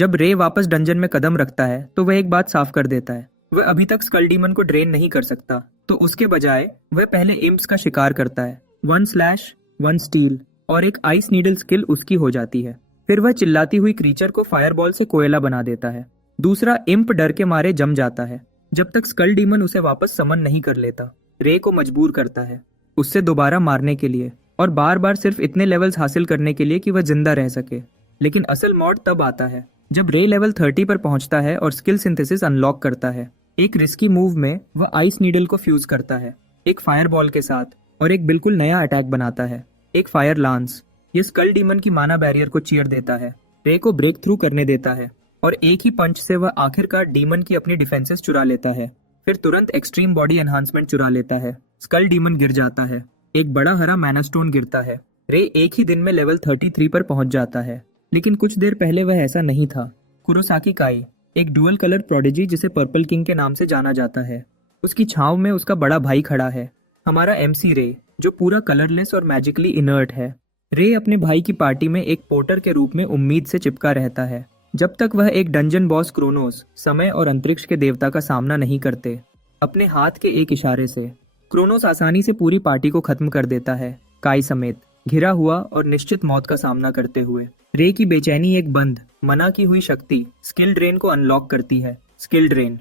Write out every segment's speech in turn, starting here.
जब रे वापस डंजन में कदम रखता है तो वह एक बात साफ कर देता है। वह अभी तक स्कल डीमन को ड्रेन नहीं कर सकता, तो उसके बजाय वह पहले इम्प्स का शिकार करता है। 1 स्लैश 1 स्टील और एक आइस नीडल स्किल उसकी हो जाती है। फिर वह चिल्लाती हुई क्रीचर को फायरबॉल से कोयला बना देता है। दूसरा इम्प डर के मारे जम जाता है जब तक स्कल डीमन उसे वापस समन नहीं कर लेता। रे को मजबूर करता है उससे दोबारा मारने के लिए और बार बार सिर्फ इतने लेवल्स हासिल करने के लिए कि वह जिंदा रह सके। लेकिन असल मॉड तब आता है जब रे लेवल 30 पर पहुंचता है और स्किल सिंथेसिस अनलॉक करता है। एक रिस्की मूव में वह आइस नीडल को फ्यूज करता है एक फायर बॉल के साथ और एक बिल्कुल नया अटैक बनाता है, एक फायर लांस। ये स्कल डीमन की माना बैरियर को चीर देता है, रे को ब्रेक थ्रू करने देता है और एक ही पंच से वह आखिरकार डीमन की अपनी डिफेंसेस चुरा लेता है। फिर तुरंत एक्सट्रीम बॉडी एनहांसमेंट चुरा लेता है। स्कल डीमन गिर जाता है, एक बड़ा हरा मैना स्टोन गिरता है। रे एक ही दिन में लेवल 33 पर पहुंच जाता है। लेकिन कुछ देर पहले वह ऐसा नहीं था। कुरोसाकी काई, एक डुअल कलर प्रोडिजी जिसे पर्पल किंग के नाम से जाना जाता है, उसकी छांव में उसका बड़ा भाई खड़ा है, हमारा एमसी रे, जो पूरा कलरलेस और मैजिकली इनर्ट है। रे अपने भाई की पार्टी में एक पोर्टर के रूप में उम्मीद से चिपका रहता है जब तक वह एक डंजन बॉस क्रोनोस, समय और अंतरिक्ष के देवता का सामना नहीं करते। अपने हाथ के एक इशारे से क्रोनोस आसानी से पूरी पार्टी को खत्म कर देता है, काई समेत, घिरा हुआ और निश्चित मौत का सामना करते हुए। रे की बेचैनी एक बंद, मना की हुई शक्ति स्किल ड्रेन को अनलॉक करती है। स्किल ड्रेन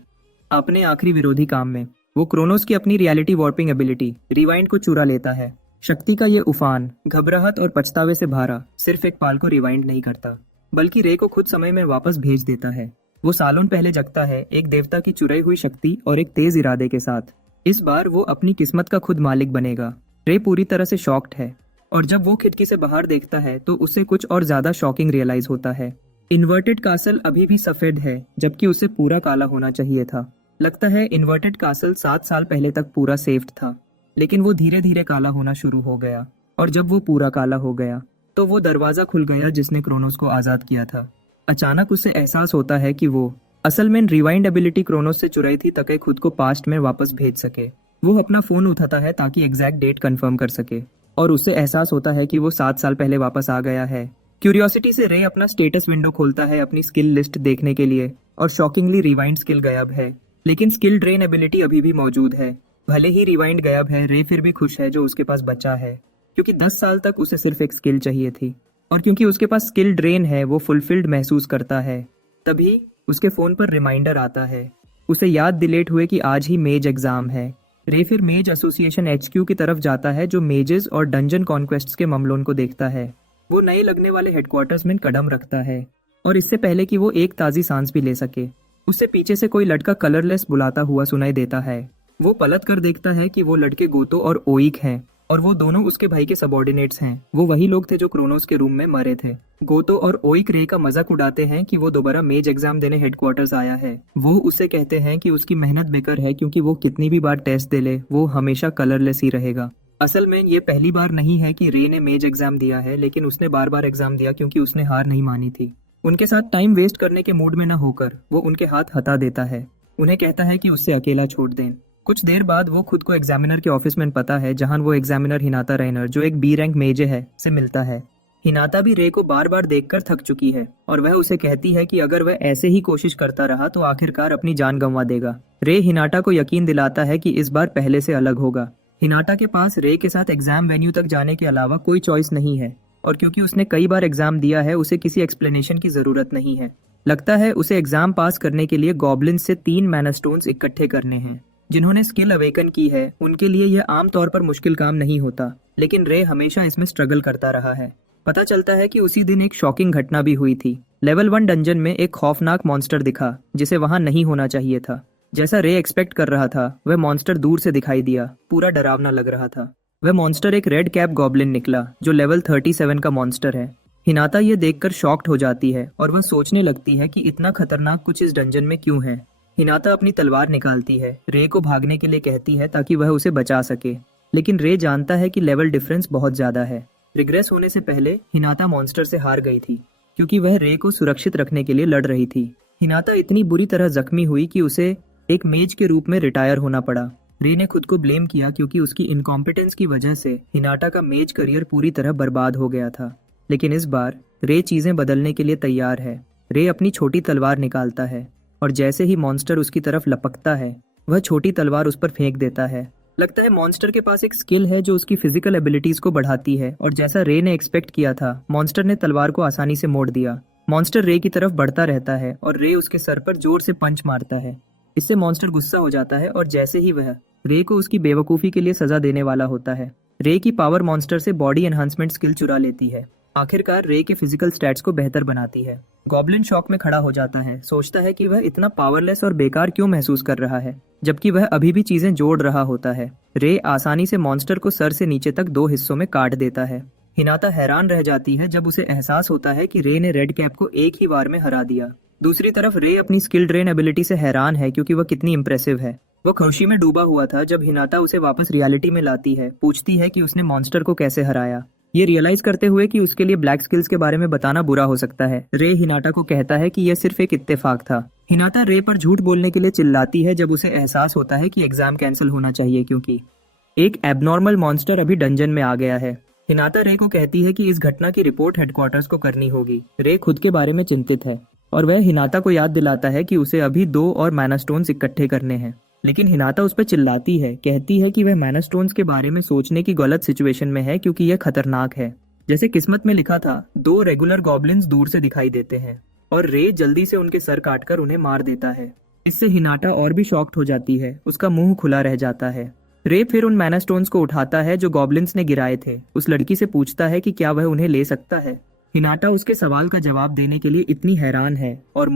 अपने आखिरी विरोधी काम में वो क्रोनोस की अपनी रियलिटी वॉर्पिंग एबिलिटी रिवाइंड को चुरा लेता है। शक्ति का ये उफान, घबराहट और पछतावे से भरा, सिर्फ एक पाल को रिवाइंड नहीं करता बल्कि रे को खुद समय में वापस भेज देता है। वो सालों पहले जगता है एक देवता की चुराई हुई शक्ति और एक तेज इरादे के साथ। इस बार वो अपनी किस्मत का खुद मालिक बनेगा। रे पूरी तरह से शॉक्ड है और जब वो खिड़की से बाहर देखता है तो उसे कुछ और ज्यादा शॉकिंग रियलाइज होता है। इन्वर्टेड कासल अभी भी सफेद है जबकि उसे पूरा काला होना चाहिए था। लगता है इन्वर्टेड कासल 7 साल पहले तक पूरा सेफ्ड था, लेकिन वो धीरे धीरे काला होना शुरू हो गया और जब वो पूरा काला हो गया तो वो दरवाजा खुल गया जिसने क्रोनोस को आजाद किया था। अचानक उसे एहसास होता है कि वो असल में रिवाइंड एबिलिटी क्रोनोस से चुराई थी ताकि खुद को पास्ट में वापस भेज सके। वो अपना फोन उठाता है ताकि एग्जैक्ट डेट कंफर्म कर सके और उसे एहसास होता है कि वो 7 साल पहले वापस आ गया है। क्यूरियोसिटी से रे अपना स्टेटस विंडो खोलता है अपनी स्किल लिस्ट देखने के लिए और शॉकिंगली रिवाइंड स्किल गायब है, लेकिन स्किल ड्रेन एबिलिटी अभी भी मौजूद है। भले ही रिवाइंड गायब है, रे फिर भी खुश है जो उसके पास बचा है, क्योंकि 10 साल तक उसे सिर्फ एक स्किल चाहिए थी और क्योंकि उसके पास स्किल ड्रेन है वो फुलफिल्ड महसूस करता है। तभी उसके फोन पर रिमाइंडर आता है, उसे याद दिलेट हुए कि आज ही मेज एग्जाम है। रे फिर मेज एसोसिएशन HQ की तरफ जाता है जो मेजेस और डंजन कॉन्क्वेस्ट्स के मामलों को देखता है। वो नए लगने वाले हेडक्वार्टर्स में कदम रखता है और इससे पहले कि वो एक ताज़ी सांस भी ले सके उससे पीछे से कोई लड़का कलरलेस बुलाता हुआ सुनाई देता है। वो पलट कर देखता है कि वो लड़के गोतो और ओइक हैं और वो दोनों उसके भाई के सबॉर्डिनेट्स हैं। वो वही लोग थे जो क्रोनोस के रूम में मरे थे। गोतो और ओइक रे का मजाक उड़ाते हैं कि वो दोबारा मेज एग्जाम देने हेडक्वार्टर्स आया है। वो उसे कहते हैं कि उसकी मेहनत बेकार है क्योंकि वो कितनी भी बार टेस्ट दे ले वो हमेशा कलरलेस ही रहेगा। असल में ये पहली बार नहीं है कि रे ने मेज एग्जाम दिया है, लेकिन उसने बार बार एग्जाम दिया क्योंकि उसने हार नहीं मानी थी। उनके साथ टाइम वेस्ट करने के मूड में न होकर वो उनके हाथ हटा देता है, उन्हें कहता है कि उससे अकेला छोड़ दें। कुछ देर बाद वो खुद को एग्जामिनर के ऑफिस में पता है जहां वो एग्जामिनर हिनाता रेनर जो एक B रैंक मेजे है से मिलता है। हिनाता भी रे को बार बार देखकर थक चुकी है और वह उसे कहती है कि अगर वह ऐसे ही कोशिश करता रहा तो आखिरकार अपनी जान गंवा देगा। रे हिनाटा को यकीन दिलाता है कि इस बार पहले से अलग होगा। हिनाटा के पास रे के साथ एग्जाम वेन्यू तक जाने के अलावा कोई चॉइस नहीं है और क्योंकि उसने कई बार एग्जाम दिया है उसे किसी एक्सप्लेनेशन की जरूरत नहीं है। लगता है उसे एग्जाम पास करने के लिए गॉब्लिन्स से 3 मैना स्टोन्स इकट्ठे करने हैं। जिन्होंने स्किल अवेकन की है उनके लिए यह आमतौर पर मुश्किल काम नहीं होता, लेकिन रे हमेशा इसमें स्ट्रगल करता रहा है। पता चलता है कि उसी दिन एक शॉकिंग घटना भी हुई थी। लेवल 1 डंजन में एक खौफनाक मॉन्स्टर दिखा जिसे वहां नहीं होना चाहिए था। जैसा रे एक्सपेक्ट कर रहा था वह मॉन्स्टर दूर से दिखाई दिया, पूरा डरावना लग रहा था। वह मॉन्स्टर एक रेड कैप गॉब्लिन निकला जो लेवल 37 का मॉन्स्टर है। हिनाता ये देखकर शॉक्ड हो जाती है और वह सोचने लगती है कि इतना खतरनाक कुछ इस डंजन में क्यों है। हिनाता अपनी तलवार निकालती है, रे को भागने के लिए कहती है ताकि वह उसे बचा सके, लेकिन रे जानता है कि लेवल डिफरेंस बहुत ज्यादा है। रिग्रेस होने से पहले हिनाता मॉन्स्टर से हार गई थी क्योंकि वह रे को सुरक्षित रखने के लिए लड़ रही थी। हिनाता इतनी बुरी तरह जख्मी हुई कि उसे एक मेज के रूप में रिटायर होना पड़ा। रे ने खुद को ब्लेम किया क्योंकि उसकी इनकॉम्पिटेंस की वजह से हिनाटा का मेज करियर पूरी तरह बर्बाद हो गया था। लेकिन इस बार रे चीजें बदलने के लिए तैयार है। रे अपनी छोटी तलवार निकालता है और जैसे ही मॉन्स्टर उसकी तरफ लपकता है वह छोटी तलवार उस पर फेंक देता है। लगता है मॉन्स्टर के पास एक स्किल है जो उसकी फिजिकल एबिलिटीज को बढ़ाती है और जैसा रे ने एक्सपेक्ट किया था मॉन्स्टर ने तलवार को आसानी से मोड़ दिया। मॉन्स्टर रे की तरफ बढ़ता रहता है और रे उसके सर पर जोर से पंच मारता है। इससे मॉन्स्टर गुस्सा हो जाता है और जैसे ही वह रे को उसकी बेवकूफ़ी के लिए सजा देने वाला होता है रे की पावर मॉन्स्टर से बॉडी एनहांसमेंट स्किल चुरा लेती है। आखिरकार रे के फिजिकल स्टैट्स को बेहतर बनाती है। गॉब्लिन शॉक में खड़ा हो जाता है, सोचता है कि वह इतना पावरलेस और बेकार क्यों महसूस कर रहा है जबकि वह अभी भी चीजें जोड़ रहा होता है। रे आसानी से मॉन्स्टर को सर से नीचे तक 2 हिस्सों में काट देता है। हिनाता हैरान रह जाती है जब उसे एहसास होता है कि रे ने रेड कैप को एक ही बार में हरा दिया। दूसरी तरफ रे अपनी स्किल ड्रेन एबिलिटी से हैरान है क्योंकि वह कितनी इंप्रेसिव है। वो खुशी में डूबा हुआ था जब हिनाता उसे वापस रियलिटी में लाती है, पूछती है कि उसने मॉन्स्टर को कैसे हराया। ये रियलाइज करते हुए कि उसके लिए ब्लैक स्किल्स के बारे में बताना बुरा हो सकता है, रे हिनाटा को कहता है कि यह सिर्फ एक इत्तेफाक था। हिनाता रे पर झूठ बोलने के लिए चिल्लाती है जब उसे एहसास होता है कि एग्जाम कैंसिल होना चाहिए क्योंकि एक एबनॉर्मल मॉन्स्टर अभी डंजन में आ गया है। हिनाता रे को कहती है कि इस घटना की रिपोर्ट हेडक्वार्टर्स को करनी होगी। रे खुद के बारे में चिंतित है और वह हिनाता को याद दिलाता है कि उसे अभी 2 और मैना स्टोन्स इकट्ठे करने हैं, लेकिन हिनाता उस पर चिल्लाती है, कहती है कि वह मैना स्टोन्स के बारे में सोचने की गलत सिचुएशन में है क्योंकि यह खतरनाक है। जैसे किस्मत में लिखा था 2 रेगुलर गॉब्लिन्स दूर से दिखाई देते हैं और रे जल्दी से उनके सर काटकर उन्हें मार देता है। इससे हिनाटा और भी शॉक्ड हो जाती है, उसका मुंह खुला रह जाता है। रे फिर उन मैना स्टोन्स को उठाता है जो गॉब्लिन्स ने गिराए थे। उस लड़की से पूछता है कि क्या वह उन्हें ले सकता है। हिनाटा उसके सवाल का जवाब देने के लिए इतनी हैरान है और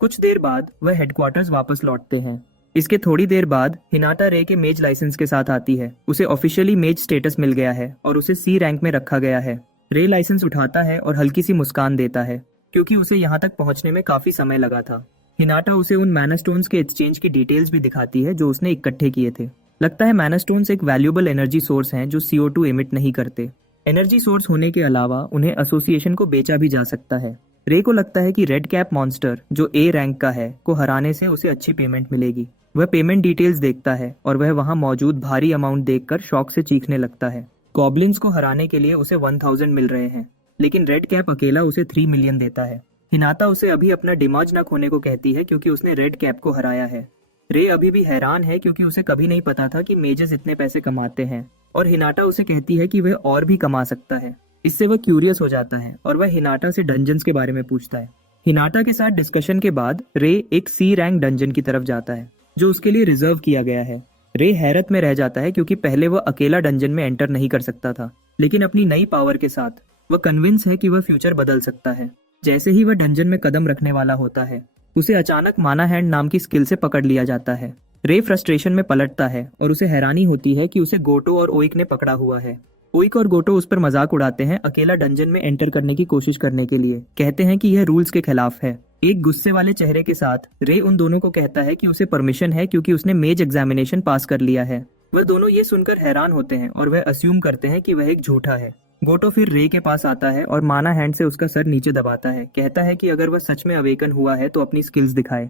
कुछ देर बाद वह हेडक्वार्टर्स वापस लौटते हैं। इसके थोड़ी देर बाद हिनाटा रे के मेज लाइसेंस के साथ आती है। उसे ऑफिशियली मेज स्टेटस मिल गया है और उसे सी रैंक में रखा गया है। रे लाइसेंस उठाता है और हल्की सी मुस्कान देता है क्योंकि उसे यहाँ तक पहुंचने में काफी समय लगा था। हिनाटा उसे उन मैना स्टोन्स के एक्सचेंज की डिटेल्स भी दिखाती है जो उसने इकट्ठे किए थे। लगता है मैना स्टोन्स एक वैल्यूएबल एनर्जी सोर्स हैं जो CO2 एमिट नहीं करते। एनर्जी सोर्स होने के अलावा उन्हें एसोसिएशन को बेचा भी जा सकता है। रे को लगता है कि रेड कैप मॉन्स्टर जो A रैंक का है को हराने से उसे अच्छी पेमेंट मिलेगी। वह पेमेंट डिटेल्स देखता है और वह वहां मौजूद भारी अमाउंट देखकर शौक से चीखने लगता है। गॉब्लिन्स को हराने के लिए उसे 1000 मिल रहे हैं, लेकिन रेड कैप अकेला उसे 3 मिलियन देता है। हिनाता उसे अभी अपना दिमाग न खोने को कहती है क्योंकि उसने रेड कैप को हराया है। रे अभी भी हैरान है क्योंकि उसे कभी नहीं पता था कि मेजर्स इतने पैसे कमाते हैं और हिनाटा उसे कहती है कि वह और भी कमा सकता है। इससे वह क्यूरियस हो जाता है और वह हिनाटा से डंजन्स के बारे में पूछता है। हिनाटा के साथ डिस्कशन के बाद रे एक C रैंक डंजन की तरफ जाता है जो उसके लिए रिजर्व किया गया है। रे हैरत में रह जाता है क्योंकि पहले वह अकेला डंजन में एंटर नहीं कर सकता था, लेकिन अपनी नई पावर के साथ वह कन्विंस है कि वह फ्यूचर बदल सकता है। जैसे ही वह डंजन में कदम रखने वाला होता है उसे अचानक माना हैंड नाम की स्किल से पकड़ लिया जाता है। रे फ्रस्ट्रेशन में पलटता है और उसे हैरानी होती है कि उसे गोटो और ओइक ने पकड़ा हुआ है। ओइक और गोटो उस पर मजाक उड़ाते हैं अकेला डंजन में एंटर करने की कोशिश करने के लिए, कहते हैं कि यह रूल्स के खिलाफ है। एक गुस्से वाले चेहरे के साथ रे उन दोनों को कहता है कि उसे परमिशन है क्योंकि उसने मेज एग्जामिनेशन पास कर लिया है। वह दोनों ये सुनकर हैरान होते हैं और वह अस्यूम करते हैं कि वह एक झूठा है। गोटो फिर रे के पास आता है और माना हैंड से उसका सर नीचे दबाता है, कहता है कि अगर वह सच में अवेकन हुआ है तो अपनी स्किल्स दिखाए।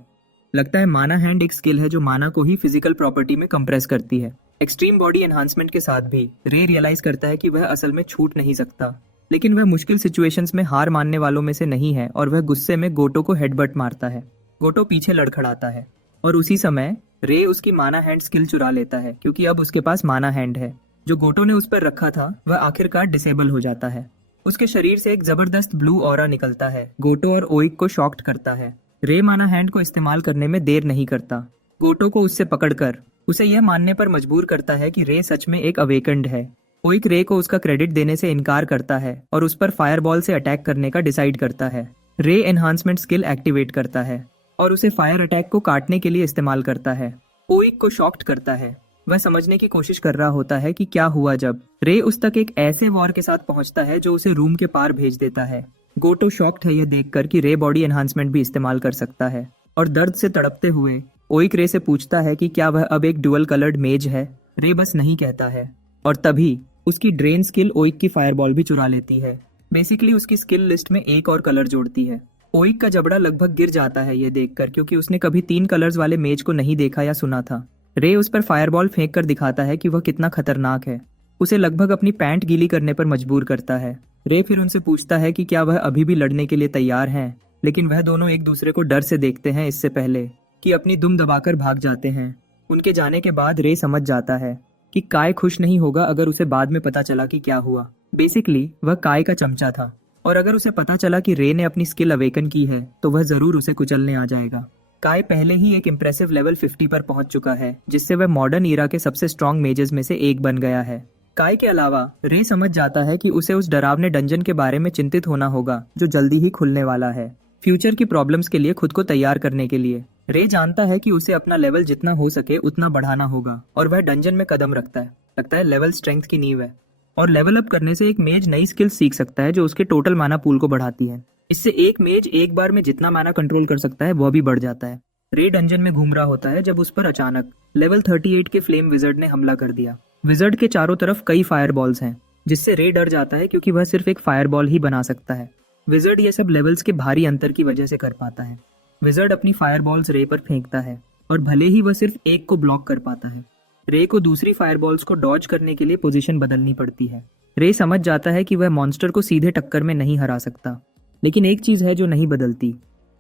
लगता है माना हैंड एक स्किल है जो माना को ही फिजिकल प्रॉपर्टी में कंप्रेस करती है। एक्सट्रीम बॉडी एनहांसमेंट के साथ भी रे रियलाइज करता है कि वह असल में छूट नहीं सकता, लेकिन वह मुश्किल सिचुएशंस में हार मानने वालों में से नहीं है और वह गुस्से में गोटो को हेडबट मारता है। गोटो पीछे लड़खड़ाता है और उसी समय रे उसकी माना हैंड स्किल चुरा लेता है क्योंकि अब उसके पास माना हैंड है। जो गोटो ने उस पर रखा था वह आखिरकार डिसेबल हो जाता है। उसके शरीर से एक जबरदस्त ब्लू ऑरा निकलता है, गोटो और ओइक को शॉक्ड करता है। रे माना हैंड को इस्तेमाल करने में देर नहीं करता, गोटो को उससे पकड़कर उसे यह मानने पर मजबूर करता है कि रे सच में एक अवेकन्ड है। ओइक रे को उसका क्रेडिट देने से इनकार करता है और उस पर फायरबॉल से अटैक करने का डिसाइड करता है। रे एनहांसमेंट स्किल एक्टिवेट करता है और उसे फायर अटैक को काटने के लिए इस्तेमाल करता है। ओइक को शॉक्ड करता है। वह समझने की कोशिश कर रहा होता है कि क्या हुआ जब रे उस तक एक ऐसे वॉर के साथ पहुंचता है जो उसे रूम के पार भेज देता है। गोटो शॉक्ड है यह देखकर कि रे बॉडी एनहांसमेंट भी इस्तेमाल कर सकता है और दर्द से तड़पते हुए ओइक रे से पूछता है कि क्या वह अब एक डुअल कलर्ड मेज है। रे बस नहीं कहता है और तभी उसकी ड्रेन स्किल ओइक की फायरबॉल भी चुरा लेती है। बेसिकली उसकी स्किल लिस्ट में एक और कलर जोड़ती है। ओइक का जबड़ा लगभग गिर जाता है यह देखकर क्योंकि उसने कभी 3 कलर्स वाले मेज को नहीं देखा या सुना था। रे उस पर फायरबॉल फेंक कर दिखाता है कि वह कितना खतरनाक है। उसे लगभग अपनी पैंट गीली करने पर मजबूर करता है। रे फिर उनसे पूछता है कि क्या वह अभी भी लड़ने के लिए तैयार हैं। लेकिन वह दोनों एक दूसरे को डर से देखते हैं इससे पहले कि अपनी दुम दबाकर भाग जाते हैं। उनके जाने के बाद रे समझ जाता है कि काय खुश नहीं होगा अगर उसे बाद में पता चला कि क्या हुआ। बेसिकली वह काय का चमचा था और अगर उसे पता चला कि रे ने अपनी स्किल अवेकन की है तो वह जरूर उसे कुचलने आ जाएगा। काय पहले ही एक इम्प्रेसिव लेवल 50 पर पहुंच चुका है, जिससे वह मॉडर्न ईरा के सबसे स्ट्रॉन्ग मेजेस में से एक बन गया है। काय के अलावा रे समझ जाता है कि उसे उस डरावने डंजन के बारे में चिंतित होना होगा जो जल्दी ही खुलने वाला है, फ्यूचर की प्रॉब्लम्स के लिए खुद को तैयार करने के लिए। रे जानता है कि उसे अपना लेवल जितना हो सके उतना बढ़ाना होगा और वह डंजन में कदम रखता है। लगता है लेवल स्ट्रेंथ की नींव है और लेवल अप करने से एक मेज नई स्किल सीख सकता है जो उसके टोटल माना पूल को बढ़ाती है। इससे एक मेज एक बार में जितना माना कंट्रोल कर सकता है वह भी बढ़ जाता है। रे डंजन में घूम रहा होता है जब उस पर अचानक लेवल 38 के फ्लेम विजर्ड ने हमला कर दिया। विजर्ड के चारों तरफ कई फायर बॉल्स हैं, जिससे रे डर जाता है क्योंकि वह सिर्फ एक फायर बॉल ही बना सकता है। विजर्ड ये सब लेवल्स के भारी अंतर की वजह से कर पाता है। विजर्ड अपनी फायर बॉल्स रे पर फेंकता है और भले ही वह सिर्फ एक को ब्लॉक कर पाता है, रे को दूसरी फायर बॉल्स को डॉज करने के लिए पोजीशन बदलनी पड़ती है। रे समझ जाता है कि वह मॉन्स्टर को सीधे टक्कर में नहीं हरा सकता, लेकिन एक चीज है जो नहीं बदलती,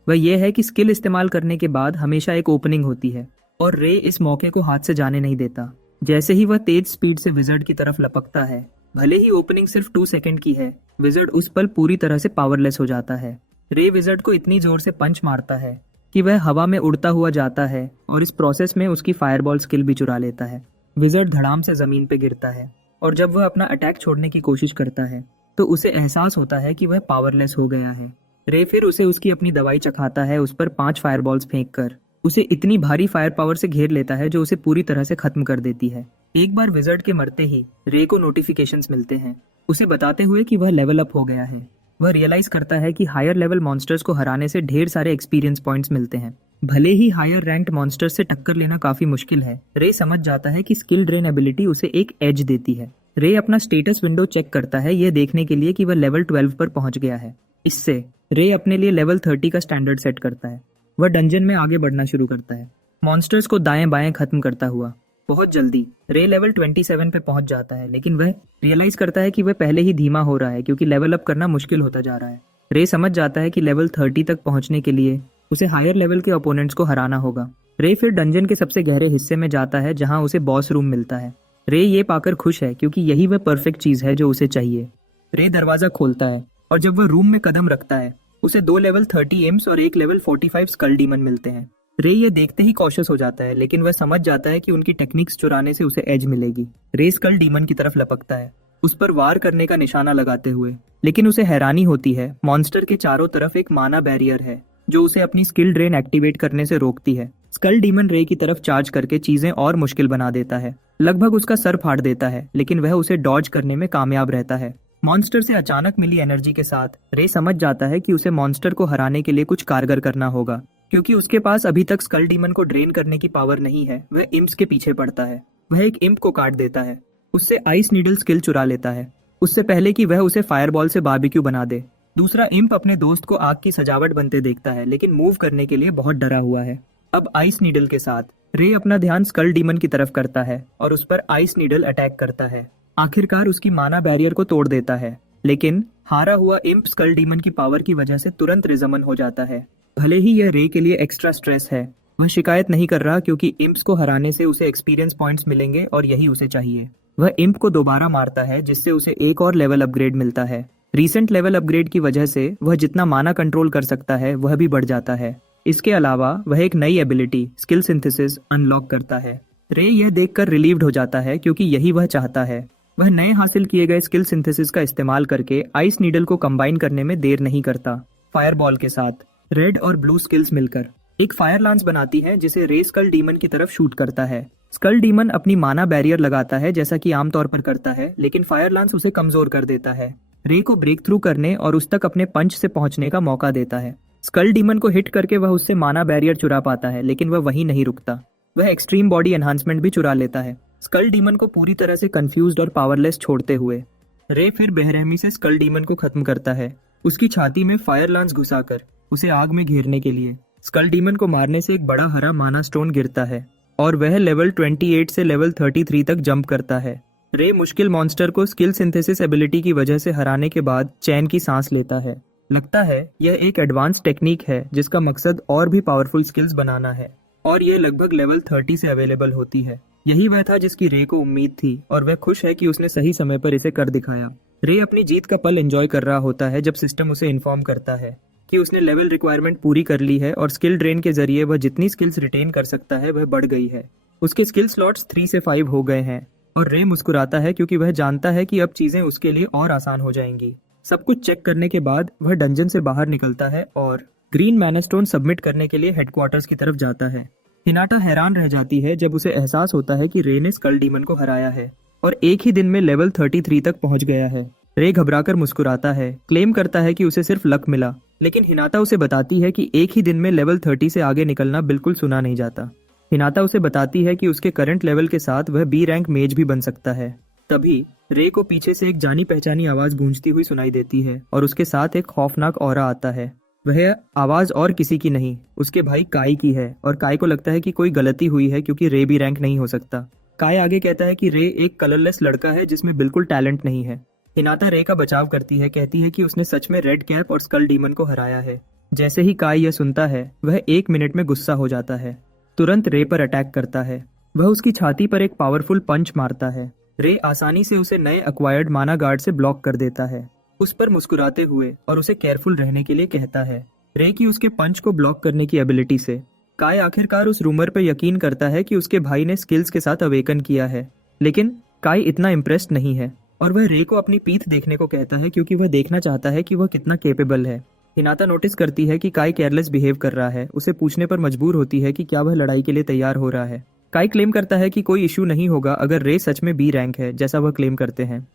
वह यह है कि स्किल इस्तेमाल करने के बाद हमेशा एक ओपनिंग होती है और रे इस मौके को हाथ से जाने नहीं देता। जैसे ही वह तेज स्पीड से विजर्ड की तरफ लपकता है, भले ही ओपनिंग सिर्फ 2 सेकंड की है, विजर्ड उस पल पूरी तरह से पावरलेस हो जाता है। रे विजर्ड को इतनी जोर से पंच मारता है कि वह हवा में उड़ता हुआ जाता है और इस प्रोसेस में उसकी फायरबॉल स्किल भी चुरा लेता है। विजर्ड धड़ाम से जमीन पे गिरता है और जब वह अपना अटैक छोड़ने की कोशिश करता है तो उसे एहसास होता है कि वह पावरलेस हो गया है। रे फिर उसे उसकी अपनी दवाई चखाता है, उस पर 5 फायरबॉल्स फेंककर उसे इतनी भारी फायर पावर से घेर लेता है जो उसे पूरी तरह से खत्म कर देती है। एक बार विजर्ड के मरते ही रे को नोटिफिकेशंस मिलते हैं उसे बताते हुए कि वह लेवल अप हो गया है। वह रियलाइज करता है कि हायर लेवल मॉन्स्टर्स को हराने से ढेर सारे एक्सपीरियंस पॉइंट्स मिलते हैं। भले ही हायर रैंक्ड मॉन्स्टर्स से टक्कर लेना काफी मुश्किल है, रे समझ जाता है कि स्किल ड्रेन एबिलिटी उसे एक एज देती है। रे अपना स्टेटस विंडो चेक करता है यह देखने के लिए कि वह लेवल 12 पर पहुंच गया है। इससे रे अपने लिए लेवल 30 का स्टैंडर्ड सेट करता है। वह डंजन में आगे बढ़ना शुरू करता है, मॉन्स्टर्स को दाएं बाएं खत्म करता हुआ। बहुत जल्दी रे लेवल 27 पे पहुंच जाता है, लेकिन वह रियलाइज करता है कि वह पहले ही धीमा हो रहा है क्योंकि लेवल अप करना मुश्किल होता जा रहा है। रे समझ जाता है कि लेवल 30 तक पहुंचने के लिए उसे हायर लेवल के ओपोनेंट्स को हराना होगा। रे फिर डंजन के सबसे गहरे हिस्से में जाता है जहां उसे बॉस रूम मिलता है। रे ये पाकर खुश है क्योंकि यही वह परफेक्ट चीज है जो उसे चाहिए। रे दरवाजा खोलता है और जब वह रूम में कदम रखता है उसे 2 लेवल 30 एम्स और 1 लेवल 45 स्कल डीमन मिलते हैं। रे ये देखते ही कॉशियस हो जाता है, लेकिन वह समझ जाता है कि उनकी टेक्निक्स चुराने से उसे एज मिलेगी। रे स्कल डीमन की तरफ लपकता है, उस पर वार करने का निशाना लगाते हुए, लेकिन उसे हैरानी होती है मॉन्स्टर के चारों तरफ एक माना बैरियर है जो उसे अपनी स्किल ड्रेन एक्टिवेट करने से रोकती है। स्कल डीमन रे की तरफ चार्ज करके चीजें और मुश्किल बना देता है, लगभग उसका सर फाड़ देता है, लेकिन वह उसे डॉज करने में कामयाब रहता है। मॉन्स्टर से अचानक मिली एनर्जी के साथ रे समझ जाता है कि उसे मॉन्स्टर को हराने के लिए कुछ कारगर करना होगा, क्योंकि उसके पास अभी तक स्कल डीमन को ड्रेन करने की पावर नहीं है। वह इम्प्स के पीछे पड़ता है, वह एक इम्प को काट देता है, उससे आइस नीडल स्किल चुरा लेता है उससे पहले कि वह उसे फायरबॉल से बारबेक्यू बना दे। दूसरा इम्प अपने दोस्त को आग की सजावट बनते देखता है, लेकिन मूव करने के लिए बहुत डरा हुआ है। अब आइस नीडल के साथ रे अपना ध्यान स्कल डीमन की तरफ करता है और उस पर आइस नीडल अटैक करता है। आखिरकार उसकी माना बैरियर को तोड़ देता है, लेकिन हारा हुआ इम्प स्कल डीमन की पावर की वजह से तुरंत रिजमन हो जाता है। भले ही यह रे के लिए एक्स्ट्रा स्ट्रेस है, वह शिकायत नहीं कर रहा क्योंकि इम्प्स को हराने से उसे एक्सपीरियंस पॉइंट्स मिलेंगे और यही उसे चाहिए। वह इम्प को दोबारा मारता है जिससे उसे एक और लेवल अपग्रेड मिलता है। रीसेंट लेवल अपग्रेड की वजह से वह जितना माना कंट्रोल कर सकता है वह भी बढ़ जाता है। इसके अलावा वह एक नई एबिलिटी स्किल सिंथेसिस अनलॉक करता है। रे यह देखकर रिलीव्ड हो जाता है क्योंकि यही वह चाहता है। वह नए हासिल किए गए स्किल सिंथेसिस का इस्तेमाल करके आइस नीडल को कंबाइन करने में देर नहीं करता। फायरबॉल के साथ रेड और ब्लू स्किल्स मिलकर एक फायर लांस बनाती है जिसे रे स्कल डीमन की तरफ शूट करता है। स्कल डीमन अपनी माना बैरियर लगाता है जैसा कि आमतौर पर करता है, लेकिन फायर लांस उसे कमजोर कर देता है। रे को ब्रेक थ्रू करने और उस तक अपने पंच से पहुंचने का मौका देता है। स्कल डीमन को हिट करके वह उससे माना बैरियर चुरा पाता है, लेकिन वह वहीं नहीं रुकता, वह एक्सट्रीम बॉडी एनहांसमेंट भी चुरा लेता है, स्कल डीमन को पूरी तरह से कंफ्यूज्ड और पावरलेस छोड़ते हुए। रे फिर बेरहमी से स्कल डीमन को खत्म करता है, उसकी छाती में फायर लांस घुसाकर उसे आग में घेरने के लिए। स्कल डीमन को मारने से एक बड़ा हरा माना स्टोन गिरता है और वह लेवल 28 से लेवल 33 तक जंप करता है। रे मुश्किल मॉन्स्टर को स्किल सिंथेसिस एबिलिटी की वजह से हराने के बाद चैन की सांस लेता है। लगता है यह एक एडवांस टेक्निक है जिसका मकसद और भी पावरफुल स्किल्स बनाना है, और यह लगभग लेवल 30 से अवेलेबल होती है। यही वह था जिसकी रे को उम्मीद थी, और वह खुश है कि उसने सही समय पर इसे कर दिखाया। रे अपनी जीत का पल एंजॉय कर रहा होता है जब सिस्टम उसे इन्फॉर्म करता है कि उसने लेवल रिक्वायरमेंट पूरी कर ली है, और स्किल ड्रेन के जरिए वह जितनी स्किल्स रिटेन कर सकता है वह बढ़ गई है। उसके स्किल स्लॉट्स 3 से 5 हो गए हैं, और रे मुस्कुराता है क्योंकि वह जानता है कि अब चीजें उसके लिए और आसान हो जाएंगी। सब कुछ चेक करने के बाद वह डंजन से बाहर निकलता है और ग्रीन मैनास्टोन सबमिट करने के लिए हेडक्वार्टर्स की तरफ जाता है। हिनाटा हैरान रह जाती है जब उसे एहसास होता है कि रे ने स्कल डीमन को हराया है और एक ही दिन में लेवल 33 तक पहुंच गया है। रे घबराकर मुस्कुराता है, क्लेम करता है कि उसे सिर्फ लक मिला, लेकिन हिनाटा उसे बताती है कि एक ही दिन में लेवल 30 से आगे निकलना बिल्कुल सुना नहीं जाता। हिनाटा उसे बताती है कि उसके करंट लेवल के साथ वह बी रैंक मेज भी बन सकता है। तभी रे को पीछे से एक जानी पहचानी आवाज गूंजती हुई सुनाई देती है, और उसके साथ एक खौफनाक ऑरा आता है। वह आवाज और किसी की नहीं, उसके भाई काई की है, और काई को लगता है कि कोई गलती हुई है क्योंकि रे बी रैंक नहीं हो सकता। काई आगे कहता है कि रे एक कलरलेस लड़का है जिसमें बिल्कुल टैलेंट नहीं है। हिनाटा रे का बचाव करती है, कहती है कि उसने सच में रेड कैप और स्कल डीमन को हराया है। जैसे ही काई यह सुनता है वह 1 मिनट में गुस्सा हो जाता है, तुरंत रे पर अटैक करता है। वह उसकी छाती पर एक पावरफुल पंच मारता है। रे आसानी से उसे नए एक्वायर्ड माना गार्ड से ब्लॉक कर देता है, उस पर मुस्कुराते हुए, और उसे केयरफुल रहने के लिए कहता है। रे की उसके पंच को ब्लॉक करने की एबिलिटी से काय आखिरकार उस रूमर पर यकीन करता है कि उसके भाई ने स्किल्स के साथ अवेकन किया है, लेकिन काय इतना इम्प्रेस्ड नहीं है, और वह रे को अपनी पीठ देखने को कहता है क्योंकि वह देखना चाहता है कि वह कितना केपेबल है। हिनाटा नोटिस करती है कि काय केयरलेस बिहेव कर रहा है। उसे पूछने पर मजबूर होती है कि क्या वह लड़ाई के लिए तैयार हो रहा है। काय क्लेम करता है कि कोई इशू नहीं होगा अगर रे सच में बी रैंक है जैसा वह क्लेम करते हैं,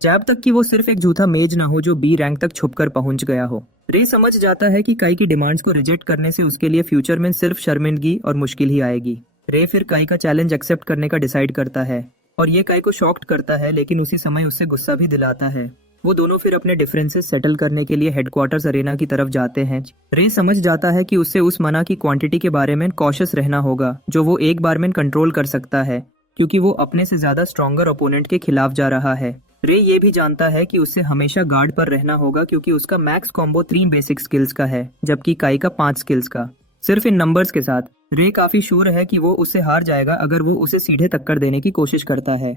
जब तक कि वो सिर्फ एक झूठा मेज ना हो जो बी रैंक तक छुपकर पहुंच गया हो। रे समझ जाता है कि काई की डिमांड्स को रिजेक्ट करने से उसके लिए फ्यूचर में सिर्फ शर्मिंदगी और मुश्किल ही आएगी। रे फिर काई का चैलेंज एक्सेप्ट करने का डिसाइड करता है, और ये काई को शॉक्ड करता है, लेकिन उसी समय उससे गुस्सा भी दिलाता है। वो दोनों फिर अपने डिफरेंसेस सेटल करने के लिए हेडक्वार्टर्स अरेना की तरफ जाते हैं। रे समझ जाता है कि उससे उस मना की क्वांटिटी के बारे में कॉशियस रहना होगा जो वो एक बार में कंट्रोल कर सकता है, क्योंकि वो अपने से ज्यादा स्ट्रॉन्गर ओपोनेंट के खिलाफ जा रहा है। रे ये भी जानता है कि उससे हमेशा गार्ड पर रहना होगा क्योंकि उसका मैक्स कॉम्बो 3 बेसिक स्किल्स का है, जबकि काई का 5 स्किल्स का। सिर्फ इन नंबर्स के साथ रे काफी श्योर है कि वो उससे हार जाएगा अगर वो उसे सीधे टक्कर देने की कोशिश करता है।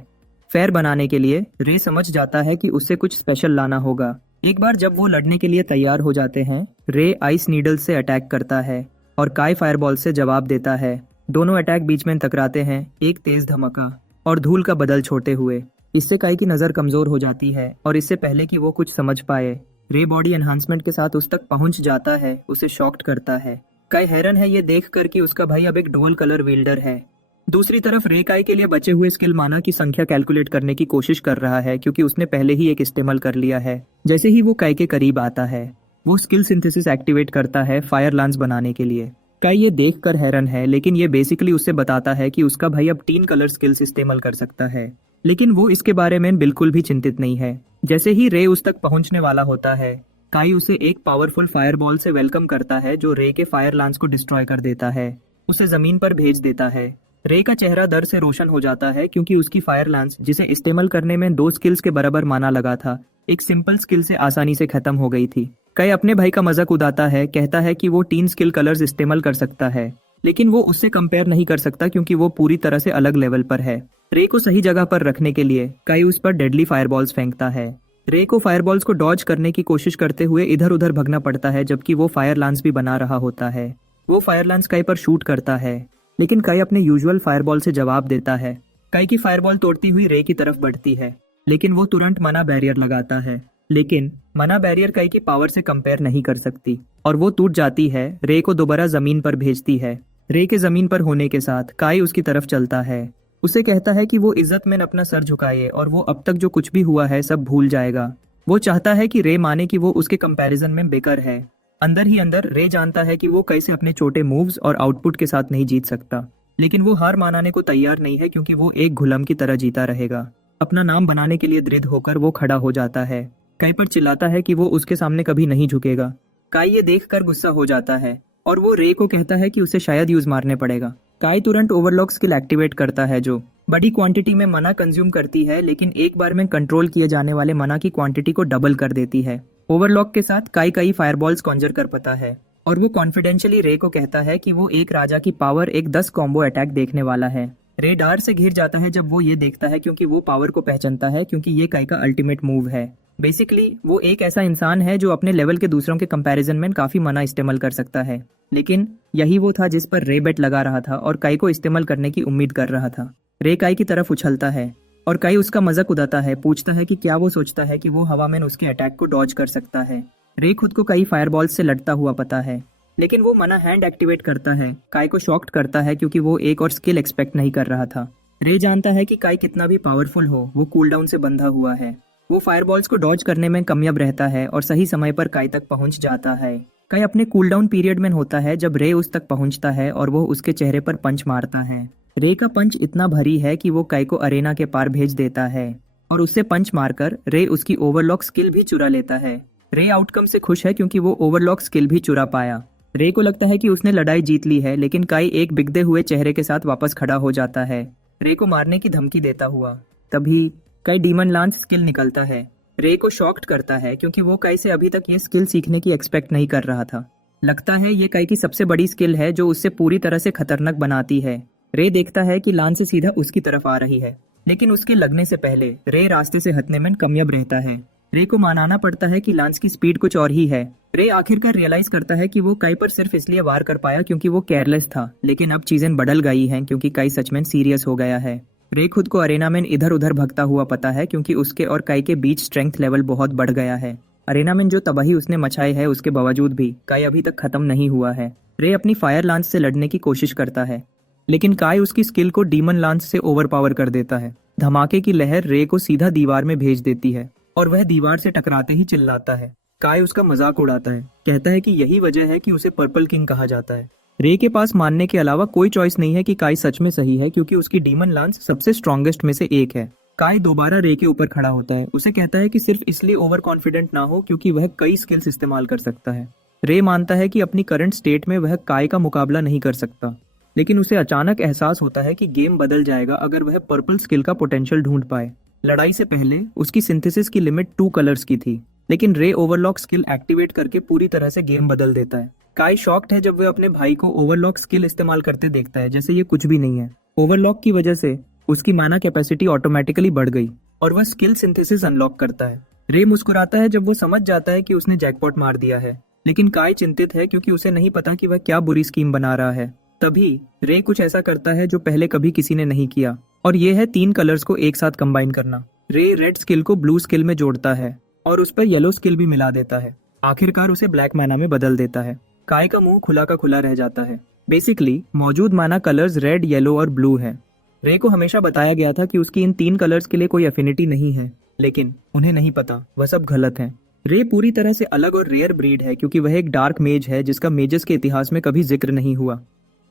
फेयर बनाने के लिए रे समझ जाता है कि उससे कुछ स्पेशल लाना होगा। एक बार जब वो लड़ने के लिए तैयार हो जाते हैं, रे आइस नीडल से अटैक करता है और काय फायरबॉल से जवाब देता है। दोनों अटैक बीच में टकराते हैं, एक तेज धमाका और धूल का बदल छोड़ते हुए। इससे काई की नजर कमजोर हो जाती है, और इससे पहले कि वो कुछ समझ पाए, रे बॉडी एनहांसमेंट के साथ उस तक पहुंच जाता है, उसे शॉक्ड करता है। काई हैरान है ये देखकर कि उसका भाई अब एक डुअल कलर विल्डर है। दूसरी तरफ रे काई के लिए बचे हुए स्किल माना की संख्या कैलकुलेट करने की कोशिश कर रहा है क्योंकि उसने पहले ही एक इस्तेमाल कर लिया है। जैसे ही वो काई के करीब आता है, वो स्किल सिंथेसिस एक्टिवेट करता है फायर लांस बनाने के लिए। काई ये देखकर हैरान है, लेकिन ये बेसिकली उससे बताता है कि उसका भाई अब 3 कलर स्किल्स इस्तेमाल कर सकता है, लेकिन वो इसके बारे में बिल्कुल भी चिंतित नहीं है। जैसे ही रे उस तक पहुंचने वाला होता है, काई उसे एक पावरफुल फायरबॉल से वेलकम करता है जो रे के फायर लांस को डिस्ट्रॉय कर देता है, उसे जमीन पर भेज देता है। रे का चेहरा डर से रोशन हो जाता है क्योंकि उसकी फायर लांस, जिसे इस्तेमाल करने में 2 स्किल्स के बराबर माना लगा था, एक सिंपल स्किल से आसानी से खत्म हो गई थी। काई अपने भाई का मजाक उड़ाता है, कहता है कि वो 3 स्किल कलर्स इस्तेमाल कर सकता है, लेकिन वो उससे कंपेयर नहीं कर सकता क्योंकि वो पूरी तरह से अलग लेवल पर है। रे को सही जगह पर रखने के लिए काई उस पर डेडली फायरबॉल्स फेंकता है। रे को फायरबॉल्स को डॉज करने की कोशिश करते हुए इधर उधर भगना पड़ता है, जबकि वो फायर लांस भी बना रहा होता है। वो फायर लांस काई पर शूट करता है, लेकिन काई अपने यूजुअल फायरबॉल से जवाब देता है। काई की फायरबॉल तोड़ती हुई रे की तरफ बढ़ती है, लेकिन वो तुरंत मना बैरियर लगाता है। लेकिन मना बैरियर काई की पावर से कंपेयर नहीं कर सकती, और वो टूट जाती है, रे को दोबारा जमीन पर भेजती है। रे के जमीन पर होने के साथ काई उसकी तरफ चलता है, उसे कहता है कि वो इज्जत में अपना सर झुकाए और वो अब तक जो कुछ भी हुआ है सब भूल जाएगा। वो चाहता है कि रे माने कि वो उसके कंपैरिजन में बेकार है। अंदर ही अंदर रे जानता है कि वो कैसे अपने छोटे मूव्स और आउटपुट के साथ नहीं जीत सकता, लेकिन वो हार मानाने को तैयार नहीं है क्योंकि वो एक गुलाम की तरह जीता रहेगा। अपना नाम बनाने के लिए दृढ़ होकर वो खड़ा हो जाता है। काई पर चिल्लाता है कि वो उसके सामने कभी नहीं झुकेगा। काई ये देखकर गुस्सा हो जाता है, और वो रे को कहता है कि उसे शायद यूज मारने पड़ेगा। काई तुरंत ओवरलॉक स्किल एक्टिवेट करता है जो बड़ी क्वांटिटी में मना कंज्यूम करती है, लेकिन एक बार में कंट्रोल किए जाने वाले मना की क्वांटिटी को डबल कर देती है। ओवरलॉक के साथ काई कई फायरबॉल्स कॉन्जर कर पाता है और वो कॉन्फिडेंशियली रे को कहता है कि वो एक राजा की पावर एक 10 कॉम्बो अटैक देखने वाला है। रे डर से घिर जाता है जब वो ये देखता है, क्योंकि वो पावर को पहचानता है, क्योंकि ये काई का अल्टीमेट मूव है। बेसिकली वो एक ऐसा इंसान है जो अपने लेवल के दूसरों के कंपैरिजन में काफी मना इस्तेमाल कर सकता है। लेकिन यही वो था जिस पर रे बेट लगा रहा था और काई को इस्तेमाल करने की उम्मीद कर रहा था। रे काई की तरफ उछलता है और काई उसका मजाक उड़ाता है, पूछता है कि क्या वो सोचता है कि वो हवा में उसके अटैक को डॉज कर सकता है। रे खुद को कई फायरबॉल्स से लड़ता हुआ पता है, लेकिन वो मना हैंड एक्टिवेट करता है। काई को शॉक्ड करता है क्योंकि वो एक और स्किल एक्सपेक्ट नहीं कर रहा था। रे जानता है कि काई कितना भी पावरफुल हो, वो कूलडाउन से बंधा हुआ है। वो फायरबॉल्स को डॉज करने में कामयाब रहता है और सही समय पर काई तक पहुंच जाता है। काई अपने कूलडाउन पीरियड में होता है जब रे उस तक पहुंचता है और वो उसके चेहरे पर पंच मारता है। रे का पंच इतना भारी है कि वो काई को अरेना के पार भेज देता है और उससे पंच मारकर रे उसकी ओवरलॉक स्किल भी चुरा लेता है। रे आउटकम से खुश है क्योंकि वो ओवरलॉक स्किल भी चुरा पाया। रे को लगता है कि उसने लड़ाई जीत ली है, लेकिन काई एक बिगड़े हुए चेहरे के साथ वापस खड़ा हो जाता है, रे को मारने की धमकी देता हुआ। तभी काई डीमन लांस स्किल निकलता है। रे को शॉक्ड करता है क्योंकि वो काई से अभी तक ये स्किल सीखने की एक्सपेक्ट नहीं कर रहा था। लगता है ये काई की सबसे बड़ी स्किल है जो उससे पूरी तरह से खतरनाक बनाती है। रे देखता है कि लांस से सीधा उसकी तरफ आ रही है, लेकिन उसके लगने से पहले रे रास्ते से हटने में कामयाब रहता है। रे को मनाना पड़ता है कि लांस की स्पीड कुछ और ही है। रे आखिरकार रियलाइज करता है कि वो काई पर सिर्फ इसलिए वार कर पाया क्योंकि वो केयरलेस था, लेकिन अब चीजें बदल गई हैं क्योंकि काई सच में सीरियस हो गया है। रे खुद को अरेना में इधर उधर भगता हुआ पता है क्योंकि उसके और काई के बीच स्ट्रेंथ लेवल बहुत बढ़ गया है। अरेना में जो तबाही उसने मचाई है उसके बावजूद भी काई अभी तक खत्म नहीं हुआ है। रे अपनी फायर लांस से लड़ने की कोशिश करता है, लेकिन काई उसकी स्किल को डीमन लांस से ओवरपावर कर देता है। धमाके की लहर रे को सीधा दीवार में भेज देती है और वह दीवार से टकराते ही चिल्लाता है। काई उसका मजाक उड़ाता है, कहता है कि यही वजह है कि उसे पर्पल किंग कहा जाता है। रे के पास मानने के अलावा कोई चॉइस नहीं है कि काई सच में सही है, क्योंकि उसकी डीमन लांस सबसे स्ट्रॉन्गेस्ट में से एक है। काई दोबारा रे के ऊपर खड़ा होता है, उसे कहता है कि सिर्फ इसलिए ओवर कॉन्फिडेंट ना हो क्योंकि वह कई स्किल्स इस्तेमाल कर सकता है। रे मानता है कि अपनी करंट स्टेट में वह काई का मुकाबला नहीं कर सकता, लेकिन उसे अचानक एहसास होता है कि गेम बदल जाएगा अगर वह पर्पल स्किल का पोटेंशियल ढूंढ पाए। लड़ाई से पहले उसकी सिंथेसिस की लिमिट 2 कलर्स की थी, लेकिन रे ओवरलॉक स्किल एक्टिवेट करके पूरी तरह से गेम बदल देता है। काई शॉक्ड है जब वह अपने भाई को ओवरलॉक स्किल इस्तेमाल करते देखता है, जैसे ये कुछ भी नहीं है। ओवरलॉक की वजह से उसकी माना कैपेसिटी ऑटोमेटिकली बढ़ गई और वह स्किल सिंथेसिस अनलॉक करता है। रे मुस्कुराता है जब वो समझ जाता है कि उसने जैकपॉट मार दिया है, लेकिन काई चिंतित है क्योंकि उसे नहीं पता कि वह क्या बुरी स्कीम बना रहा है। तभी रे कुछ ऐसा करता है जो पहले कभी किसी ने नहीं किया, और ये है 3 कलर्स को एक साथ कंबाइन करना। रे रेड स्किल को ब्लू स्किल में जोड़ता है और उस पर येलो स्किल भी मिला देता है। आखिरकार उसे ब्लैक माना में बदल देता है। काई का मुंह खुला का खुला रह जाता है। बेसिकली मौजूद माना कलर्स रेड, येलो और ब्लू है। रे को हमेशा बताया गया था कि उसकी इन 3 कलर्स के लिए कोई एफिनिटी नहीं है, लेकिन उन्हें नहीं पता वह सब गलत है। रे पूरी तरह से अलग और रेयर ब्रीड है क्योंकि वह एक डार्क मेज है जिसका मेजेस के इतिहास में कभी जिक्र नहीं हुआ।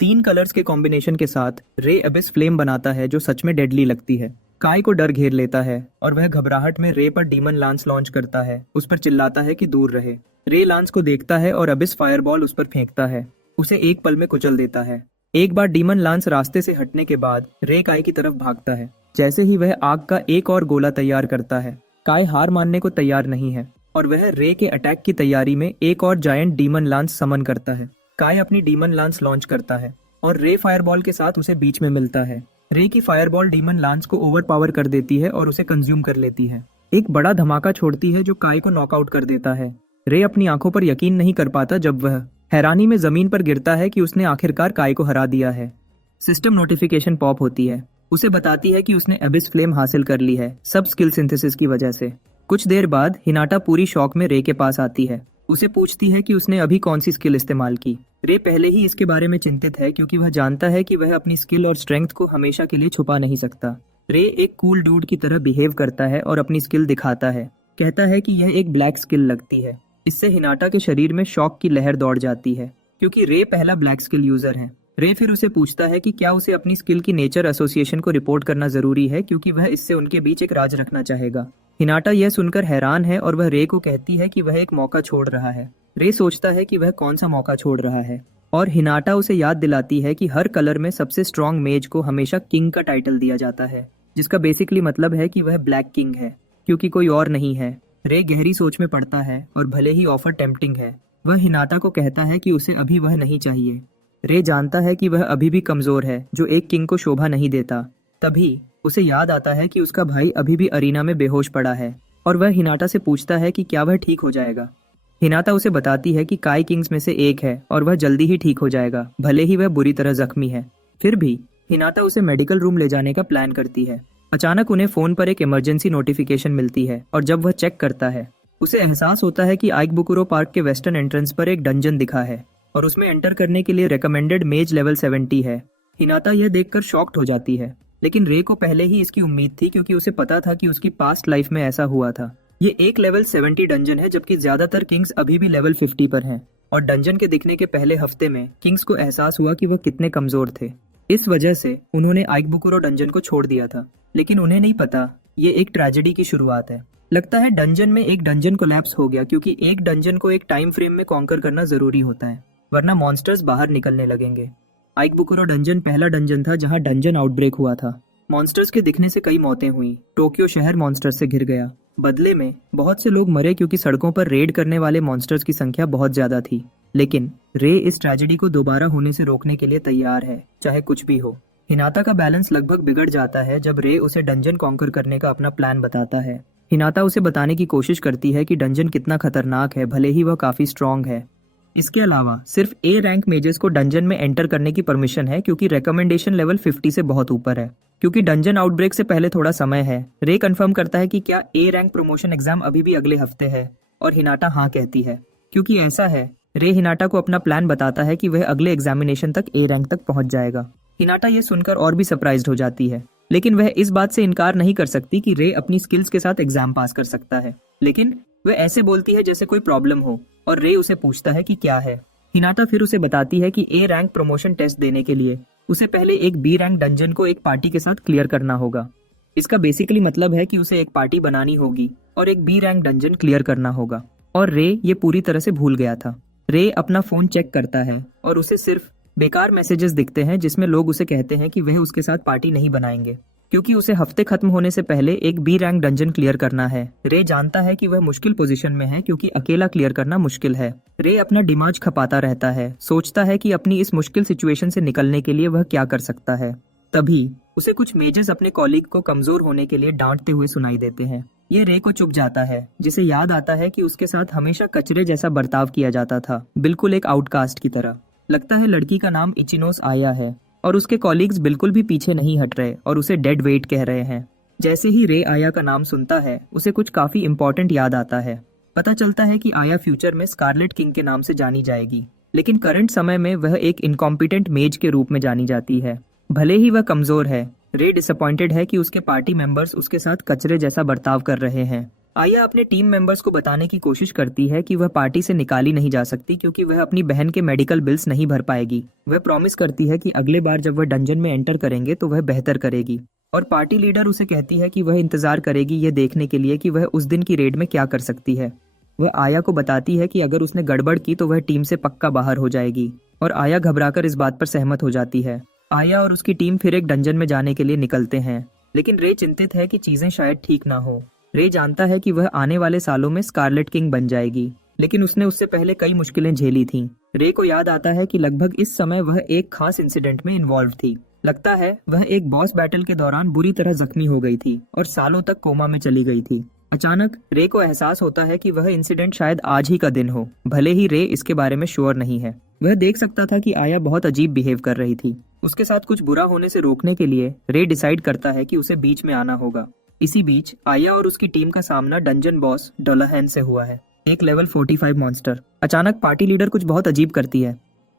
3 कलर्स के कॉम्बिनेशन के साथ रे एबिस फ्लेम बनाता है जो सच में डेडली लगती है। काई को डर घेर लेता है और वह घबराहट में रे पर डीमन लांस लॉन्च करता है, उस पर चिल्लाता है कि दूर रहे। रे लांस को देखता है और अबिस फायरबॉल उस पर फेंकता है, उसे एक पल में कुचल देता है। एक बार डीमन लांस रास्ते से हटने के बाद रे काई की तरफ भागता है। जैसे ही वह आग का एक और गोला तैयार करता है, काई हार मानने को तैयार नहीं है और वह रे के अटैक की तैयारी में एक और जायंट डीमन लांस समन करता है। काई अपनी डीमन लांस लॉन्च करता है और रे फायरबॉल के साथ उसे बीच में मिलता है। रे की फायरबॉल डीमन लांस को ओवर पावर कर देती है और उसे कंज्यूम कर लेती है। एक बड़ा धमाका छोड़ती है जो काई को नॉकआउट कर देता है। रे अपनी आंखों पर यकीन नहीं कर पाता जब वह हैरानी में जमीन पर गिरता है कि उसने आखिरकार काई को हरा दिया है। सिस्टम नोटिफिकेशन पॉप होती है, उसे बताती है कि उसने एबिस फ्लेम हासिल कर ली है, सब स्किल सिंथेसिस की वजह से। कुछ देर बाद हिनाटा पूरी शॉक में रे के पास आती है, उसे पूछती है कि उसने अभी कौन सी स्किल इस्तेमाल की। रे पहले ही इसके बारे में चिंतित है क्योंकि वह जानता है कि वह अपनी स्किल और स्ट्रेंथ को हमेशा के लिए छुपा नहीं सकता। रे एक कूल डूड की तरह बिहेव करता है और अपनी स्किल दिखाता है, कहता है कि यह एक ब्लैक स्किल लगती है। इससे हिनाटा के शरीर में शॉक की लहर दौड़ जाती है क्योंकि रे पहला ब्लैक स्किल यूजर है। रे फिर उसे पूछता है कि क्या उसे अपनी स्किल की नेचर एसोसिएशन को रिपोर्ट करना जरूरी है क्योंकि वह इससे उनके बीच एक राज रखना चाहेगा। हिनाटा यह सुनकर हैरान है और वह रे को कहती है कि वह एक मौका छोड़ रहा है। रे सोचता है कि वह कौन सा मौका छोड़ रहा है। और हिनाटा उसे याद दिलाती है कि हर कलर में सबसे स्ट्रॉन्ग मेज को हमेशा किंग का टाइटल दिया जाता है, जिसका बेसिकली मतलब है कि वह ब्लैक किंग है, क्योंकि कोई और नहीं है। रे गहरी सोच में पड़ता है और भले ही ऑफर टेम्पटिंग है, वह हिनाटा को कहता है कि उसे अभी वह नहीं चाहिए। रे जानता है कि वह अभी भी कमजोर है, जो एक किंग को शोभा नहीं देता। तभी उसे याद आता है कि उसका भाई अभी भी अरीना में बेहोश पड़ा है और वह हिनाटा से पूछता है कि क्या वह ठीक हो जाएगा। हिनाटा उसे बताती है कि काई किंग्स में से एक है और वह जल्दी ही ठीक हो जाएगा, भले ही वह बुरी तरह जख्मी है। फिर भी हिनाटा उसे मेडिकल रूम ले जाने का प्लान करती है। अचानक उन्हें फोन पर एक इमरजेंसी नोटिफिकेशन मिलती है और जब वह चेक करता है, उसे एहसास होता है कि आइकबुकुरो पार्क के वेस्टर्न एंट्रेंस पर एक डंजन दिखा है और उसमें एंटर करने के लिए रिकमेंडेड मेज लेवल 70 है। हिनाटा यह देखकर शॉक्ड हो जाती है, लेकिन रे को पहले ही इसकी उम्मीद थी क्योंकि उसे पता था कि उसकी पास्ट लाइफ में ऐसा हुआ था। ये एक लेवल 70 डंजन है, जबकि ज्यादातर किंग्स अभी भी लेवल 50 पर हैं। और डंजन के दिखने के पहले हफ्ते में किंग्स को एहसास हुआ कि वह कितने कमजोर थे। इस वजह से उन्होंने आइकबुकुरो डंजन को छोड़ दिया था, लेकिन उन्हें नहीं पता ये एक ट्रेजेडी की शुरुआत है। लगता है डंजन में एक डंजन कोलैप्स हो गया, क्योंकि एक डंजन को एक टाइम फ्रेम में कॉन्कर करना जरूरी होता है, वरना मॉन्स्टर्स बाहर निकलने लगेंगे। आइकबुकुरो डंजन पहला डंजन था जहां डंजन आउटब्रेक हुआ था। मॉन्स्टर्स के दिखने से कई मौतें हुई। टोक्यो शहर मॉन्स्टर्स से घिर गया। बदले में बहुत से लोग मरे क्योंकि सड़कों पर रेड करने वाले मॉन्स्टर्स की संख्या बहुत ज्यादा थी। लेकिन रे इस ट्रेजेडी को दोबारा होने से रोकने के लिए तैयार है, चाहे कुछ भी हो। हिनाटा का बैलेंस लगभग बिगड़ जाता है जब रे उसे डंजन कॉन्कर करने का अपना प्लान बताता है। हिनाटा उसे बताने की कोशिश करती है कि डंजन कितना खतरनाक है, भले ही वह काफी स्ट्रॉन्ग है। इसके अलावा सिर्फ ए रैंक मेजेस को डंजन में एंटर करने की परमिशन है, क्योंकि रिकमेंडेशन लेवल 50 से बहुत ऊपर है। क्योंकि डंजन आउटब्रेक से पहले थोड़ा समय है, रे कंफर्म करता है कि क्या ए रैंक प्रमोशन एग्जाम अभी भी अगले हफ्ते है, और हिनाटा हाँ कहती है। क्योंकि ऐसा है, रे हिनाटा को अपना प्लान बताता है कि वह अगले एग्जामिनेशन तक ए रैंक तक पहुंच जाएगा। हिनाटा ये सुनकर और भी सरप्राइज्ड हो जाती है, लेकिन वह इस बात से इनकार नहीं कर सकती कि रे अपनी स्किल्स के साथ एग्जाम पास कर सकता है। लेकिन वह ऐसे बोलती है जैसे कोई प्रॉब्लम हो, और रे उसे पूछता है कि क्या है। हिनाटा फिर उसे बताती है कि ए रैंक प्रमोशन टेस्ट देने के लिए उसे पहले एक बी रैंक डंजन को एक पार्टी के साथ क्लियर करना होगा। इसका बेसिकली मतलब है कि उसे एक पार्टी बनानी होगी और एक बी रैंक डंजन क्लियर करना होगा। और रे ये पूरी तरह से भूल गया था। रे अपना फोन चेक करता है और उसे सिर्फ बेकार मैसेजेस दिखते हैं जिसमें लोग उसे कहते हैं कि वह उसके साथ पार्टी नहीं बनाएंगे, क्योंकि उसे हफ्ते खत्म होने से पहले एक बी रैंक डंजन क्लियर करना है। रे जानता है कि वह मुश्किल पोजीशन में है, क्योंकि अकेला क्लियर करना मुश्किल है। रे अपना दिमाग खपाता रहता है, सोचता है कि अपनी इस मुश्किल सिचुएशन से निकलने के लिए वह क्या कर सकता है। तभी उसे कुछ मेजर्स अपने कॉलीग को कमजोर होने के लिए डांटते हुए सुनाई देते हैं। ये रे को चुप जाता है, जिसे याद आता है कि उसके साथ हमेशा कचरे जैसा बर्ताव किया जाता था, बिल्कुल एक आउटकास्ट की तरह। लगता है लड़की का नाम इचिनोस आया है और उसके कॉलीग्स बिल्कुल भी पीछे नहीं हट रहे और उसे डेड वेट कह रहे हैं। जैसे ही रे आया का नाम सुनता है, उसे कुछ काफी इम्पोर्टेंट याद आता है। पता चलता है कि आया फ्यूचर में स्कारलेट किंग के नाम से जानी जाएगी, लेकिन करंट समय में वह एक इनकॉम्पिटेंट मेज के रूप में जानी जाती है। भले ही वह कमजोर है, रे डिसअपॉइंटेड है कि उसके पार्टी मेंबर्स उसके साथ कचरे जैसा बर्ताव कर रहे हैं। आया अपने टीम मेंबर्स को बताने की कोशिश करती है कि वह पार्टी से निकाली नहीं जा सकती, क्योंकि वह अपनी बहन के मेडिकल बिल्स नहीं भर पाएगी। वह प्रॉमिस करती है कि अगले बार जब वह डंजन में एंटर करेंगे तो वह बेहतर करेगी। और पार्टी लीडर उसे कहती है कि वह इंतजार करेगी ये देखने के लिए कि वह उस दिन की रेड में क्या कर सकती है। वह आया को बताती है कि अगर उसने गड़बड़ की तो वह टीम से पक्का बाहर हो जाएगी, और आया घबराकर इस बात पर सहमत हो जाती है। आया और उसकी टीम फिर एक डंजन में जाने के लिए निकलते हैं, लेकिन रे चिंतित है कि चीजें शायद ठीक ना हो। रे जानता है कि वह आने वाले सालों में स्कारलेट किंग बन जाएगी, लेकिन उसने उससे पहले कई मुश्किलें झेली थीं। रे को याद आता है कि लगभग इस समय वह एक खास इंसिडेंट में इन्वॉल्व थी। लगता है वह एक बॉस बैटल के दौरान बुरी तरह जख्मी हो गई थी और सालों तक कोमा में चली गई थी। अचानक रे को एहसास होता है कि वह इंसिडेंट शायद आज ही का दिन हो, भले ही रे इसके बारे में श्योर नहीं है। वह देख सकता था कि आया बहुत अजीब बिहेव कर रही थी। उसके साथ कुछ बुरा होने से रोकने के लिए रे डिसाइड करता है कि उसे बीच में आना होगा। इसी बीच आया और उसकी टीम का सामना डंजन बॉस डोलाहैन से हुआ है, एक लेवल 45 मॉन्स्टर। अचानक पार्टी लीडर कुछ बहुत अजीब करती है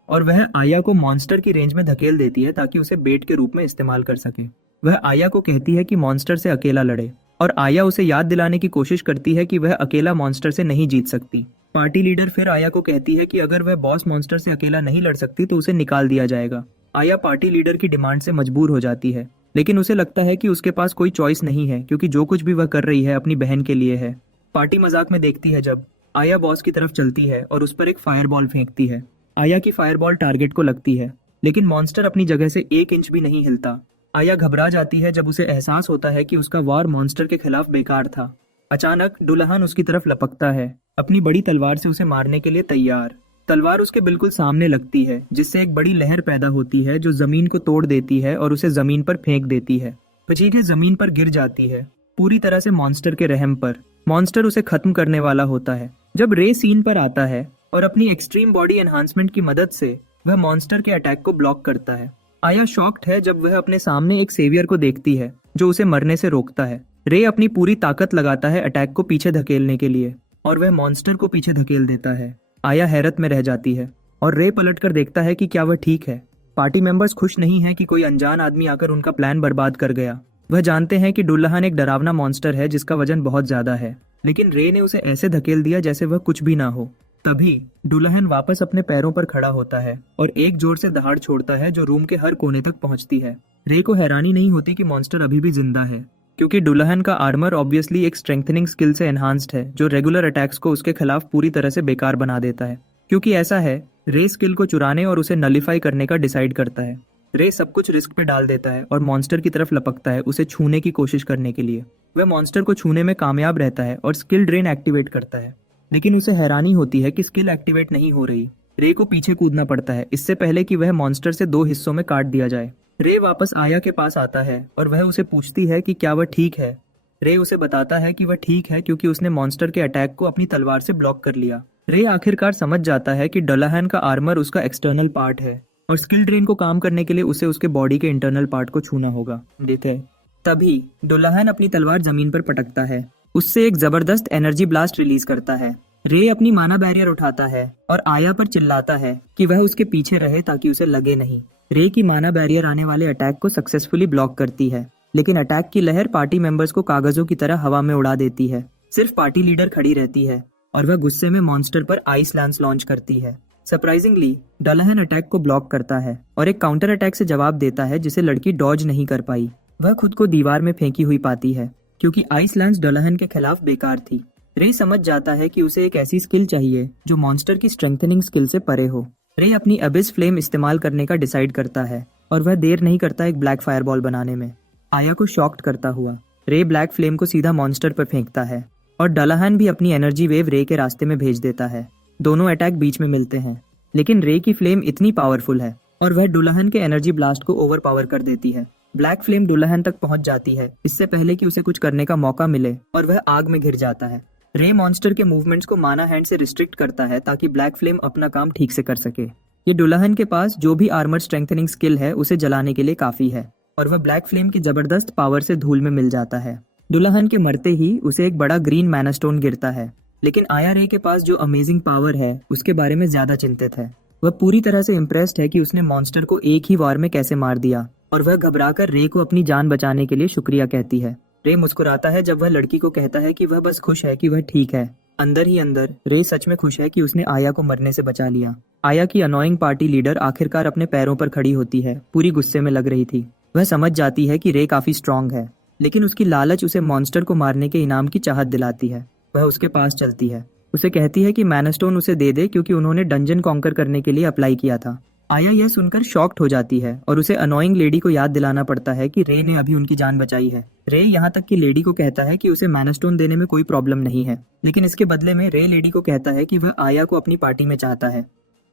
और वह आया को मॉन्स्टर की रेंज में धकेल देती है ताकि उसे बेट के रूप में इस्तेमाल कर सके। वह आया को कहती है कि मॉन्स्टर से अकेला लड़े, और आया उसे याद दिलाने की कोशिश करती है कि वह अकेला मॉन्स्टर से नहीं जीत सकती। पार्टी लीडर फिर आया को कहती है कि अगर वह बॉस मॉन्स्टर से अकेला नहीं लड़ सकती तो उसे निकाल दिया जाएगा। आया पार्टी लीडर की डिमांड से मजबूर हो जाती है, लेकिन उसे लगता है कि उसके पास कोई चॉइस नहीं है, क्योंकि जो कुछ भी वह कर रही है अपनी बहन के लिए है। पार्टी मजाक में देखती है जब आया बॉस की तरफ चलती है और उस पर एक फायरबॉल फेंकती है। आया की फायरबॉल टारगेट को लगती है, लेकिन मॉन्स्टर अपनी जगह से 1 इंच भी नहीं हिलता। आया घबरा जाती है जब उसे एहसास होता है कि उसका वार मॉन्स्टर के खिलाफ बेकार था। अचानक डुल्हन उसकी तरफ लपकता है, अपनी बड़ी तलवार से उसे मारने के लिए तैयार। तलवार उसके बिल्कुल सामने लगती है, जिससे एक बड़ी लहर पैदा होती है जो जमीन को तोड़ देती है और उसे जमीन पर फेंक देती है। वह चीजें जमीन पर गिर जाती है, पूरी तरह से मॉन्स्टर के रहम पर। मॉन्स्टर उसे खत्म करने वाला होता है। जब रे सीन पर आता है और अपनी एक्सट्रीम बॉडी एनहांसमेंट की मदद से वह मॉन्स्टर के अटैक को ब्लॉक करता है। आया शॉक्ड है जब वह अपने सामने एक सेवियर को देखती है जो उसे मरने से रोकता है। रे अपनी पूरी ताकत लगाता है अटैक को पीछे धकेलने के लिए और वह मॉन्स्टर को पीछे धकेल देता है। आया हैरत में रह जाती है और रे पलटकर देखता है कि क्या वह ठीक है। पार्टी मेंबर्स खुश नहीं हैं कि कोई अनजान आदमी आकर उनका प्लान बर्बाद कर गया। वह जानते हैं कि डुल्हन एक डरावना मॉन्स्टर है जिसका वजन बहुत ज्यादा है, लेकिन रे ने उसे ऐसे धकेल दिया जैसे वह कुछ भी ना हो। तभी डुल्हन वापस अपने पैरों पर खड़ा होता है और एक जोर से दहाड़ छोड़ता है जो रूम के हर कोने तक पहुंचती है। रे को हैरानी नहीं होती कि मॉन्स्टर अभी भी जिंदा है, क्योंकि डुल्हन का आर्मर ऑब्वियसली एक स्ट्रेंथनिंग स्किल से एनहांस्ड है जो रेगुलर अटैक्स को उसके खिलाफ पूरी तरह से बेकार बना देता है। क्योंकि ऐसा है, रे स्किल को चुराने और उसे नलिफाई करने का डिसाइड करता है। रे सब कुछ रिस्क पे डाल देता है और मॉन्स्टर की तरफ लपकता है उसे छूने की कोशिश करने के लिए। वह मॉन्स्टर को छूने में कामयाब रहता है और स्किल ड्रेन एक्टिवेट करता है, लेकिन उसे हैरानी होती है कि स्किल एक्टिवेट नहीं हो रही। रे को पीछे कूदना पड़ता है इससे पहले कि वह मॉन्स्टर से 2 हिस्सों में काट दिया जाए। रे वापस आया के पास आता है और वह उसे पूछती है कि क्या वह ठीक है। रे उसे बताता है कि वह ठीक है क्योंकि उसने मॉन्स्टर के अटैक को अपनी तलवार से ब्लॉक कर लिया। रे आखिरकार समझ जाता है कि डुल्हन का आर्मर उसका एक्सटर्नल पार्ट है और स्किल ड्रेन को काम करने के लिए उसे उसके बॉडी के इंटरनल पार्ट को छूना होगा। देते हैं तभी डुल्हन अपनी तलवार जमीन पर पटकता है, उससे एक जबरदस्त एनर्जी ब्लास्ट रिलीज करता है। रे अपनी माना बैरियर उठाता है और आया पर चिल्लाता है कि वह उसके पीछे रहे ताकि उसे लगे नहीं। रे की माना बैरियर आने वाले अटैक को सक्सेसफुली ब्लॉक करती है, लेकिन अटैक की लहर पार्टी मेंबर्स को कागजों की तरह हवा में उड़ा देती है। सिर्फ पार्टी लीडर खड़ी रहती है और वह गुस्से में मॉन्स्टर पर आइस लैंस लॉन्च करती है। सरप्राइजिंगली डुल्हन अटैक को ब्लॉक करता है और एक काउंटर अटैक से जवाब देता है जिसे लड़की डॉज नहीं कर पाई। वह खुद को दीवार में फेंकी हुई पाती है क्योंकि आइस लैंस डुल्हन के खिलाफ बेकार थी। रे समझ जाता है कि उसे एक ऐसी स्किल चाहिए जो मॉन्स्टर की स्ट्रेंथनिंग स्किल से परे हो। रे अपनी अबिस फ्लेम इस्तेमाल करने का डिसाइड करता है और वह देर नहीं करता एक ब्लैक फायरबॉल बनाने में। आया को शॉक्ड करता हुआ रे ब्लैक फ्लेम को सीधा मॉन्स्टर पर फेंकता है और डुल्हन भी अपनी एनर्जी वेव रे के रास्ते में भेज देता है। दोनों अटैक बीच में मिलते हैं, लेकिन रे की फ्लेम इतनी पावरफुल है और वह डुल्हन के एनर्जी ब्लास्ट को ओवर पावर कर देती है। ब्लैक फ्लेम डुल्हन तक पहुंच जाती है इससे पहले कि उसे कुछ करने का मौका मिले और वह आग में घिर जाता है। रे मॉन्स्टर के मूवमेंट्स को माना हैंड से रिस्ट्रिक्ट करता है ताकि ब्लैक फ्लेम अपना काम ठीक से कर सके। ये डुल्हन के पास जो भी आर्मर स्ट्रेंथनिंग स्किल है उसे जलाने के लिए काफी है और वह ब्लैक फ्लेम की जबरदस्त पावर से धूल में मिल जाता है। डुल्हन के मरते ही उसे एक बड़ा ग्रीन मैना स्टोन गिरता है, लेकिन आया रे के पास जो अमेजिंग पावर है उसके बारे में ज्यादा चिंतित है। वह पूरी तरह से इम्प्रेस्ड है कि उसने मॉन्स्टर को एक ही वार में कैसे मार दिया और वह घबराकर रे को अपनी जान बचाने के लिए शुक्रिया कहती है। रे मुस्कुराता है जब वह लड़की को कहता है कि वह बस खुश है कि वह ठीक है। अंदर ही अंदर रे सच में खुश है कि उसने आया को मरने से बचा लिया। आया की अनोइंग पार्टी लीडर आखिरकार अपने पैरों पर खड़ी होती है, पूरी गुस्से में लग रही थी। वह समझ जाती है कि रे काफी स्ट्रांग है, लेकिन उसकी लालच उसे मॉन्स्टर को मारने के इनाम की चाहत दिलाती है। वह उसके पास चलती है, उसे कहती है कि मैना स्टोन उसे दे दे क्योंकि उन्होंने डंजन कॉन्कर करने के लिए अप्लाई किया था। आया यह सुनकर शॉक्ड हो जाती है और उसे अनोइंग लेडी को याद दिलाना पड़ता है कि रे ने अभी उनकी जान बचाई है। रे यहाँ तक कि लेडी को कहता है कि उसे मैना स्टोन देने में कोई प्रॉब्लम नहीं है, लेकिन इसके बदले में रे लेडी को कहता है कि वह आया को अपनी पार्टी में चाहता है।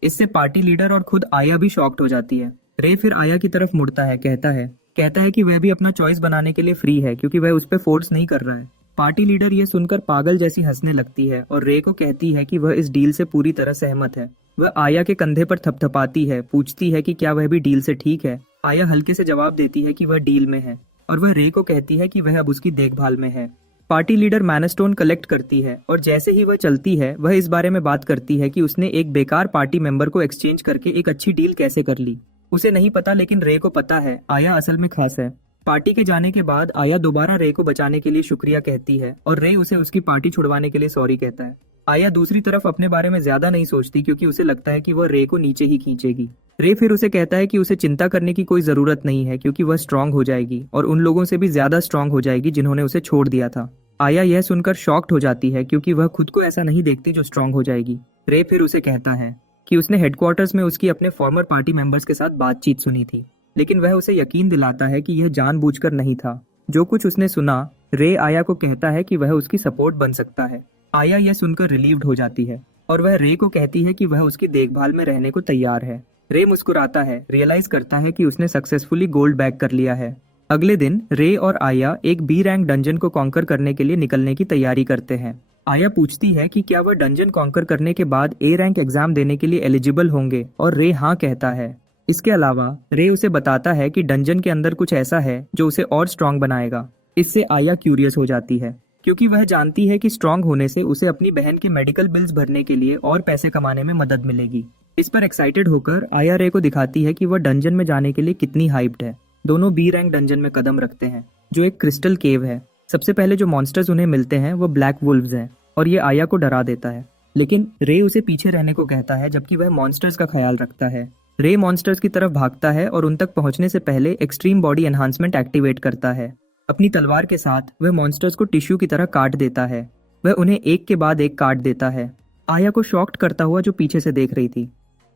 इससे पार्टी लीडर और खुद आया भी शॉक्ड हो जाती है। रे फिर आया की तरफ मुड़ता है, कहता है कि वह भी अपना चॉइस बनाने के लिए फ्री है क्योंकि वह उस पर फोर्स नहीं कर रहा है। पार्टी लीडर ये सुनकर पागल जैसी हंसने लगती है और रे को कहती है कि वह इस डील से पूरी तरह सहमत है। वह आया के कंधे पर थपथपाती है, पूछती है कि क्या वह भी डील से ठीक है। आया हल्के से जवाब देती है कि वह डील में है और वह रे को कहती है कि वह अब उसकी देखभाल में है। पार्टी लीडर मैना स्टोन कलेक्ट करती है और जैसे ही वह चलती है वह इस बारे में बात करती है कि उसने एक बेकार पार्टी मेंबर को एक्सचेंज करके एक अच्छी डील कैसे कर ली। उसे नहीं पता, लेकिन रे को पता है आया असल में खास है। पार्टी के जाने के बाद आया दोबारा रे को बचाने के लिए शुक्रिया कहती है और रे उसे उसकी पार्टी छुड़वाने के लिए सॉरी कहता है। आया दूसरी तरफ अपने बारे में ज्यादा नहीं सोचती क्योंकि उसे लगता है कि वह रे को नीचे ही खींचेगी। रे फिर उसे कहता है कि उसे चिंता करने की कोई जरूरत नहीं है क्योंकि वह स्ट्रांग हो जाएगी और उन लोगों से भी ज्यादा स्ट्रांग हो जाएगी जिन्होंने उसे छोड़ दिया था। आया यह सुनकर शॉक्ड हो जाती है क्योंकि वह खुद को ऐसा नहीं देखती जो स्ट्रांग हो जाएगी। रे फिर उसे कहता है कि उसने हेडक्वार्टर्स में उसकी अपने फॉर्मर पार्टी मेंबर्स के साथ बातचीत सुनी थी, लेकिन वह उसे यकीन दिलाता है कि यह जानबूझकर नहीं था। जो कुछ उसने सुना, रे आया को कहता है कि वह उसकी सपोर्ट बन सकता है। आया यह सुनकर रिलीव्ड हो जाती है और वह रे को कहती है कि वह उसकी देखभाल में रहने को तैयार है। रे मुस्कुराता है, रियलाइज करता है कि उसने सक्सेसफुली गोल्ड बैग कर लिया है। अगले दिन रे और आया एक बी रैंक डंजन को कॉन्कर करने के लिए निकलने की तैयारी करते हैं। आया पूछती है कि क्या वह डंजन कॉन्कर करने के बाद ए रैंक एग्जाम देने के लिए एलिजिबल होंगे और रे हाँ कहता है। इसके अलावा रे उसे बताता है कि डंजन के अंदर कुछ ऐसा है जो उसे और स्ट्रांग बनाएगा। इससे आया क्यूरियस हो जाती है, क्योंकि वह जानती है कि स्ट्रांग होने से उसे अपनी बहन के मेडिकल बिल्स भरने के लिए और पैसे कमाने में मदद मिलेगी। इस पर एक्साइटेड होकर आया रे को दिखाती है कि वह डंजन में जाने के लिए कितनी हाइप्ड है। दोनों बी रैंक डंजन में कदम रखते हैं, जो एक क्रिस्टल केव है। सबसे पहले जो मॉन्स्टर्स उन्हें मिलते हैं वो ब्लैक वुल्व्स हैं और ये आया को डरा देता है, लेकिन रे उसे पीछे रहने को कहता है जबकि वह मॉन्स्टर्स का ख्याल रखता है। रे मॉन्स्टर्स की तरफ भागता है और उन तक पहुंचने से पहले एक्सट्रीम बॉडी एनहांसमेंट एक्टिवेट करता है। अपनी तलवार के साथ वह मॉन्स्टर्स को टिश्यू की तरह काट देता है। वह उन्हें एक के बाद एक काट देता है, आया को शॉक्ड करता हुआ जो पीछे से देख रही थी।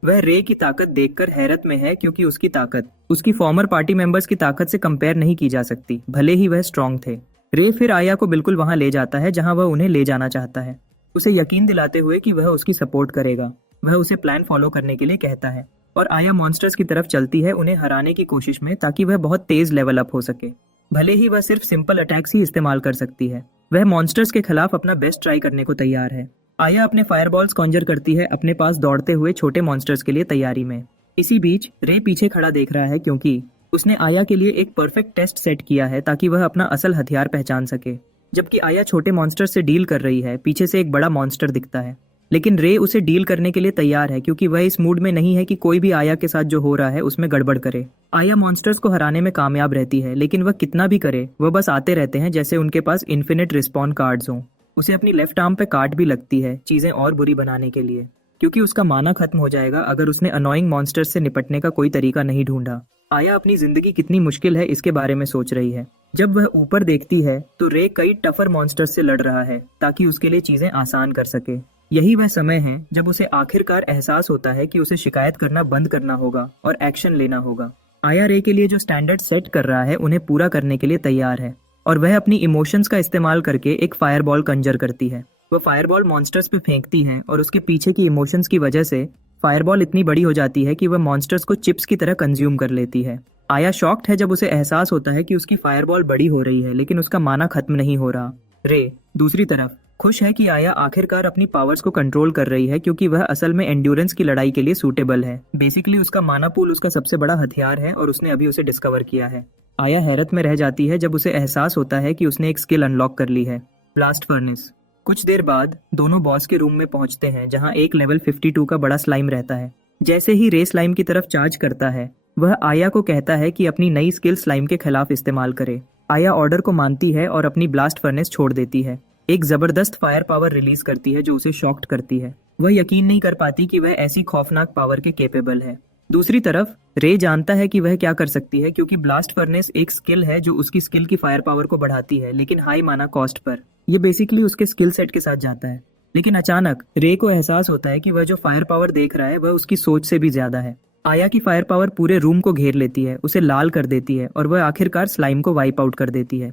वह रे की ताकत देखकर हैरत में है, क्योंकि उसकी ताकत उसकी फॉर्मर पार्टी मेंबर्स की ताकत से कंपेयर नहीं की जा सकती, भले ही वह स्ट्रांग थे। रे फिर आया को बिल्कुल वहां ले जाता है जहां वह उन्हें ले जाना चाहता है, उसे यकीन दिलाते हुए कि वह उसकी सपोर्ट करेगा। वह उसे प्लान फॉलो करने के लिए कहता है और आया मॉन्स्टर्स की तरफ चलती है उन्हें हराने की कोशिश में, ताकि वह बहुत तेज लेवल अप हो सके। भले ही वह सिर्फ सिंपल अटैक्स ही इस्तेमाल कर सकती है, वह मॉन्स्टर्स के खिलाफ अपना बेस्ट ट्राई करने को तैयार है। आया अपने फायरबॉल्स कॉन्जर करती है अपने पास दौड़ते हुए छोटे मॉन्स्टर्स के लिए तैयारी में। इसी बीच रे पीछे खड़ा देख रहा है, क्योंकि उसने आया के लिए एक परफेक्ट टेस्ट सेट किया है ताकि वह अपना असल हथियार पहचान सके। जबकि आया छोटे मॉन्स्टर से डील कर रही है, पीछे से एक बड़ा मॉन्स्टर दिखता है, लेकिन रे उसे डील करने के लिए तैयार है, क्योंकि वह इस मूड में नहीं है कि कोई भी आया के साथ जो हो रहा है उसमें गड़बड़ करे। आया मॉन्स्टर्स को हराने में कामयाब रहती है, लेकिन वह कितना भी करे वह बस आते रहते हैं, जैसे उनके पास इन्फिनिट रिस्पॉन कार्ड्स हों। उसे अपनी लेफ्ट आर्म पे काट भी लगती है चीजें और बुरी बनाने के लिए, क्योंकि उसका माना खत्म हो जाएगा अगर उसने अनोइंग मॉन्स्टर्स से निपटने का कोई तरीका नहीं ढूंढा। आया अपनी जिंदगी कितनी मुश्किल है इसके बारे में सोच रही है। जब वह ऊपर देखती है तो रे कई टफर मॉन्स्टर्स से लड़ रहा है ताकि उसके लिए चीजें आसान कर सके। यही वह समय है जब उसे आखिरकार एहसास होता है कि उसे शिकायत करना बंद करना होगा और एक्शन लेना होगा। आया रे के लिए जो स्टैंडर्ड सेट कर रहा है उन्हें पूरा करने के लिए तैयार है, और वह अपनी इमोशंस का इस्तेमाल करके एक फायरबॉल कंजर करती है। वह फायरबॉल मॉन्स्टर्स पे फेंकती है और उसके पीछे की इमोशंस की वजह से फायरबॉल इतनी बड़ी हो जाती है कि वह मॉन्स्टर्स को चिप्स की तरह कंज्यूम कर लेती है। आया शॉक्ड है जब उसे एहसास होता है कि उसकी फायरबॉल बड़ी हो रही है, लेकिन उसका माना खत्म नहीं हो रहा। रे दूसरी तरफ खुश है कि आया आखिरकार अपनी पावर्स को कंट्रोल कर रही है, क्योंकि वह असल में एंड्योरेंस की लड़ाई के लिए सूटेबल है। बेसिकली उसका माना पूल उसका सबसे बड़ा हथियार है और उसने अभी उसे डिस्कवर किया है। आया हैरत में रह जाती है जब उसे एहसास होता है कि उसने एक स्किल अनलॉक कर ली है, ब्लास्ट फर्नेस। कुछ देर बाद दोनों बॉस के रूम में पहुंचते हैं, जहां एक लेवल 52 का बड़ा स्लाइम रहता है। जैसे ही रे स्लाइम की तरफ चार्ज करता है, वह आया को कहता है कि अपनी नई स्किल स्लाइम के खिलाफ इस्तेमाल करे। आया ऑर्डर को मानती है और अपनी ब्लास्ट फर्नेस छोड़ देती है। एक जबरदस्त फायर पावर रिलीज करती है जो उसे शॉक्ड करती है। वह यकीन नहीं कर पाती कि वह ऐसी खौफनाक पावर के केपेबल है। दूसरी तरफ रे जानता है कि वह क्या कर सकती है, क्योंकि ब्लास्ट फर्नेस एक स्किल है जो उसकी स्किल की फायर पावर को बढ़ाती है, लेकिन हाई माना कॉस्ट पर। ये बेसिकली उसके स्किल सेट के साथ जाता है। लेकिन अचानक रे को एहसास होता है कि वह जो फायर पावर देख रहा है वह उसकी सोच से भी ज्यादा है। आया की फायर पावर पूरे रूम को घेर लेती है, उसे लाल कर देती है और वह आखिरकार स्लाइम को वाइप आउट कर देती है।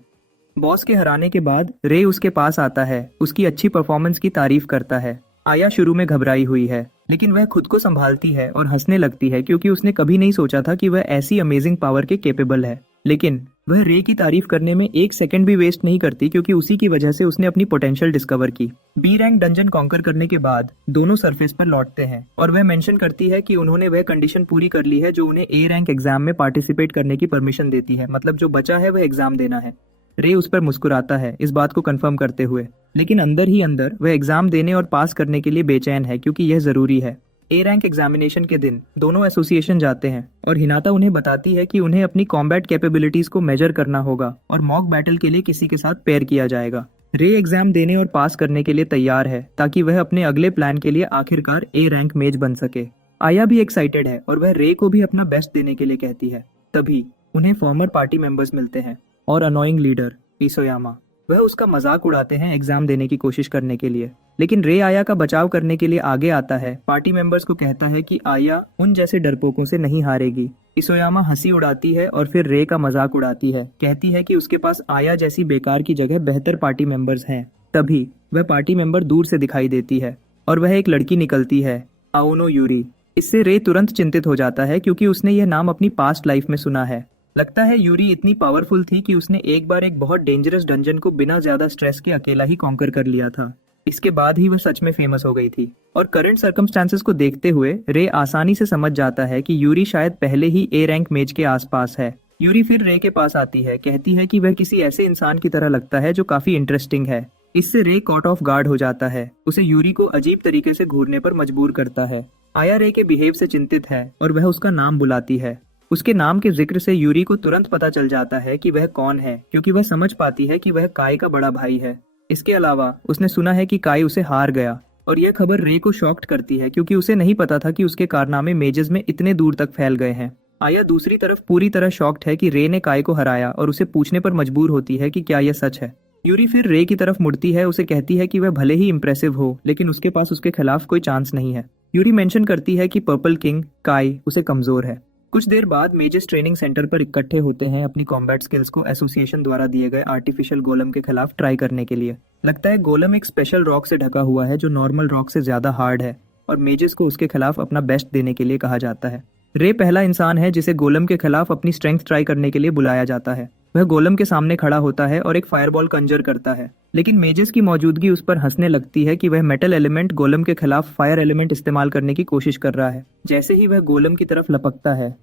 बॉस के हराने के बाद रे उसके पास आता है, उसकी अच्छी परफॉर्मेंस की तारीफ करता है। आया शुरू में घबराई हुई है, लेकिन वह खुद को संभालती है और हंसने लगती है, क्योंकि उसने कभी नहीं सोचा था कि वह ऐसी अमेजिंग पावर के केपेबल है। लेकिन वह रे की तारीफ करने में एक सेकंड भी वेस्ट नहीं करती, क्योंकि उसी की वजह से उसने अपनी पोटेंशियल डिस्कवर की। बी रैंक डंजन कॉन्कर करने के बाद दोनों सरफेस पर लौटते हैं और वह मेंशन करती है कि उन्होंने वह कंडीशन पूरी कर ली है जो उन्हें ए रैंक एग्जाम में पार्टिसिपेट करने की परमिशन देती है, मतलब जो बचा है वह एग्जाम देना है। रे उस पर मुस्कुराता है इस बात को कंफर्म करते हुए, लेकिन अंदर ही अंदर वह एग्जाम देने और पास करने के लिए बेचैन है, क्योंकि यह जरूरी है। ए रैंक एग्जामिनेशन के दिन दोनों एसोसिएशन जाते हैं और हिनाता उन्हें बताती है कि उन्हें अपनी कॉम्बैट कैपेबिलिटीज को मेजर करना होगा और मॉक बैटल के लिए किसी के साथ पेयर किया जाएगा। रे एग्जाम देने और पास करने के लिए तैयार है ताकि वह अपने अगले प्लान के लिए आखिरकार ए रैंक मेज बन सके। आया भी एक्साइटेड है और वह रे को भी अपना बेस्ट देने के लिए कहती है। तभी उन्हें फॉर्मर पार्टी मेंबर्स मिलते हैं और अनोइंग लीडर इसोयामा। वह उसका मजाक उड़ाते हैं एग्जाम देने की कोशिश करने के लिए। लेकिन रे आया का बचाव करने के लिए आगे आता है, पार्टी मेंबर्स को कहता है कि आया उन जैसे डरपोकों से नहीं हारेगी। इसोयामा हंसी उड़ाती है और फिर रे का मजाक उड़ाती है, कहती है कि उसके पास आया जैसी बेकार की जगह बेहतर पार्टी मेंबर्स हैं। तभी वह पार्टी मेंबर दूर से दिखाई देती है और वह एक लड़की निकलती है, आओनो यूरी। इससे रे तुरंत चिंतित हो जाता है क्योंकि उसने यह नाम अपनी पास्ट लाइफ में सुना है। लगता है यूरी इतनी पावरफुल थी कि उसने एक बार एक बहुत डेंजरस डंजन को बिना ज्यादा स्ट्रेस के अकेला ही कॉन्कर कर लिया था। इसके बाद ही वह सच में फेमस हो गई थी। और करंट सर्कमस्टांसेस को देखते हुए रे आसानी से समझ जाता है कि यूरी शायद पहले ही ए रैंक मेज के आसपास है। यूरी फिर रे के पास आती है, कहती है कि वह किसी ऐसे इंसान की तरह लगता है जो काफी इंटरेस्टिंग है। इससे रे कॉट ऑफ गार्ड हो जाता है, उसे यूरी को अजीब तरीके से घूरने पर मजबूर करता है। आया रे के बिहेव से चिंतित है और वह उसका नाम बुलाती है। उसके नाम के जिक्र से यूरी को तुरंत पता चल जाता है कि वह कौन है, क्योंकि वह समझ पाती है कि वह काई का बड़ा भाई है। इसके अलावा उसने सुना है कि काई उसे हार गया और यह खबर रे को शॉक्ड करती है क्योंकि उसे नहीं पता था कि उसके कारनामे मेजेस में इतने दूर तक फैल गए हैं। आया दूसरी तरफ पूरी तरह शॉक्ड है कि रे ने काई को हराया और उसे पूछने पर मजबूर होती है कि क्या यह सच है। यूरी फिर रे की तरफ मुड़ती है, उसे कहती है कि वह भले ही इम्प्रेसिव हो लेकिन उसके पास उसके खिलाफ कोई चांस नहीं है। यूरी मेंशन करती है कि पर्पल किंग काई उसे कमजोर है। कुछ देर बाद मेजेस ट्रेनिंग सेंटर पर इकट्ठे होते हैं अपनी कॉम्बैट स्किल्स को एसोसिएशन द्वारा दिए गए आर्टिफिशियल गोलम के खिलाफ ट्राई करने के लिए। लगता है गोलम एक स्पेशल रॉक से ढका हुआ है जो नॉर्मल रॉक से ज्यादा हार्ड है और मेजेस को उसके खिलाफ अपना बेस्ट देने के लिए कहा जाता है। रे पहला इंसान है जिसे गोलम के खिलाफ अपनी स्ट्रेंथ ट्राई करने के लिए बुलाया जाता है। वह गोलम के सामने खड़ा होता है और एक फायरबॉल कंजर करता है, लेकिन मेजेस की मौजूदगी उस पर हंसने लगती है कि वह मेटल एलिमेंट गोलम के खिलाफ फायर एलिमेंट इस्तेमाल करने की कोशिश कर रहा है। जैसे ही वह गोलम की तरफ लपकता है,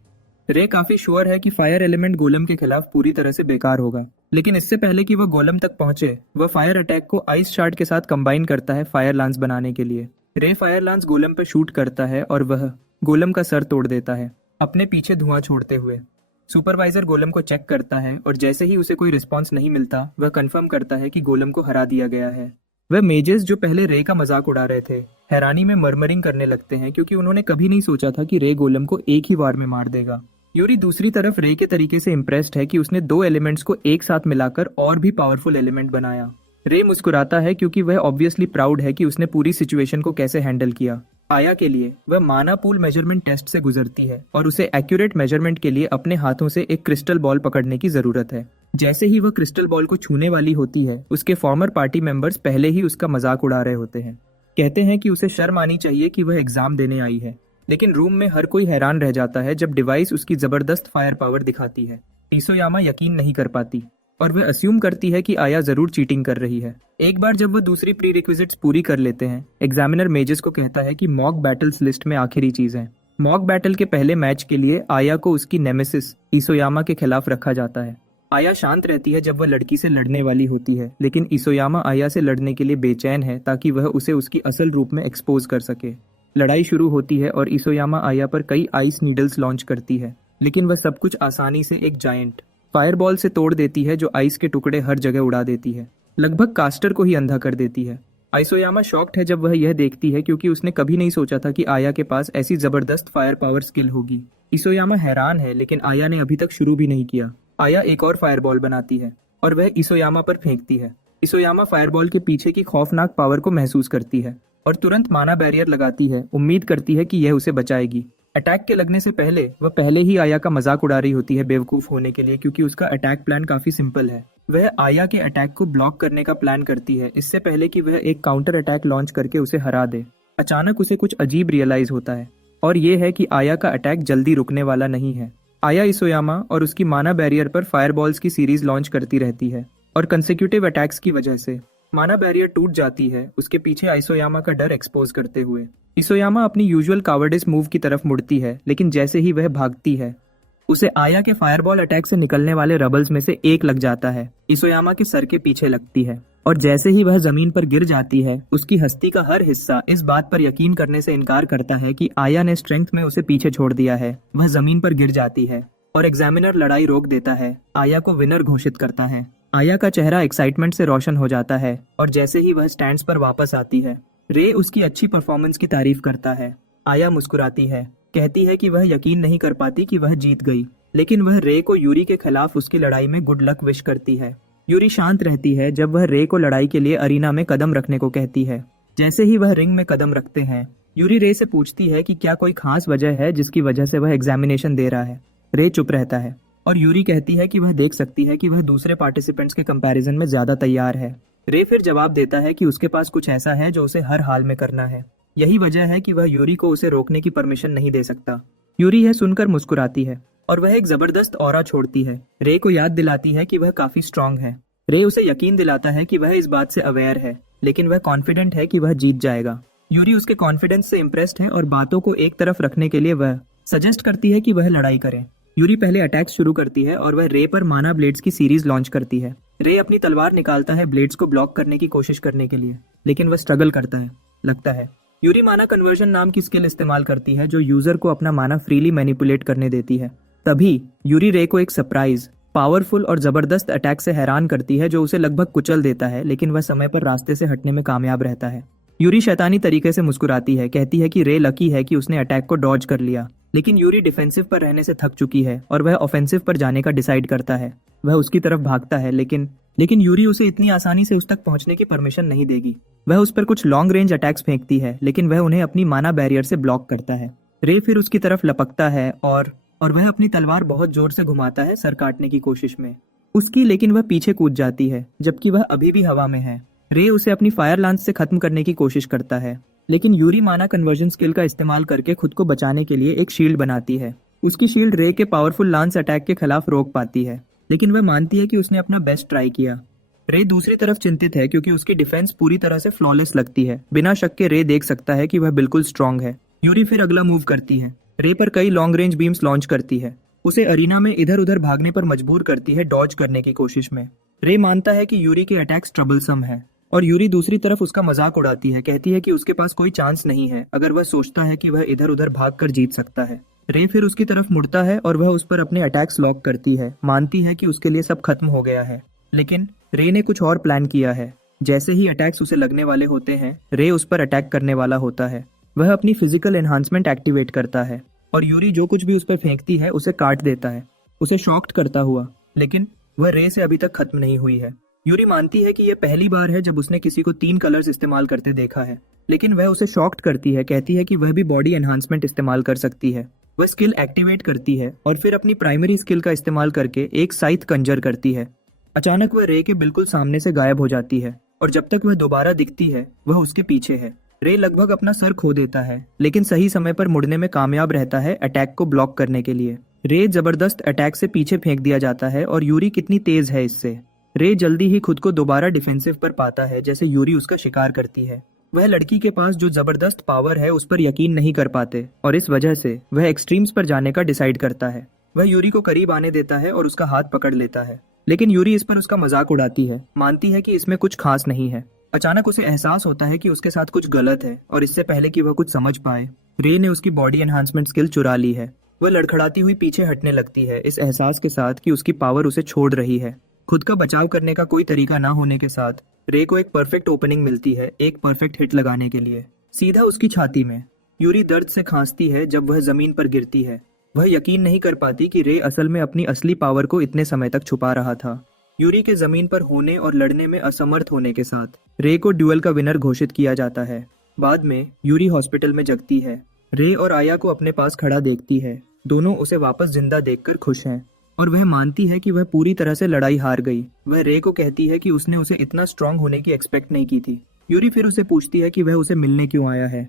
रे काफी श्योर है कि फायर एलिमेंट गोलम के खिलाफ पूरी तरह से बेकार होगा। लेकिन इससे पहले कि वह गोलम तक पहुंचे, वह फायर अटैक को आइस शार्ड के साथ कंबाइन करता है फायर लांस बनाने के लिए। रे फायर लांस गोलम पर शूट करता है और वह गोलम का सर तोड़ देता है, अपने पीछे धुआं छोड़ते हुए। सुपरवाइजर गोलम को चेक करता है और जैसे ही उसे कोई रिस्पॉन्स नहीं मिलता, वह कंफर्म करता है कि गोलम को हरा दिया गया है। वह मेजेस जो पहले रे का मजाक उड़ा रहे थे, हैरानी में मरमरिंग करने लगते हैं क्योंकि उन्होंने कभी नहीं सोचा था कि रे गोलम को एक ही वार में मार देगा। यूरी दूसरी तरफ रे के तरीके से इम्प्रेस्ड है कि उसने दो एलिमेंट्स को एक साथ मिलाकर और भी पावरफुल एलिमेंट बनाया। रे मुस्कुराता है क्योंकि वह ऑब्वियसली प्राउड है कि उसने पूरी सिचुएशन को कैसे हैंडल किया। आया के लिए वह माना पूल मेजरमेंट टेस्ट से गुजरती है और उसे एक्यूरेट मेजरमेंट के लिए अपने हाथों से एक क्रिस्टल बॉल पकड़ने की जरूरत है। जैसे ही वह क्रिस्टल बॉल को छूने वाली होती है, उसके फॉर्मर पार्टी मेंबर्स पहले ही उसका मजाक उड़ा रहे होते हैं। कहते हैं कि उसे शर्म आनी चाहिए कि वह एग्जाम देने आई है। लेकिन रूम में हर कोई हैरान रह जाता है जब डिवाइस उसकी जबरदस्त फायर पावर दिखाती है। इसोयामा यकीन नहीं कर पाती और वह अस्यूम करती है कि आया जरूर चीटिंग कर रही है। एक बार जब वह दूसरी प्री रिक्विजिट्स पूरी कर लेते हैं, एग्जामिनर मेजेस को कहता है कि मॉक बैटल्स लिस्ट में आखिरी चीज है। मॉक बैटल के पहले मैच के लिए आया को उसकी नेमेसिस इसोयामा के खिलाफ रखा जाता है। आया शांत रहती है जब वह लड़की से लड़ने वाली होती है, लेकिन इसोयामा आया से लड़ने के लिए बेचैन है ताकि वह उसे उसकी असल रूप में एक्सपोज कर सके। लड़ाई शुरू होती है और इसोयामा आया पर कई आइस नीडल्स लॉन्च करती है, लेकिन वह सब कुछ आसानी से एक जायंट फायरबॉल से तोड़ देती है जो आइस के टुकड़े हर जगह उड़ा देती है, लगभग कास्टर को ही अंधा कर देती है। आइसोयामा शॉक्ड है जब वह यह देखती है क्योंकि उसने कभी नहीं सोचा था कि आया के पास ऐसी जबरदस्त फायर पावर स्किल होगी। इसोयामा हैरान है, लेकिन आया ने अभी तक शुरू भी नहीं किया। आया एक और फायरबॉल बनाती है और वह इसोयामा पर फेंकती है। इसोयामा फायरबॉल के पीछे की खौफनाक पावर को महसूस करती है और तुरंत माना बैरियर लगाती है, उम्मीद करती है कि यह उसे बचाएगी। अटैक के लगने से पहले वह पहले ही आया का मजाक उड़ा रही होती है बेवकूफ होने के लिए, क्योंकि उसका अटैक प्लान काफी सिंपल है। वह आया के अटैक को ब्लॉक करने का प्लान करती है इससे पहले कि वह एक काउंटर अटैक लॉन्च करके उसे हरा दे। अचानक उसे कुछ अजीब रियलाइज होता है और ये है कि आया का अटैक जल्दी रुकने वाला नहीं है। आया इसोयामा और उसकी माना बैरियर पर फायरबॉल्स की सीरीज लॉन्च करती रहती है और कंसेक्यूटिव अटैक्स की वजह से माना बैरियर टूट जाती है, उसके पीछे आइसोयामा का डर एक्सपोज करते हुए। इसोयामा अपनी यूजुअल कावर्डिस मूव की तरफ मुड़ती है, लेकिन जैसे ही वह भागती है, उसे आया के फायरबॉल अटैक से निकलने वाले रबल्स में से एक लग जाता है। इसोयामा के सर के पीछे लगती है और जैसे ही वह जमीन पर गिर जाती है, उसकी हस्ती का हर हिस्सा इस बात पर यकीन करने से इनकार करता है कि आया ने स्ट्रेंथ में उसे पीछे छोड़ दिया है। वह जमीन पर गिर जाती है और एग्जामिनर लड़ाई रोक देता है, आया को विनर घोषित करता है। आया का चेहरा एक्साइटमेंट से रोशन हो जाता है और जैसे ही वह स्टैंड्स पर वापस आती है, रे उसकी अच्छी परफॉर्मेंस की तारीफ करता है। आया मुस्कुराती है, कहती है कि वह यकीन नहीं कर पाती कि वह जीत गई, लेकिन वह रे को यूरी के खिलाफ उसकी लड़ाई में गुड लक विश करती है। यूरी शांत रहती है जब वह रे को लड़ाई के लिए अरीना में कदम रखने को कहती है। जैसे ही वह रिंग में कदम रखते हैं, यूरी रे से पूछती है कि क्या कोई खास वजह है जिसकी वजह से वह एग्जामिनेशन दे रहा है। रे चुप रहता है और यूरी कहती है कि वह देख सकती है कि वह दूसरे पार्टिसिपेंट्स के कंपैरिजन में ज्यादा तैयार है। रे फिर जवाब देता है कि उसके पास कुछ ऐसा है जो उसे हर हाल में करना है। यही वजह है कि वह यूरी को उसे रोकने की परमिशन नहीं दे सकता। यूरी यह सुनकर मुस्कुराती है और वह एक जबरदस्त ऑरा छोड़ती है। रे को याद दिलाती है कि वह काफी स्ट्रांग है। रे उसे यकीन दिलाता है कि वह इस बात से अवेयर है, लेकिन वह कॉन्फिडेंट है कि वह जीत जाएगा। यूरी उसके कॉन्फिडेंस से इम्प्रेस्ड है और बातों को एक तरफ रखने के लिए वह सजेस्ट करती है कि वह लड़ाई करे। यूरी पहले अटैक शुरू करती है और वह रे पर माना ब्लेड्स की सीरीज लॉन्च करती है। रे अपनी तलवार निकालता है ब्लेड्स को ब्लॉक करने की कोशिश करने के लिए, लेकिन वह स्ट्रगल करता है, लगता है। यूरी माना कन्वर्जन नाम की स्किल इस्तेमाल करती है जो यूजर को अपना माना फ्रीली मैनिपुलेट करने देती है। तभी यूरी रे को एक सरप्राइज, पावरफुल और जबरदस्त अटैक से हैरान करती है जो उसे लगभग कुचल देता है, लेकिन वह समय पर रास्ते से हटने में कामयाब रहता है। यूरी शैतानी तरीके से मुस्कुराती है, कहती है कि रे लकी है कि उसने अटैक को डॉज कर लिया। लेकिन यूरी डिफेंसिव पर रहने से थक चुकी है और वह ऑफेंसिव पर जाने का डिसाइड करता है। वह उसकी तरफ भागता है, लेकिन यूरी उसे इतनी आसानी से उस तक पहुंचने की परमिशन नहीं देगी। वह उस पर कुछ लॉन्ग रेंज अटैक्स फेंकती है, लेकिन वह उन्हें अपनी माना बैरियर से ब्लॉक करता है। रे फिर उसकी तरफ लपकता है और वह अपनी तलवार बहुत जोर से घुमाता है सर काटने की कोशिश में उसकी, लेकिन वह पीछे कूद जाती है जबकि वह अभी भी हवा में है। रे उसे अपनी फायर लांस से खत्म करने की कोशिश करता है, लेकिन यूरी माना कन्वर्जन स्किल का इस्तेमाल करके खुद को बचाने के लिए एक शील्ड बनाती है। उसकी शील्ड रे के पावरफुल लांस अटैक के खिलाफ रोक पाती है, लेकिन वह मानती है कि उसने अपना बेस्ट ट्राई किया। रे दूसरी तरफ चिंतित है क्योंकि उसकी डिफेंस पूरी तरह से फ्लॉलेस लगती है। बिना शक के रे देख सकता है कि वह बिल्कुल स्ट्रांग है। यूरी फिर अगला मूव करती है। रे पर कई लॉन्ग रेंज बीम्स लॉन्च करती है। उसे अरीना में इधर उधर भागने पर मजबूर करती है डॉज करने की कोशिश में। रे मानता है कि यूरी के अटैक्स ट्रबलसम है और यूरी दूसरी तरफ उसका मजाक उड़ाती है, कहती है कि उसके पास कोई चांस नहीं है अगर वह सोचता है कि वह इधर उधर भागकर जीत सकता है। रे फिर उसकी तरफ मुड़ता है और वह उस पर अपने अटैक्स लॉक करती है, मानती है कि उसके लिए सब खत्म हो गया है। लेकिन रे ने कुछ और प्लान किया है। जैसे ही अटैक्स उसे लगने वाले होते हैं, रे उस पर अटैक करने वाला होता है। वह अपनी फिजिकल एनहांसमेंट एक्टिवेट करता है और यूरी जो कुछ भी उस पर फेंकती है उसे काट देता है, उसे शॉक्ड करता हुआ। लेकिन वह रे से अभी तक खत्म नहीं हुई है। यूरी मानती है कि यह पहली बार है जब उसने किसी को 3 कलर्स इस्तेमाल करते देखा है, लेकिन वह उसे शॉक्ड करती है, कहती है कि वह भी बॉडी एनहांसमेंट इस्तेमाल कर सकती है। वह स्किल एक्टिवेट करती है और फिर अपनी प्राइमरी स्किल का इस्तेमाल करके एक साइथ कंजर करती है। अचानक वह रे के बिल्कुल सामने से गायब हो जाती है और जब तक वह दोबारा दिखती है वह उसके पीछे है। रे लगभग अपना सर खो देता है, लेकिन सही समय पर मुड़ने में कामयाब रहता है अटैक को ब्लॉक करने के लिए। रे जबरदस्त अटैक से पीछे फेंक दिया जाता है और यूरी कितनी तेज है इससे। रे जल्दी ही खुद को दोबारा डिफेंसिव पर पाता है जैसे यूरी उसका शिकार करती है। वह लड़की के पास जो जबरदस्त पावर है उस पर यकीन नहीं कर पाते और इस वजह से वह एक्सट्रीम्स पर जाने का डिसाइड करता है। वह यूरी को करीब आने देता है और उसका हाथ पकड़ लेता है, लेकिन यूरी इस पर उसका मजाक उड़ाती है, मानती है कि इसमें कुछ खास नहीं है। अचानक उसे एहसास होता है कि उसके साथ कुछ गलत है और इससे पहले कि वह कुछ समझ पाए, रे ने उसकी बॉडी एनहांसमेंट स्किल चुरा ली है। वह लड़खड़ाती हुई पीछे हटने लगती है, इस एहसास के साथ कि उसकी पावर उसे छोड़ रही है। खुद का बचाव करने का कोई तरीका ना होने के साथ रे को एक परफेक्ट ओपनिंग मिलती है एक परफेक्ट हिट लगाने के लिए, सीधा उसकी छाती में। यूरी दर्द से खांसती है जब वह जमीन पर गिरती है। वह यकीन नहीं कर पाती कि रे असल में अपनी असली पावर को इतने समय तक छुपा रहा था। यूरी के जमीन पर होने और लड़ने में असमर्थ होने के साथ रे को ड्यूअल का विनर घोषित किया जाता है। बाद में यूरी हॉस्पिटल में जगती है। रे और आया को अपने पास खड़ा देखती है। दोनों उसे वापस जिंदा देखकर खुश हैं और वह मानती है कि वह पूरी तरह से लड़ाई हार गई। वह रे को कहती है कि उसने उसे इतना स्ट्रांग होने की एक्सपेक्ट नहीं की थी। यूरी फिर उसे पूछती है कि वह उसे मिलने क्यों आया है।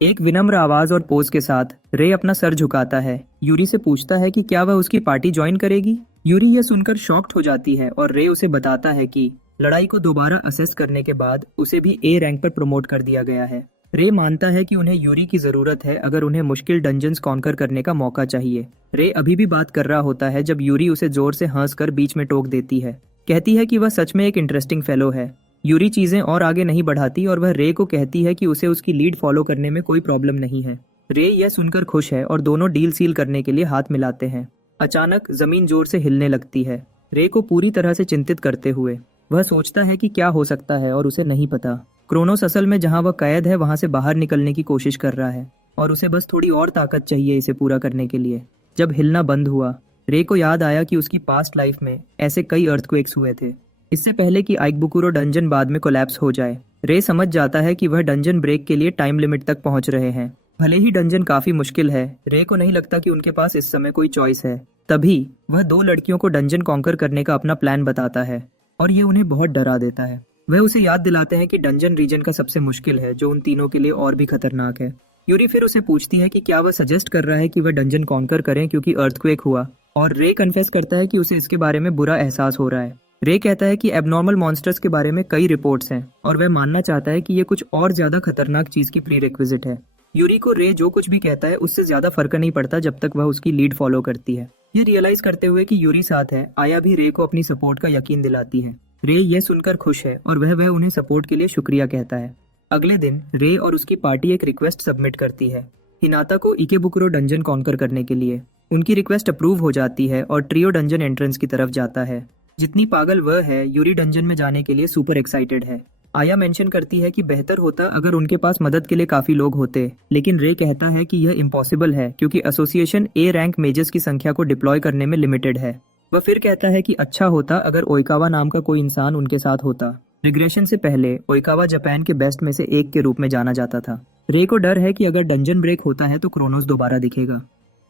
एक विनम्र आवाज और पोज के साथ रे अपना सर झुकाता है। यूरी से पूछता है कि क्या वह उसकी पार्टी ज्वाइन करेगी। यूरी यह सुनकर शॉक्ड हो जाती है और रे उसे बताता है कि लड़ाई को दोबारा असेस करने के बाद उसे भी ए रैंक पर प्रमोट कर दिया गया है। रे मानता है कि उन्हें यूरी की जरूरत है अगर उन्हें मुश्किल डंजन्स कॉन्कर करने का मौका चाहिए। रे अभी भी बात कर रहा होता है जब यूरी उसे जोर से हंसकर बीच में टोक देती है, कहती है कि वह सच में एक इंटरेस्टिंग फेलो है। यूरी चीजें और आगे नहीं बढ़ाती और वह रे को कहती है कि उसे उसकी लीड फॉलो करने में कोई प्रॉब्लम नहीं है। रे यह सुनकर खुश है और दोनों डील सील करने के लिए हाथ मिलाते हैं। अचानक जमीन जोर से हिलने लगती है, रे को पूरी तरह से चिंतित करते हुए। वह सोचता है कि क्या हो सकता है और उसे नहीं पता। क्रोनोस असल में जहां वह कैद है वहां से बाहर निकलने की कोशिश कर रहा है और उसे बस थोड़ी और ताकत चाहिए इसे पूरा करने के लिए। जब हिलना बंद हुआ, रे को याद आया कि उसकी पास्ट लाइफ में ऐसे कई अर्थक्वेक्स हुए थे इससे पहले कि आइकबुकुरो डंजन बाद में कोलैप्स हो जाए। रे समझ जाता है कि वह डंजन ब्रेक के लिए टाइम लिमिट तक पहुंच रहे हैं। भले ही डंजन काफी मुश्किल है, रे को नहीं लगता कि उनके पास इस समय कोई चॉइस है। तभी वह दो लड़कियों को डंजन कॉन्कर करने का अपना प्लान बताता है और ये उन्हें बहुत डरा देता है। वह उसे याद दिलाते हैं कि डंजन रीजन का सबसे मुश्किल है, जो उन तीनों के लिए और भी खतरनाक है। यूरी फिर उसे पूछती है कि क्या वह सजेस्ट कर रहा है कि वह डंजन कॉन्कर करें क्योंकि अर्थक्वेक हुआ, और रे कन्फेस करता है कि उसे इसके बारे में बुरा एहसास हो रहा है। रे कहता है कि एबनॉर्मल मॉन्स्टर्स के बारे में कई रिपोर्ट्स हैं और वह मानना चाहता है कि ये कुछ और ज्यादा खतरनाक चीज की प्री रिक्विजिट है। यूरी को रे जो कुछ भी कहता है उससे ज्यादा फर्क नहीं पड़ता जब तक वह उसकी लीड फॉलो करती है। ये रियलाइज करते हुए कि यूरी साथ है, आया भी रे को अपनी सपोर्ट का यकीन दिलाती है। रे ये सुनकर खुश है और वह उन्हें सपोर्ट के लिए शुक्रिया कहता है। अगले दिन रे और उसकी पार्टी एक रिक्वेस्ट सबमिट करती है हिनाता को इकेबुकुरो डंजन कॉन्कर करने के लिए। उनकी रिक्वेस्ट अप्रूव हो जाती है और ट्रियो डंजन एंट्रेंस की तरफ जाता है। जितनी पागल वह है, यूरी डंजन में जाने के लिए सुपर एक्साइटेड है। आया मेंशन करती है कि बेहतर होता अगर उनके पास मदद के लिए काफी लोग होते, लेकिन रे कहता है कि यह इम्पॉसिबल है क्योंकि एसोसिएशन ए रैंक मेजर्स की संख्या को डिप्लॉय करने में लिमिटेड है। वह फिर कहता है कि अच्छा होता अगर ओइकावा नाम का कोई इंसान उनके साथ होता। रिग्रेशन से पहले ओइकावा जापान के बेस्ट में से एक के रूप में जाना जाता था। रे को डर है कि अगर डंजन ब्रेक होता है तो क्रोनोस दोबारा दिखेगा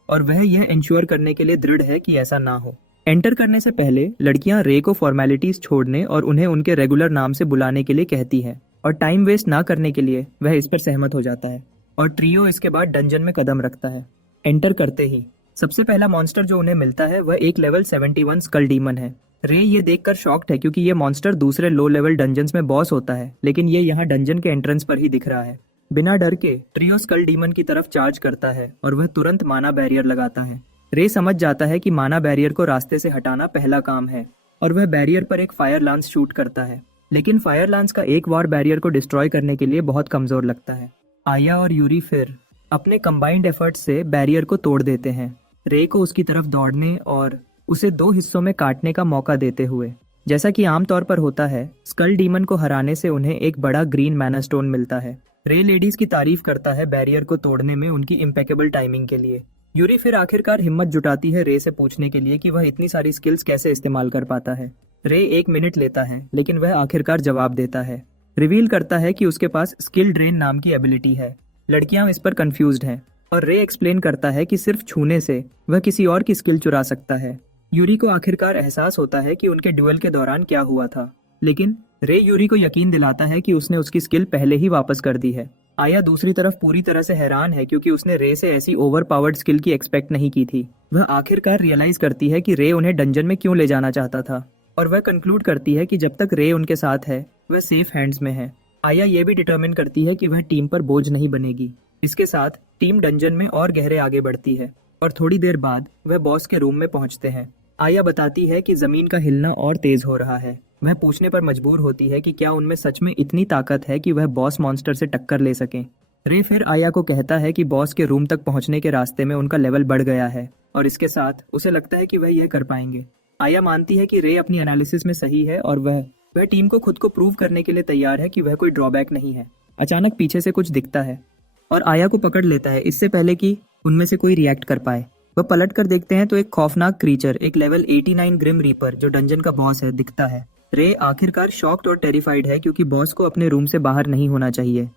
और वह यह इंश्योर करने के लिए दृढ़ है कि ऐसा ना हो। एंटर करने से पहले लड़कियां रे को फॉर्मेलिटीज छोड़ने और उन्हें उनके रेगुलर नाम से बुलाने के लिए कहती है और टाइम वेस्ट ना करने के लिए वह इस पर सहमत हो जाता है और ट्रियो इसके बाद डंजन में कदम रखता है। एंटर करते ही सबसे पहला मॉन्स्टर जो उन्हें मिलता है वह एक लेवल 71 स्कल डीमन है। रे ये देखकर शॉक्ड है क्योंकि ये मॉन्स्टर दूसरे लो लेवल डंजन्स में बॉस होता है, लेकिन ये यहाँ डंजन के एंट्रेंस पर ही दिख रहा है। बिना डर के ट्रियो स्कल डीमन की तरफ चार्ज करता है और वह तुरंत माना बैरियर लगाता है। रे समझ जाता है कि माना बैरियर को रास्ते से हटाना पहला काम है और वह बैरियर पर एक फायर लांस शूट करता है, लेकिन फायर लांस का एक वार बैरियर को डिस्ट्रॉय करने के लिए बहुत कमजोर लगता है। आया और यूरी फिर अपने कंबाइंड एफर्ट से बैरियर को तोड़ देते हैं, रे को उसकी तरफ दौड़ने और उसे दो हिस्सों में काटने का मौका देते हुए। जैसा कि आमतौर पर होता है, स्कल डीमन को हराने से उन्हें एक बड़ा ग्रीन मैना स्टोन मिलता है। रे लेडीज की तारीफ करता है बैरियर को तोड़ने में उनकी इम्पेकेबल टाइमिंग के लिए। यूरी फिर आखिरकार हिम्मत जुटाती है रे से पूछने के लिए कि वह इतनी सारी स्किल्स कैसे इस्तेमाल कर पाता है। रे 1 मिनट लेता है, लेकिन वह आखिरकार जवाब देता है। रिवील करता है कि उसके पास स्किल ड्रेन नाम की एबिलिटी है। लड़कियां इस पर कंफ्यूज्ड हैं और रे एक्सप्लेन करता है कि सिर्फ छूने से वह किसी और की स्किल चुरा सकता है। यूरी को आखिरकार एहसास होता है कि उनके ड्यूएल के दौरान क्या हुआ था, लेकिन रे यूरी को यकीन दिलाता है कि उसने उसकी स्किल पहले ही वापस कर दी है। आया दूसरी तरफ पूरी तरह से हैरान है क्योंकि उसने रे से ऐसी ओवर पावर्ड स्किल की एक्सपेक्ट नहीं की थी। वह आखिरकार रियलाइज करती है कि रे उन्हें डंजन में क्यों ले जाना चाहता था और वह कंक्लूड करती है कि जब तक रे उनके साथ है वह सेफ हैंड्स में है। आया ये भी डिटरमिन करती है कि वह टीम पर बोझ नहीं बनेगी। इसके साथ टीम डंजन में और गहरे आगे बढ़ती है और थोड़ी देर बाद वह बॉस के रूम में पहुंचते हैं। आया बताती है कि जमीन का हिलना और तेज हो रहा है। वह पूछने पर मजबूर होती है कि क्या उनमें सच में इतनी ताकत है कि वह बॉस मॉन्स्टर से टक्कर ले सकें। रे फिर आया को कहता है कि बॉस के रूम तक पहुंचने के रास्ते में उनका लेवल बढ़ गया है और इसके साथ उसे लगता है कि वह यह कर पाएंगे। आया मानती है कि रे अपनी एनालिसिस में सही है और वह टीम को खुद को प्रूव करने के लिए तैयार है कि वह कोई ड्रॉबैक नहीं है। अचानक पीछे से कुछ दिखता है और आया को पकड़ लेता है इससे पहले कि उनमें से कोई रिएक्ट कर पाए। वह पलट कर देखते हैं तो एक खौफनाक क्रीचर, एक लेवल 89 ग्रिम रीपर जो डंजन का बॉस है, दिखता है। रे आखिरकार शॉक्ड और टेरिफाइड है क्योंकि बॉस को अपने रूम से बाहर नहीं होना चाहिए।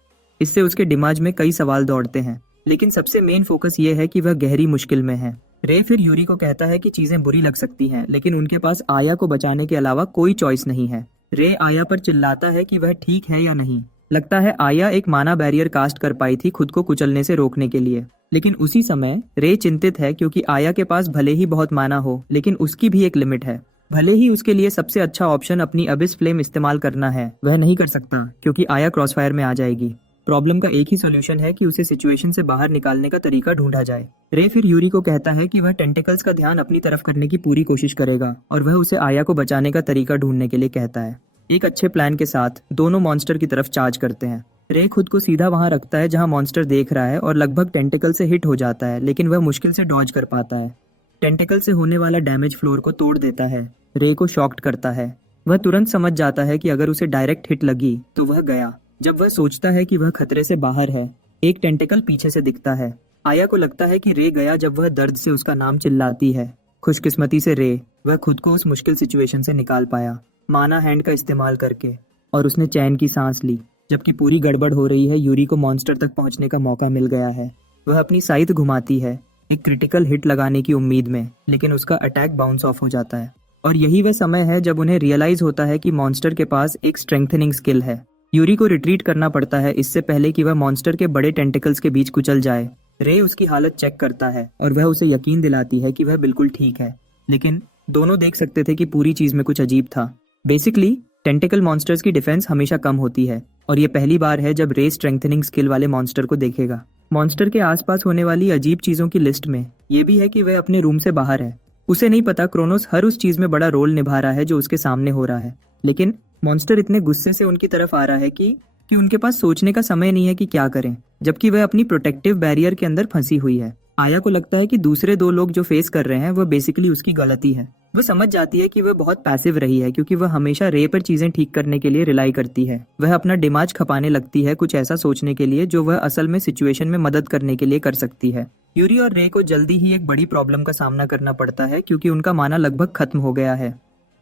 इससे उसके दिमाग में कई सवाल दौड़ते हैं, लेकिन सबसे मेन फोकस ये है कि वह गहरी मुश्किल में है। रे फिर यूरी को कहता है कि चीजें बुरी लग सकती हैं, लेकिन उनके पास आया को बचाने के अलावा कोई चॉइस नहीं है। रे आया पर चिल्लाता है कि वह ठीक है या नहीं। लगता है आया एक माना बैरियर कास्ट कर पाई थी खुद को कुचलने से रोकने के लिए, लेकिन उसी समय रे चिंतित है क्योंकि आया के पास भले ही बहुत माना हो, लेकिन उसकी भी एक लिमिट है। भले ही उसके लिए सबसे अच्छा ऑप्शन अपनी अबिस फ्लेम इस्तेमाल करना है, वह नहीं कर सकता क्योंकि आया क्रॉसफायर में आ जाएगी। प्रॉब्लम का एक ही सोल्यूशन है कि उसे सिचुएशन से बाहर निकालने का तरीका ढूंढा जाए। रे फिर यूरी को कहता है कि वह टेंटिकल्स का ध्यान अपनी तरफ करने की पूरी कोशिश करेगा और वह उसे आया को बचाने का तरीका ढूंढने के लिए कहता है। एक अच्छे प्लान के साथ दोनों मॉन्स्टर की तरफ चार्ज करते हैं। रे खुद को सीधा वहां रखता है जहां मॉन्स्टर देख रहा है और लगभग टेंटिकल से हिट हो जाता है, लेकिन वह मुश्किल से डॉज कर पाता है। टेंटिकल से होने वाला डैमेज फ्लोर को तोड़ देता है। रे को शॉक्ड करता है। वह तुरंत समझ जाता है कि अगर उसे डायरेक्ट हिट लगी तो वह गया। जब वह सोचता है कि वह खतरे से बाहर है, एक टेंटिकल पीछे से दिखता है। आया को लगता है कि रे गया जब वह दर्द से उसका नाम चिल्लाती है। खुशकिस्मती से रे वह खुद को उस मुश्किल सिचुएशन से निकाल पाया। माना हैंड का इस्तेमाल करके, और उसने चैन की सांस ली। जबकि पूरी गड़बड़ हो रही है, यूरी को मॉन्स्टर तक पहुंचने का मौका मिल गया है। वह अपनी साइथ घुमाती है एक क्रिटिकल हिट लगाने की उम्मीद में, लेकिन उसका अटैक बाउंस ऑफ हो जाता है। और यही वह समय है जब उन्हें रियलाइज होता है कि मॉन्स्टर के पास एक स्ट्रेंथनिंग स्किल है। यूरी को रिट्रीट करना पड़ता है इससे पहले कि वह मॉन्स्टर के बड़े टेंटिकल्स के बीच कुचल जाए। रे उसकी हालत चेक करता है और वह उसे यकीन दिलाती है कि वह बिल्कुल ठीक है, लेकिन दोनों देख सकते थे कि पूरी चीज में कुछ अजीब था। बेसिकली टेंटिकल मॉन्स्टर्स की डिफेंस हमेशा कम होती है, और ये पहली बार है जब रे स्ट्रेंथनिंग स्किल वाले मॉन्स्टर को देखेगा। मॉन्स्टर के आसपास होने वाली अजीब चीजों की लिस्ट में ये भी है कि वह अपने रूम से बाहर है। उसे नहीं पता क्रोनोस हर उस चीज में बड़ा रोल निभा रहा है जो उसके सामने हो रहा है, लेकिन मॉन्स्टर इतने गुस्से से उनकी तरफ आ रहा है कि उनके पास सोचने का समय नहीं है कि क्या करें, जबकि वह अपनी प्रोटेक्टिव बैरियर के अंदर फंसी हुई है। आया को लगता है कि दूसरे दो लोग जो फेस कर रहे हैं वह बेसिकली उसकी गलती है। वह समझ जाती है कि वह बहुत पैसिव रही है क्योंकि वह हमेशा रे पर चीजें ठीक करने के लिए रिलाई करती है। वह अपना दिमाग खपाने लगती है कुछ ऐसा सोचने के लिए जो वह असल में सिचुएशन में मदद करने के लिए कर सकती है। यूरी और रे को जल्दी ही एक बड़ी प्रॉब्लम का सामना करना पड़ता है क्योंकि उनका माना लगभग खत्म हो गया है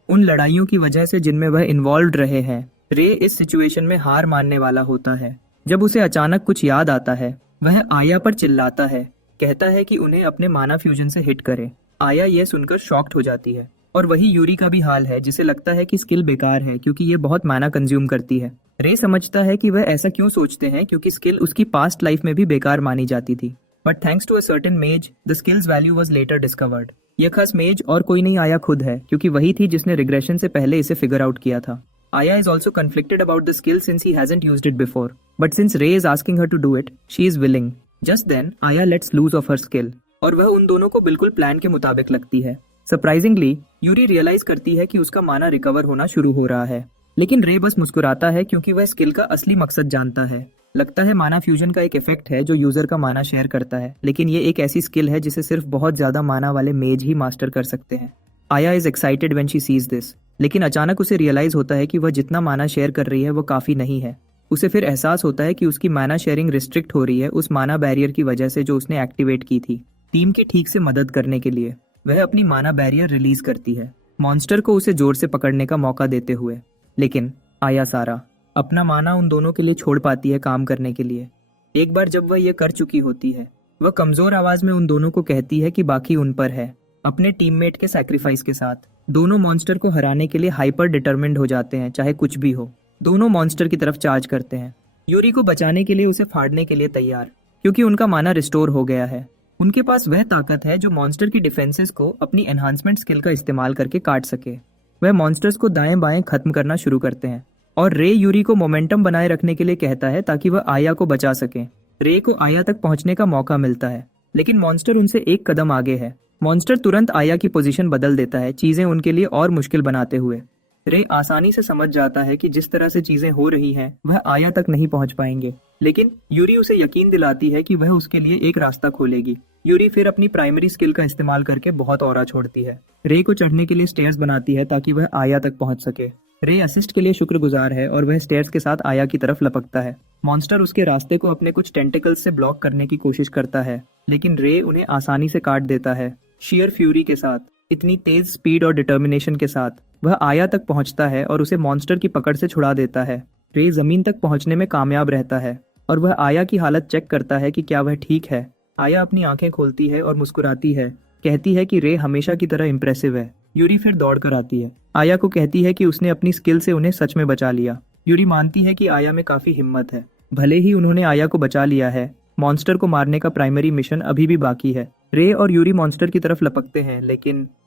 उन लड़ाइयों की वजह से जिनमें वह इन्वॉल्व रहे हैं। रे इस सिचुएशन में हार मानने वाला होता है जब उसे अचानक कुछ याद आता है। वह आया पर चिल्लाता है, कहता है कि उन्हें अपने माना फ्यूजन से हिट करे। आया यह सुनकर शॉक्ड हो जाती है, और वही यूरी का भी हाल है जिसे लगता है कि स्किल बेकार है क्योंकि ये बहुत माना कंज्यूम करती है। रे समझता है कि वह ऐसा क्यों सोचते हैं क्योंकि स्किल उसकी पास्ट लाइफ में भी बेकार मानी जाती थी। But thanks to a certain maize the skills value was later discovered. यह खास मेज और कोई नहीं आया खुद है क्योंकि वही थी जिसने रिग्रेशन से पहले इसे फिगर आउट किया था। Aya is also conflicted about the skill since he hasn't used it before. But since Ray is asking her to do it, she is willing. Just then, Aya lets loose of her skill. और वह उन दोनों को बिल्कुल plan के मुताबिक लगती है। Surprisingly, यूरी रियलाइज करती है कि उसका माना रिकवर होना शुरू हो रहा है, लेकिन रे बस मुस्कुराता है क्योंकि वह स्किल का असली मकसद जानता है। लगता है माना फ्यूजन का एक इफेक्ट है जो यूजर का माना शेयर करता है, लेकिन ये एक ऐसी स्किल है जिसे सिर्फ बहुत ज्यादा माना वाले मेज ही मास्टर कर सकते हैं। आया is excited when she sees this, लेकिन अचानक उसे रियलाइज होता है कि वह जितना माना शेयर कर रही है वो काफी नहीं है। उसे फिर एहसास होता है कि उसकी माना शेयरिंग रिस्ट्रिक्ट हो रही है उस माना बैरियर की वजह से जो उसने एक्टिवेट की थी। टीम की ठीक से मदद करने के लिए वह अपनी माना बैरियर रिलीज करती है, मॉन्स्टर को उसे जोर से पकड़ने का मौका देते हुए। लेकिन आया सारा अपना माना उन दोनों के लिए छोड़ पाती है काम करने के लिए। एक बार जब वह ये कर चुकी होती है, वह कमजोर आवाज में उन दोनों को कहती है कि बाकी उन पर है। अपने टीममेट के सैक्रिफाइस के साथ दोनों मॉन्स्टर को हराने के लिए हाइपर डिटरमिन्ड हो जाते हैं, चाहे कुछ भी हो। दोनों मॉन्स्टर की तरफ चार्ज करते हैं, यूरी को बचाने के लिए उसे फाड़ने के लिए तैयार, क्योंकि उनका माना रिस्टोर हो गया है। उनके पास वह ताकत है जो मॉन्स्टर की डिफेंसेस को अपनी एनहांसमेंट स्किल का इस्तेमाल करके काट सके। वह मॉन्स्टर्स को दाएं बाएं खत्म करना शुरू करते हैं, और रे यूरी को मोमेंटम बनाए रखने के लिए कहता है ताकि वह आया को बचा सके। रे को आया तक पहुंचने का मौका मिलता है, लेकिन मॉन्स्टर उनसे एक कदम आगे है। मॉन्स्टर तुरंत आया की पोजीशन बदल देता है, चीजें उनके लिए और मुश्किल बनाते हुए। रे आसानी से समझ जाता है कि जिस तरह से चीजें हो रही हैं वह आया तक नहीं पहुंच पाएंगे, लेकिन यूरी उसे यकीन दिलाती है कि वह उसके लिए एक रास्ता खोलेगी। यूरी फिर अपनी प्राइमरी स्किल का इस्तेमाल करके बहुत ऑरा छोड़ती है। रे को चढ़ने के लिए स्टेयर्स बनाती है ताकि वह आया तक पहुंच सके। रे असिस्ट के लिए शुक्रगुजार है और वह स्टेयर्स के साथ आया की तरफ लपकता है। मॉन्स्टर उसके रास्ते को अपने कुछ टेंटिकल्स से ब्लॉक करने की कोशिश करता है, लेकिन रे उन्हें आसानी से काट देता है। शेयर फ्यूरी के साथ, इतनी तेज स्पीड और डिटर्मिनेशन के साथ वह आया तक पहुंचता है और उसे मॉन्स्टर की पकड़ से छुड़ा देता है। रे जमीन तक पहुंचने में कामयाब रहता है और वह आया की हालत चेक करता है कि क्या वह ठीक है। आया अपनी आंखें खोलती है और मुस्कुराती है, कहती है कि रे हमेशा की तरह इम्प्रेसिव है। यूरी फिर दौड़ कर आती है, आया को कहती है कि उसने अपनी स्किल से उन्हें सच में बचा लिया। यूरी मानती है कि आया में काफी हिम्मत है। भले ही उन्होंने आया को बचा लिया है, मॉन्स्टर को मारने का प्राइमरी मिशन अभी भी बाकी है। रे और यूरी मॉन्स्टर की तरफ लपकते हैं,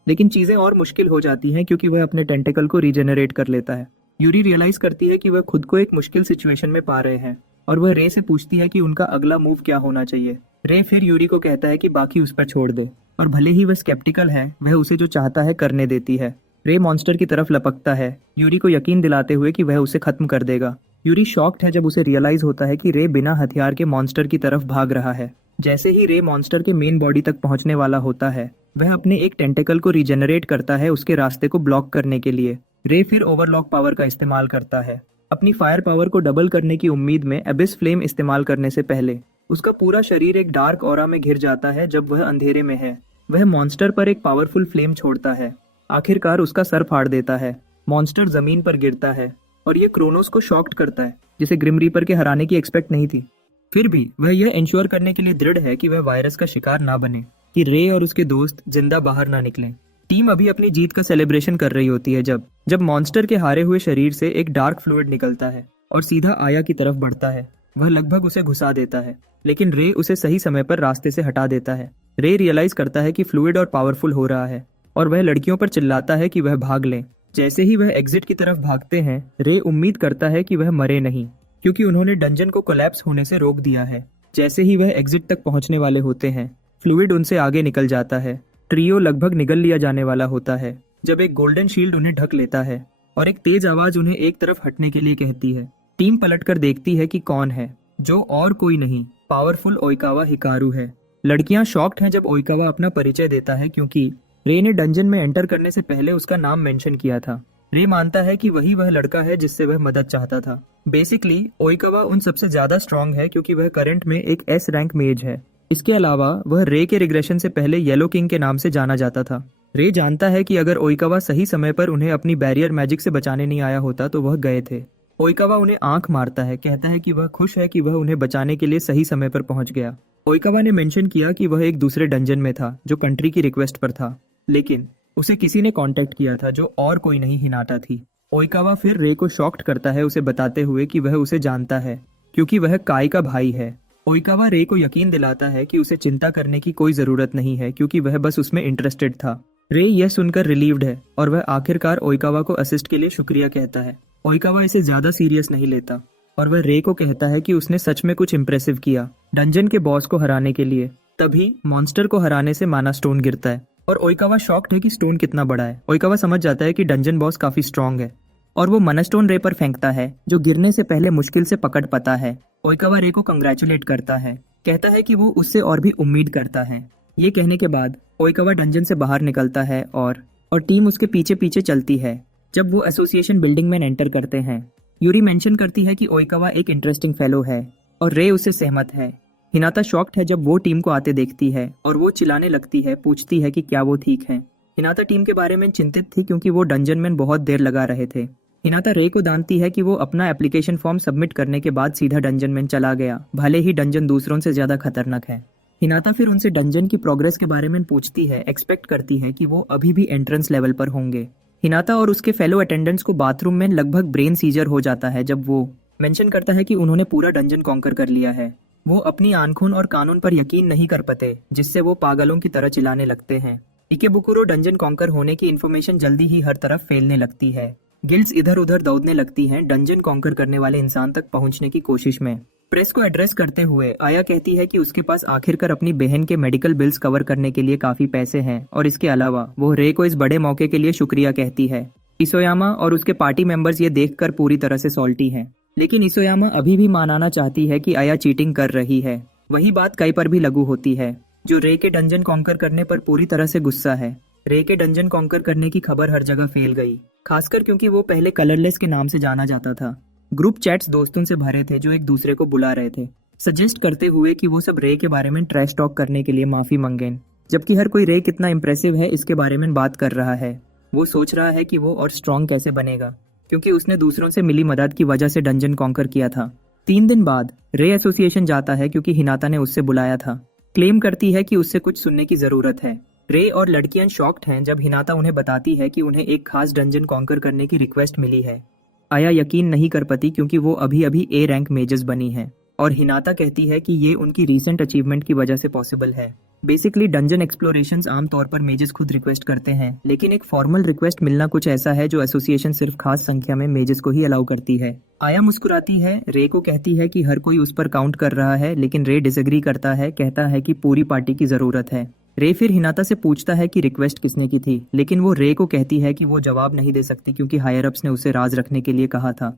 लेकिन चीजें और मुश्किल हो जाती हैं क्योंकि वह अपने टेंटिकल को रीजेनरेट कर लेता है। यूरी रियलाइज करती है कि वह खुद को एक मुश्किल सिचुएशन में पा रहे हैं और वह रे से पूछती है कि उनका अगला मूव क्या होना चाहिए। रे फिर यूरी को कहता है कि बाकी उस पर छोड़ दे, और भले ही वह स्केप्टिकल है, वह उसे जो चाहता है करने देती है। रे मॉन्स्टर की तरफ लपकता है, यूरी को यकीन दिलाते हुए कि वह उसे खत्म कर देगा। यूरी शॉक्ड है जब उसे रियलाइज होता है कि रे बिना हथियार के मॉन्स्टर की तरफ भाग रहा है। जैसे ही रे मॉन्स्टर के मेन बॉडी तक पहुंचने वाला होता है, वह अपने एक टेंटिकल को रीजेनरेट करता है उसके रास्ते को ब्लॉक करने के लिए। रे फिर ओवरलॉक पावर का इस्तेमाल करता है, अपनी फायर पावर को डबल करने की उम्मीद में एबिस फ्लेम इस्तेमाल करने से पहले। उसका पूरा शरीर एक डार्क ऑरा में घिर जाता है जब वह अंधेरे में है। वह मॉन्स्टर पर एक पावरफुल फ्लेम छोड़ता है, आखिरकार उसका सर फाड़ देता है। मॉन्स्टर जमीन पर गिरता है और ये क्रोनोस को शॉक्ड करता है, जिसे ग्रिम रीपर के हराने की एक्सपेक्ट नहीं थी। फिर भी वह यह इंश्योर करने के लिए दृढ़ है कि वह वायरस का शिकार ना बने, कि रे और उसके दोस्त जिंदा बाहर ना निकलें। टीम अभी अपनी जीत का सेलिब्रेशन कर रही होती है जब मॉन्स्टर के हारे हुए शरीर से एक डार्क फ्लूइड निकलता है और सीधा आया की तरफ बढ़ता है। वह लगभग उसे घुसा देता है, लेकिन रे उसे सही समय पर रास्ते से हटा देता है। रे रियलाइज करता है कि फ्लूइड और पावरफुल हो रहा है और वह लड़कियों पर चिल्लाता है कि वह भाग लें। जैसे ही वह एग्जिट की तरफ भागते हैं, रे उम्मीद करता है कि वह मरे नहीं, क्योंकि उन्होंने डंजन को कोलैप्स होने से रोक दिया है। जैसे ही वह एग्जिट तक पहुंचने वाले होते हैं, फ्लूइड उनसे आगे निकल जाता है। ट्रियो लगभग निगल लिया जाने वाला होता है जब एक गोल्डन शील्ड उन्हें ढक लेता है और एक तेज आवाज उन्हें एक तरफ हटने के लिए कहती है। टीम पलटकर देखती है कि कौन है, जो और कोई नहीं, पावरफुल ओइकावा हिकारू है। लड़कियां शॉक्ड हैं जब ओइकावा अपना परिचय देता है, क्योंकि रे ने डंजन में एंटर करने से पहले उसका नाम मेंशन किया था। रे मानता है कि वही वह लड़का है जिससे वह मदद चाहता था। बेसिकली ओइकावा उन सबसे ज्यादा स्ट्रांग है क्योंकि वह करंट में एक एस रैंक मेज है। इसके अलावा वह रे के रिग्रेशन से पहले येलो किंग के नाम से जाना जाता था। रे जानता है कि अगर ओइकावा सही समय पर उन्हें अपनी बैरियर मैजिक से बचाने नहीं आया होता तो वह गए थे। ओइकावा उन्हें आंख मारता है, कहता है कि वह खुश है कि वह उन्हें बचाने के लिए सही समय पर पहुंच गया। ओइकावा ने मेंशन किया कि वह एक दूसरे डंजन में था जो कंट्री की रिक्वेस्ट पर था, लेकिन उसे किसी ने कांटेक्ट किया था जो और कोई नहीं, हिनाटा थी। ओइकावा फिर रे को शॉक्ड करता है, उसे बताते हुए कि वह उसे जानता है क्योंकि वह काई का भाई है। ओइकावा रे को यकीन दिलाता है कि उसे चिंता करने की कोई जरूरत नहीं है, क्योंकि वह बस उसमें इंटरेस्टेड था। रे यह सुनकर रिलीव्ड है और वह आखिरकार ओइकावा को असिस्ट के लिए शुक्रिया कहता है। ओइकावा इसे ज्यादा सीरियस नहीं लेता और वह रे को कहता है कि उसने सच में कुछ इम्प्रेसिव किया डंजन के बॉस को हराने के लिए। तभी मॉन्स्टर को हराने से माना स्टोन गिरता है और ओइकावा शॉक्ड है कि स्टोन कितना बड़ा है। ओइकावा समझ जाता है कि डंजन बॉस काफी स्ट्रांग है और वो मना स्टोन रे पर फेंकता है, जो गिरने से पहले मुश्किल से पकड़ पाता है। ओइकावा रे को कंग्रेचुलेट करता है, कहता है कि वो उससे और भी उम्मीद करता है। ये कहने के बाद ओइकावा डंजन से बाहर निकलता है और टीम उसके पीछे पीछे चलती है। जब वो एसोसिएशन बिल्डिंग में एंटर करते हैं, यूरी मेंशन करती है कि ओइकावा एक इंटरेस्टिंग फेलो है और रे उससे सहमत है। हिनाता शॉक्ड है जब वो टीम को आते देखती है और वो चिल्लाने लगती है, पूछती है कि क्या वो ठीक है। हिनाता टीम के बारे में चिंतित थी क्योंकि वो डंजन में बहुत देर लगा रहे थे। हिनाता रे को जानती है कि वो अपना एप्लीकेशन फॉर्म सबमिट करने के बाद सीधा डंजन में चला गया, भले ही डंजन दूसरों से ज्यादा खतरनाक है। हिनाता फिर उनसे डंजन की प्रोग्रेस के बारे में पूछती है, एक्सपेक्ट करती है कि वो अभी भी एंट्रेंस लेवल पर होंगे। हिनाता और उसके फेलो अटेंडेंट्स को बाथरूम में लगभग ब्रेन सीजर हो जाता है जब वो मेंशन करता है कि उन्होंने पूरा डंजन कॉन्कर कर लिया है। वो अपनी आंखों और कानून पर यकीन नहीं कर पाते, जिससे वो पागलों की तरह चिल्लाने लगते हैं। इकेबुकुरो डंजन कॉन्कर होने की इन्फॉर्मेशन जल्दी ही हर तरफ फैलने लगती है। गिल्ड्स इधर उधर दौड़ने लगती हैं डंजन कॉन्कर करने वाले इंसान तक पहुंचने की कोशिश में। प्रेस को एड्रेस करते हुए आया कहती है कि उसके पास आखिरकार अपनी बहन के मेडिकल बिल्स कवर करने के लिए काफी पैसे हैं और इसके अलावा वो रे को इस बड़े मौके के लिए शुक्रिया कहती है। इसोयामा और उसके पार्टी मेंबर्स ये देखकर पूरी तरह से सॉल्टी हैं, लेकिन इसोयामा अभी भी मानाना चाहती है कि आया चीटिंग कर रही है। वही बात काई पर भी लागू होती है, जो रे के डंजन कॉन्कर करने पर पूरी तरह से गुस्सा है। रे के डंजन कॉन्कर करने की खबर हर जगह फैल गई, खासकर क्योंकि वो पहले कलरलेस के नाम से जाना जाता था। ग्रुप चैट्स दोस्तों से भरे थे जो एक दूसरे को बुला रहे थे, सजेस्ट करते हुए कि वो सब रे के बारे में ट्रैश टॉक करने के लिए माफी मांगें, जबकि हर कोई रे कितना इंप्रेसिव है इसके बारे में बात कर रहा है। वो सोच रहा है कि वो और स्ट्रांग कैसे बनेगा, क्योंकि उसने दूसरों से मिली मदद की वजह से डंजन कॉन्कर किया था। 3 दिन बाद रे एसोसिएशन जाता है क्योंकि हिनाता ने उससे बुलाया था। क्लेम करती है कि उससे कुछ सुनने की जरूरत है। रे और लड़कियां शॉक्ड हैं जब हिनाता उन्हें बताती है कि उन्हें एक खास डंजन कॉन्कर करने की रिक्वेस्ट मिली है। आया यकीन नहीं कर पाती क्योंकि वो अभी अभी ए रैंक मेजर्स बनी है और हिनाता कहती है कि ये उनकी रीसेंट अचीवमेंट की वजह से पॉसिबल है। बेसिकली डंजन एक्सप्लोरेशंस आमतौर पर मेजेस खुद रिक्वेस्ट करते हैं, लेकिन एक फॉर्मल रिक्वेस्ट मिलना कुछ ऐसा है जो एसोसिएशन सिर्फ खास संख्या में मेजेस को ही अलाउ करती है। आया मुस्कुराती है, रे को कहती है कि हर कोई उस पर काउंट कर रहा है, लेकिन रे डिसएग्री करता है, कहता है कि पूरी पार्टी की जरूरत है। रे फिर हिनाता से पूछता है कि रिक्वेस्ट किसने की थी, लेकिन वो रे को कहती है कि वो जवाब नहीं दे सकती क्योंकि हायर अप्स ने उसे राज रखने के लिए कहा था।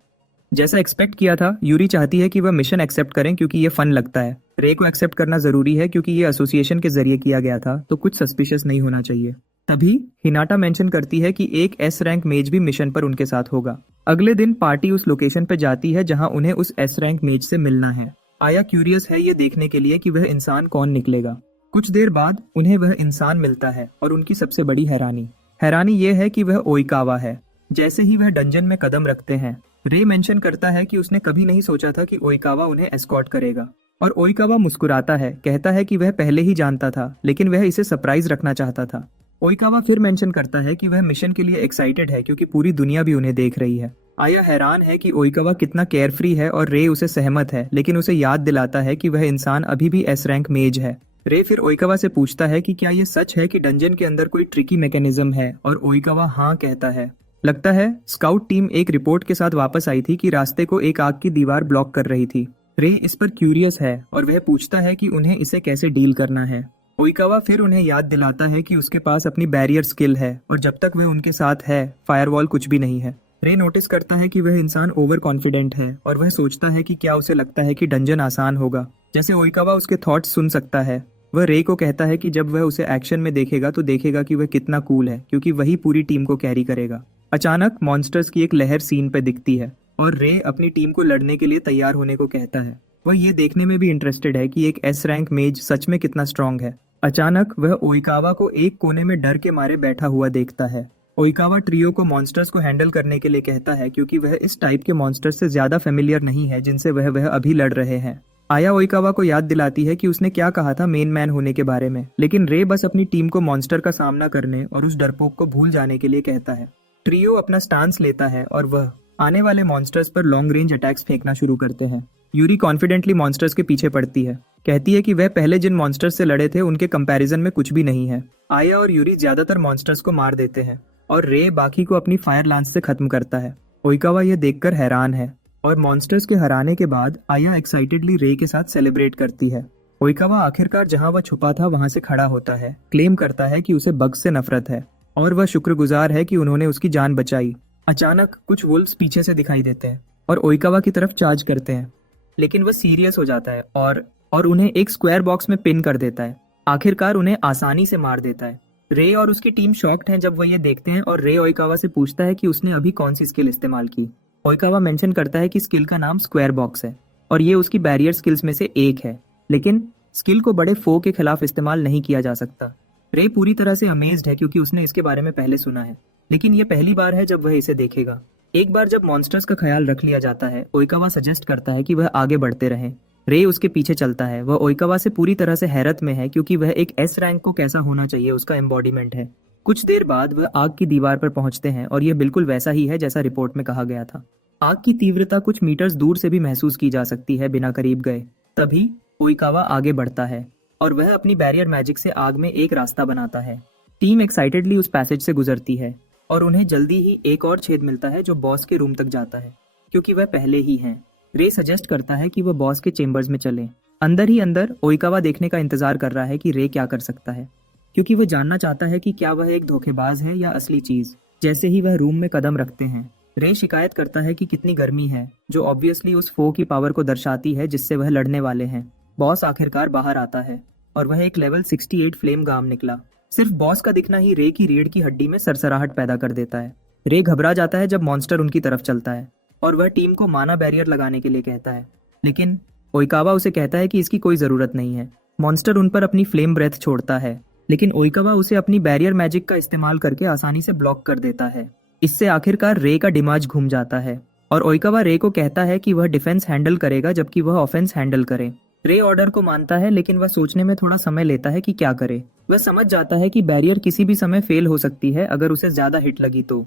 जैसा एक्सपेक्ट किया था, यूरी चाहती है कि वह मिशन एक्सेप्ट करें क्योंकि ये फन लगता है। रे को एक्सेप्ट करना जरूरी है क्योंकि ये एसोसिएशन के जरिए किया गया था, तो कुछ सस्पिशियस नहीं होना चाहिए। तभी हिनाटा मेंशन करती है कि एक एस रैंक मेज भी मिशन पर उनके साथ होगा। अगले दिन पार्टी उस लोकेशन पर जाती है जहां उन्हें उस एस रैंक मेज से मिलना है। आया क्यूरियस है ये देखने के लिए कि वह इंसान कौन निकलेगा। कुछ देर बाद उन्हें वह इंसान मिलता है और उनकी सबसे बड़ी हैरानी ये है कि वह ओइकावा है। जैसे ही वह डंजन में कदम रखते हैं, रे मेंशन करता है कि उसने कभी नहीं सोचा था कि ओइकावा उन्हें एस्कॉर्ट करेगा। और ओइकावा मुस्कुराता है, कहता है कि वह पहले ही जानता था, लेकिन वह इसे सरप्राइज रखना चाहता था। ओइकावा फिर मेंशन करता है कि वह मिशन के लिए एक्साइटेड है क्योंकि पूरी दुनिया भी उन्हें देख रही है। आया हैरान है कि ओइकावा कितना केयरफ्री है और रे उसे सहमत है, लेकिन उसे याद दिलाता है कि वह इंसान अभी भी एस रैंक मेज है। रे फिर ओइकावा से पूछता है कि क्या ये सच है कि डंजन के अंदर कोई ट्रिकी मैकेनिज्म है, और ओइकावा हाँ कहता है। लगता है स्काउट टीम एक रिपोर्ट के साथ वापस आई थी कि रास्ते को एक आग की दीवार ब्लॉक कर रही थी। रे इस पर क्यूरियस है और वह पूछता है कि उन्हें इसे कैसे डील करना है। ओइकावा फिर उन्हें याद दिलाता है कि उसके पास अपनी बैरियर स्किल है और जब तक वह उनके साथ है, फायरवॉल कुछ भी नहीं है। रे नोटिस करता है कि वह इंसान ओवर कॉन्फिडेंट है और वह सोचता है कि क्या उसे लगता है कि डंजन आसान होगा। जैसे ओइकावा उसके थॉट्स सुन सकता है, वह रे को कहता है कि जब वह उसे एक्शन में देखेगा तो देखेगा कि वह कितना कूल है, क्योंकि वही पूरी टीम को कैरी करेगा। अचानक मॉन्स्टर्स की एक लहर सीन पे दिखती है और रे अपनी टीम को लड़ने के लिए तैयार होने को कहता है। वह ये देखने में भी इंटरेस्टेड है कि एक एस रैंक मेज सच में कितना स्ट्रांग है। अचानक वह ओइकावा को एक कोने में डर के मारे बैठा हुआ देखता है। ओइकावा ट्रियो को मॉन्स्टर्स को हैंडल करने के लिए कहता है क्योंकि वह इस टाइप के मॉन्स्टर्स से ज्यादा फेमिलियर नहीं है जिनसे वह अभी लड़ रहे हैं। आया ओइकावा को याद दिलाती है कि उसने क्या कहा था मेन मैन होने के बारे में, लेकिन रे बस अपनी टीम को मॉन्स्टर का सामना करने और उस डरपोक को भूल जाने के लिए कहता है। ट्रियो अपना स्टांस लेता है और वह आने वाले मॉन्स्टर्स पर लॉन्ग रेंज अटैक्स फेंकना शुरू करते हैं। यूरी कॉन्फिडेंटली मॉन्स्टर्स के पीछे पड़ती है, कहती है कि वह पहले जिन मॉन्स्टर्स से लड़े थे उनके कंपैरिजन में कुछ भी नहीं है। आया और यूरी ज्यादातर मॉन्स्टर्स को मार देते हैं और रे बाकी को अपनी फायर लांस से खत्म करता है। ओइकावा यह देखकर हैरान है और मॉन्स्टर्स के हराने के बाद आया एक्साइटेडली रे के साथ सेलिब्रेट करती है। ओइकावा आखिरकार जहां वह छुपा था वहां से खड़ा होता है, क्लेम करता है कि उसे बग्स से नफरत है और वह शुक्रगुजार है कि उन्होंने उसकी जान बचाई। अचानक कुछ वुल्व्स पीछे से दिखाई देते हैं और ओइकावा की तरफ चार्ज करते हैं, लेकिन वह सीरियस हो जाता है और उन्हें एक स्क्वायर बॉक्स में पिन कर देता है। आखिरकार उन्हें आसानी से मार देता है। रे और उसकी टीम शॉक्ड हैं जब वह ये देखते हैं और रे ओइकावा से पूछता है कि उसने अभी कौन सी स्किल इस्तेमाल की। ओइकावा मेंशन करता है कि स्किल का नाम स्क्वायर बॉक्स है और ये उसकी बैरियर स्किल्स में से एक है, लेकिन स्किल को बड़े फो के खिलाफ इस्तेमाल नहीं किया जा सकता। रे पूरी तरह से अमेज्ड है क्योंकि उसने इसके बारे में पहले सुना है, लेकिन ये पहली बार है जब वह इसे देखेगा। एक बार जब मॉन्स्टर्स का ख्याल रख लिया जाता है, ओइकावा सजेस्ट करता है कि वह आगे बढ़ते रहें। रे उसके पीछे चलता है। वह ओइकावा से पूरी तरह से हैरत में है क्योंकि वह एक एस रैंक को कैसा होना चाहिए उसका एम्बॉडीमेंट है। कुछ देर बाद वह आग की दीवार पर पहुंचते हैं और यह बिल्कुल वैसा ही है जैसा रिपोर्ट में कहा गया था। आग की तीव्रता कुछ मीटर्स दूर से भी महसूस की जा सकती है बिना करीब गए। तभी ओइकावा आगे बढ़ता है और वह अपनी बैरियर मैजिक से आग में एक रास्ता बनाता है। टीम एक्साइटेडली उस पैसेज से गुजरती है और उन्हें जल्दी ही एक और छेद मिलता है जो बॉस के रूम तक जाता है, क्योंकि वह पहले ही हैं। रे सजेस्ट करता है कि वह बॉस के चेम्बर्स में चलें। अंदर ही अंदर ओइकावा देखने का इंतजार कर रहा है कि रे क्या कर सकता है, क्योंकि वह जानना चाहता है कि क्या वह एक धोखेबाज है या असली चीज। जैसे ही वह रूम में कदम रखते हैं, रे शिकायत करता है कि कितनी गर्मी है, जो ऑब्वियसली उस फो की पावर को दर्शाती है जिससे वह लड़ने वाले हैं। बॉस आखिरकार बाहर आता है और वह एक लेवल 68 फ्लेम गाम निकला। सिर्फ बॉस का दिखना ही रे की रीढ़ की हड्डी में सरसराहट पैदा कर देता है। रे घबरा जाता है जब मॉन्स्टर उनकी तरफ चलता है और वह टीम को माना बैरियर लगाने के लिए कहता है, लेकिन ओइकावा उसे कहता है कि इसकी कोई जरूरत नहीं है। मॉन्स्टर उन पर अपनी फ्लेम ब्रेथ छोड़ता है, लेकिन ओइकावा उसे अपनी बैरियर मैजिक का इस्तेमाल करके आसानी से ब्लॉक कर देता है। इससे आखिरकार रे का दिमाग घूम जाता है और ओइकावा रे को कहता है कि वह डिफेंस हैंडल करेगा जबकि वह ऑफेंस हैंडल करे। रे ऑर्डर को मानता है, लेकिन वह सोचने में थोड़ा समय लेता है कि क्या करे। वह समझ जाता है कि बैरियर किसी भी समय फेल हो सकती है अगर उसे ज्यादा हिट लगी तो।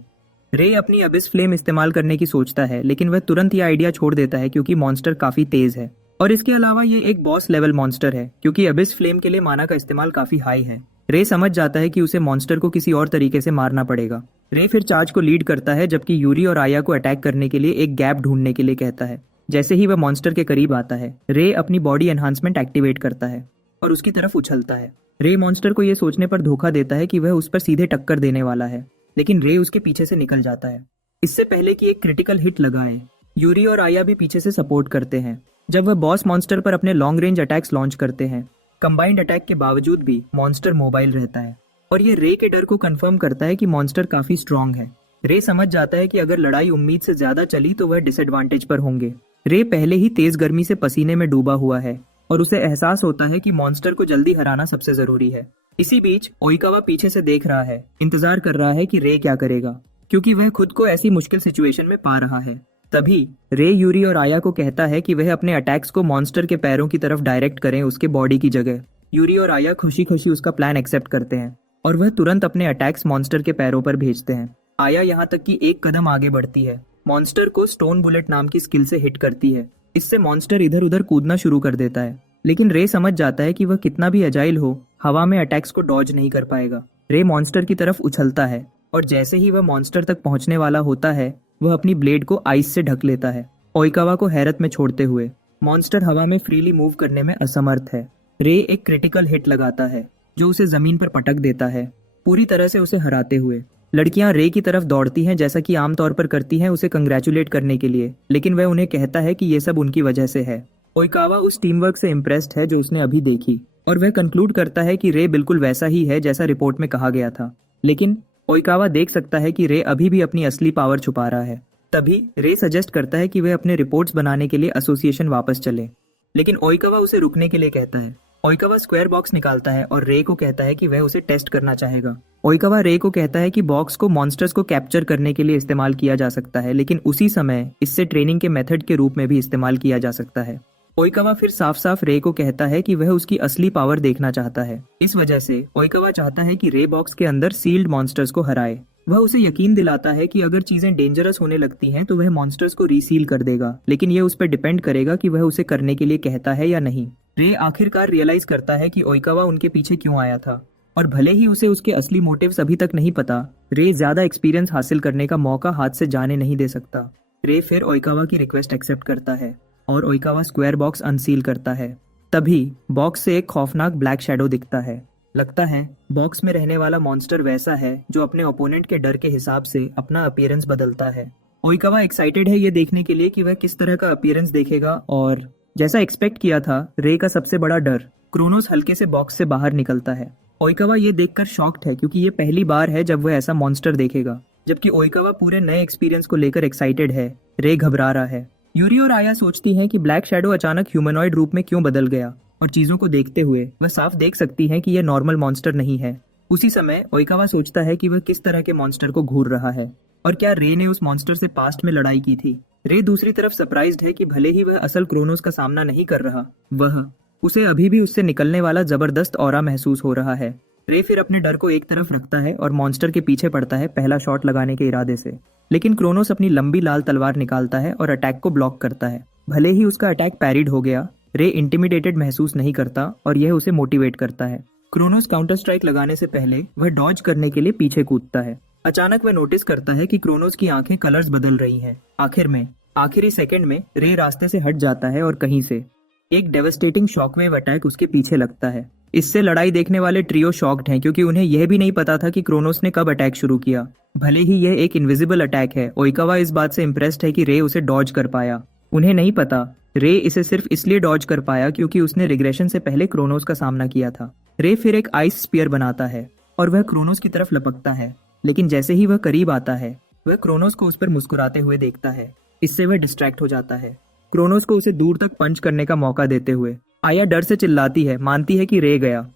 रे अपनी अबिस फ्लेम इस्तेमाल करने की सोचता है, लेकिन वह तुरंत यह आइडिया छोड़ देता है क्योंकि मॉन्स्टर काफी तेज है और इसके अलावा ये एक बॉस लेवल मॉन्स्टर है, क्योंकि अबिस फ्लेम के लिए माना का इस्तेमाल काफी हाई है। रे समझ जाता है कि उसे मॉन्स्टर को किसी और तरीके से मारना पड़ेगा। रे फिर चार्ज को लीड करता है, जबकि यूरी और आया को अटैक करने के लिए एक गैप ढूंढने के लिए कहता है। जैसे ही वह मॉन्स्टर के करीब आता है, रे अपनी बॉडी एनहांसमेंट एक्टिवेट करता है और उसकी तरफ उछलता है। रे मॉन्स्टर को यह सोचने पर धोखा देता है कि वह उस पर सीधे टक्कर देने वाला है, लेकिन रे उसके पीछे से निकल जाता है। इससे पहले कि एक क्रिटिकल हिट लगाए, यूरी और आया भी पीछे से सपोर्ट करते हैं। जब वह बॉस मॉन्स्टर पर अपने लॉन्ग रेंज अटैक्स लॉन्च करते हैं, कंबाइंड अटैक के बावजूद भी मॉन्स्टर मोबाइल रहता है और ये रे के डर को कंफर्म करता है कि मॉन्स्टर काफी स्ट्रांग है। रे समझ जाता है कि अगर लड़ाई उम्मीद से ज्यादा चली तो वह डिसएडवांटेज पर होंगे। रे पहले ही तेज गर्मी से पसीने में डूबा हुआ है और उसे एहसास होता है कि मॉन्स्टर को जल्दी हराना सबसे जरूरी है। इसी बीच ओइकावा पीछे से देख रहा है, इंतजार कर रहा है कि रे क्या करेगा, क्योंकि वह खुद को ऐसी मुश्किल सिचुएशन में पा रहा है। तभी रे यूरी और आया को कहता है कि वह अपने अटैक्स को मॉन्स्टर के पैरों की तरफ डायरेक्ट करें उसके बॉडी की जगह। यूरी और आया खुशी खुशी उसका प्लान एक्सेप्ट करते हैं और वह तुरंत अपने अटैक्स मॉन्स्टर के पैरों पर भेजते हैं। आया यहाँ तक कि एक कदम आगे बढ़ती है, मॉन्स्टर को स्टोन बुलेट नाम की स्किल से हिट करती है। इससे मॉन्स्टर इधर उधर कूदना शुरू कर देता है, लेकिन रे समझ जाता है कि वह कितना भी अजाइल हो, हवा में अटैक्स को डॉज नहीं कर पाएगा। रे मॉन्स्टर की तरफ उछलता है और जैसे ही वह मॉन्स्टर तक पहुंचने वाला होता है, वह अपनी ब्लेड को आइस से ढक लेता है, ओइकावा को हैरत में छोड़ते हुए। मॉन्स्टर हवा में फ्रीली मूव करने में असमर्थ है। रे एक क्रिटिकल हिट लगाता है जो उसे जमीन पर पटक देता है, पूरी तरह से उसे हराते हुए। लड़कियां रे की तरफ दौड़ती हैं जैसा कि आमतौर पर करती हैं उसे कंग्रेचुलेट करने के लिए, लेकिन वह उन्हें कहता है कि ये सब उनकी वजह से है। ओइकावा उस टीम वर्क से इम्प्रेस्ड है जो उसने अभी देखी और वह कंक्लूड करता है कि रे बिल्कुल वैसा ही है जैसा रिपोर्ट में कहा गया था। लेकिन ओइकावा देख सकता है कि रे अभी भी अपनी असली पावर छुपा रहा है। तभी रे सजेस्ट करता है कि वह अपने रिपोर्ट्स बनाने के लिए एसोसिएशन वापस चले, लेकिन ओइकावा उसे रुकने के लिए कहता है। ओइकावा स्क्वायर बॉक्स निकालता है और रे को कहता है कि वह उसे टेस्ट करना चाहेगा। ओइकावा रे को कहता है कि बॉक्स को मॉन्स्टर्स को कैप्चर करने के लिए इस्तेमाल किया जा सकता है, लेकिन उसी समय इससे ट्रेनिंग के मेथड के रूप में भी इस्तेमाल किया जा सकता है। ओइकावा फिर साफ साफ रे को कहता है कि वह उसकी असली पावर देखना चाहता है। इस वजह से ओइकावा चाहता है कि रे बॉक्स के अंदर सील्ड मॉन्स्टर्स को हराए। वह उसे यकीन दिलाता है कि अगर चीजें डेंजरस होने लगती हैं तो वह मॉन्स्टर्स को रीसील कर देगा, लेकिन यह उस पर डिपेंड करेगा कि वह उसे करने के लिए कहता है या नहीं। रे आखिरकार रियलाइज करता है कि ओइकावा उनके पीछे क्यों आया था, और भले ही उसे उसके असली मोटिव्स अभी तक नहीं पता, रे ज्यादा एक्सपीरियंस हासिल करने का मौका हाथ से जाने नहीं दे सकता। रे फिर ओइकावा की रिक्वेस्ट एक्सेप्ट करता है और ओइकावा स्क्वायर बॉक्स अनसील करता है। तभी बॉक्स से एक खौफनाक ब्लैक शैडो दिखता है। लगता है बॉक्स में रहने वाला मॉन्स्टर वैसा है जो अपने ओपोनेंट के डर के हिसाब से अपना अपीयरेंस बदलता है। ओइकावा एक्साइटेड है ये देखने के लिए कि वह किस तरह का अपीयरेंस देखेगा, और जैसा एक्सपेक्ट किया था, रे का सबसे बड़ा डर, क्रोनोस हल्के से बॉक्स से बाहर निकलता है। ओइकावा ये देखकर शॉक्ड है क्योंकि ये पहली बार है जब वह ऐसा मॉन्स्टर देखेगा। जबकि ओइकावा पूरे नए एक्सपीरियंस को लेकर एक्साइटेड है, रे घबरा रहा है। यूरी और आया सोचती हैं कि ब्लैक शैडो अचानक ह्यूमनॉइड रूप में क्यों बदल गया, और चीजों को देखते हुए वह साफ देख सकती हैं कि यह नॉर्मल मॉन्स्टर नहीं है। उसी समय ओइकावा सोचता है कि वह किस तरह के मॉन्स्टर को घूर रहा है, और क्या रे ने उस मॉन्स्टर से पास्ट में लड़ाई की थी। रे दूसरी तरफ सरप्राइज्ड है कि भले ही वह असल क्रोनोस का सामना नहीं कर रहा, उसे अभी भी उससे निकलने वाला जबरदस्त ऑरा महसूस हो रहा है। रे फिर अपने डर को एक तरफ रखता है और मॉन्स्टर के पीछे पड़ता है पहला शॉट लगाने के इरादे से, लेकिन क्रोनोस अपनी लंबी लाल तलवार निकालता है और अटैक को ब्लॉक करता है। भले ही उसका अटैक पैरिड हो गया, रे इंटिमिडेटेड महसूस नहीं करता और यह उसे मोटिवेट करता है। क्रोनोस काउंटर स्ट्राइक लगाने से पहले वह डॉज करने के लिए पीछे कूदता है। अचानक वह नोटिस करता है कि क्रोनोस की आंखें कलर्स बदल रही हैं। आखिरी सेकंड में रे रास्ते से हट जाता है और कहीं से एक डेवस्टेटिंग शॉकवेव अटैक उसके पीछे लगता है। इससे लड़ाई देखने वाले ट्रियो शॉक्ड हैं क्योंकि उन्हें यह भी नहीं पता था कि क्रोनोस ने कब अटैक शुरू किया। भले ही यह एक इनविजिबल अटैक है, ओइकावा इस बात से इम्प्रेस्ड है कि रे उसे डॉज कर पाया। उन्हें नहीं पता रे इसे सिर्फ इसलिए डॉज कर पाया क्योंकि उसने रिग्रेशन से पहले क्रोनोस का सामना किया था। रे फिर एक आइस स्पीयर बनाता है और वह क्रोनोस की तरफ लपकता है, लेकिन जैसे ही वह करीब आता है, वह क्रोनोस को उस पर मुस्कुराते हुए देखता है। इससे वह डिस्ट्रैक्ट हो जाता है, क्रोनोस को उसे दूर तक पंच करने का मौका देते हुए। आया डर से चिल्लाती है, मानती है कि रे गया,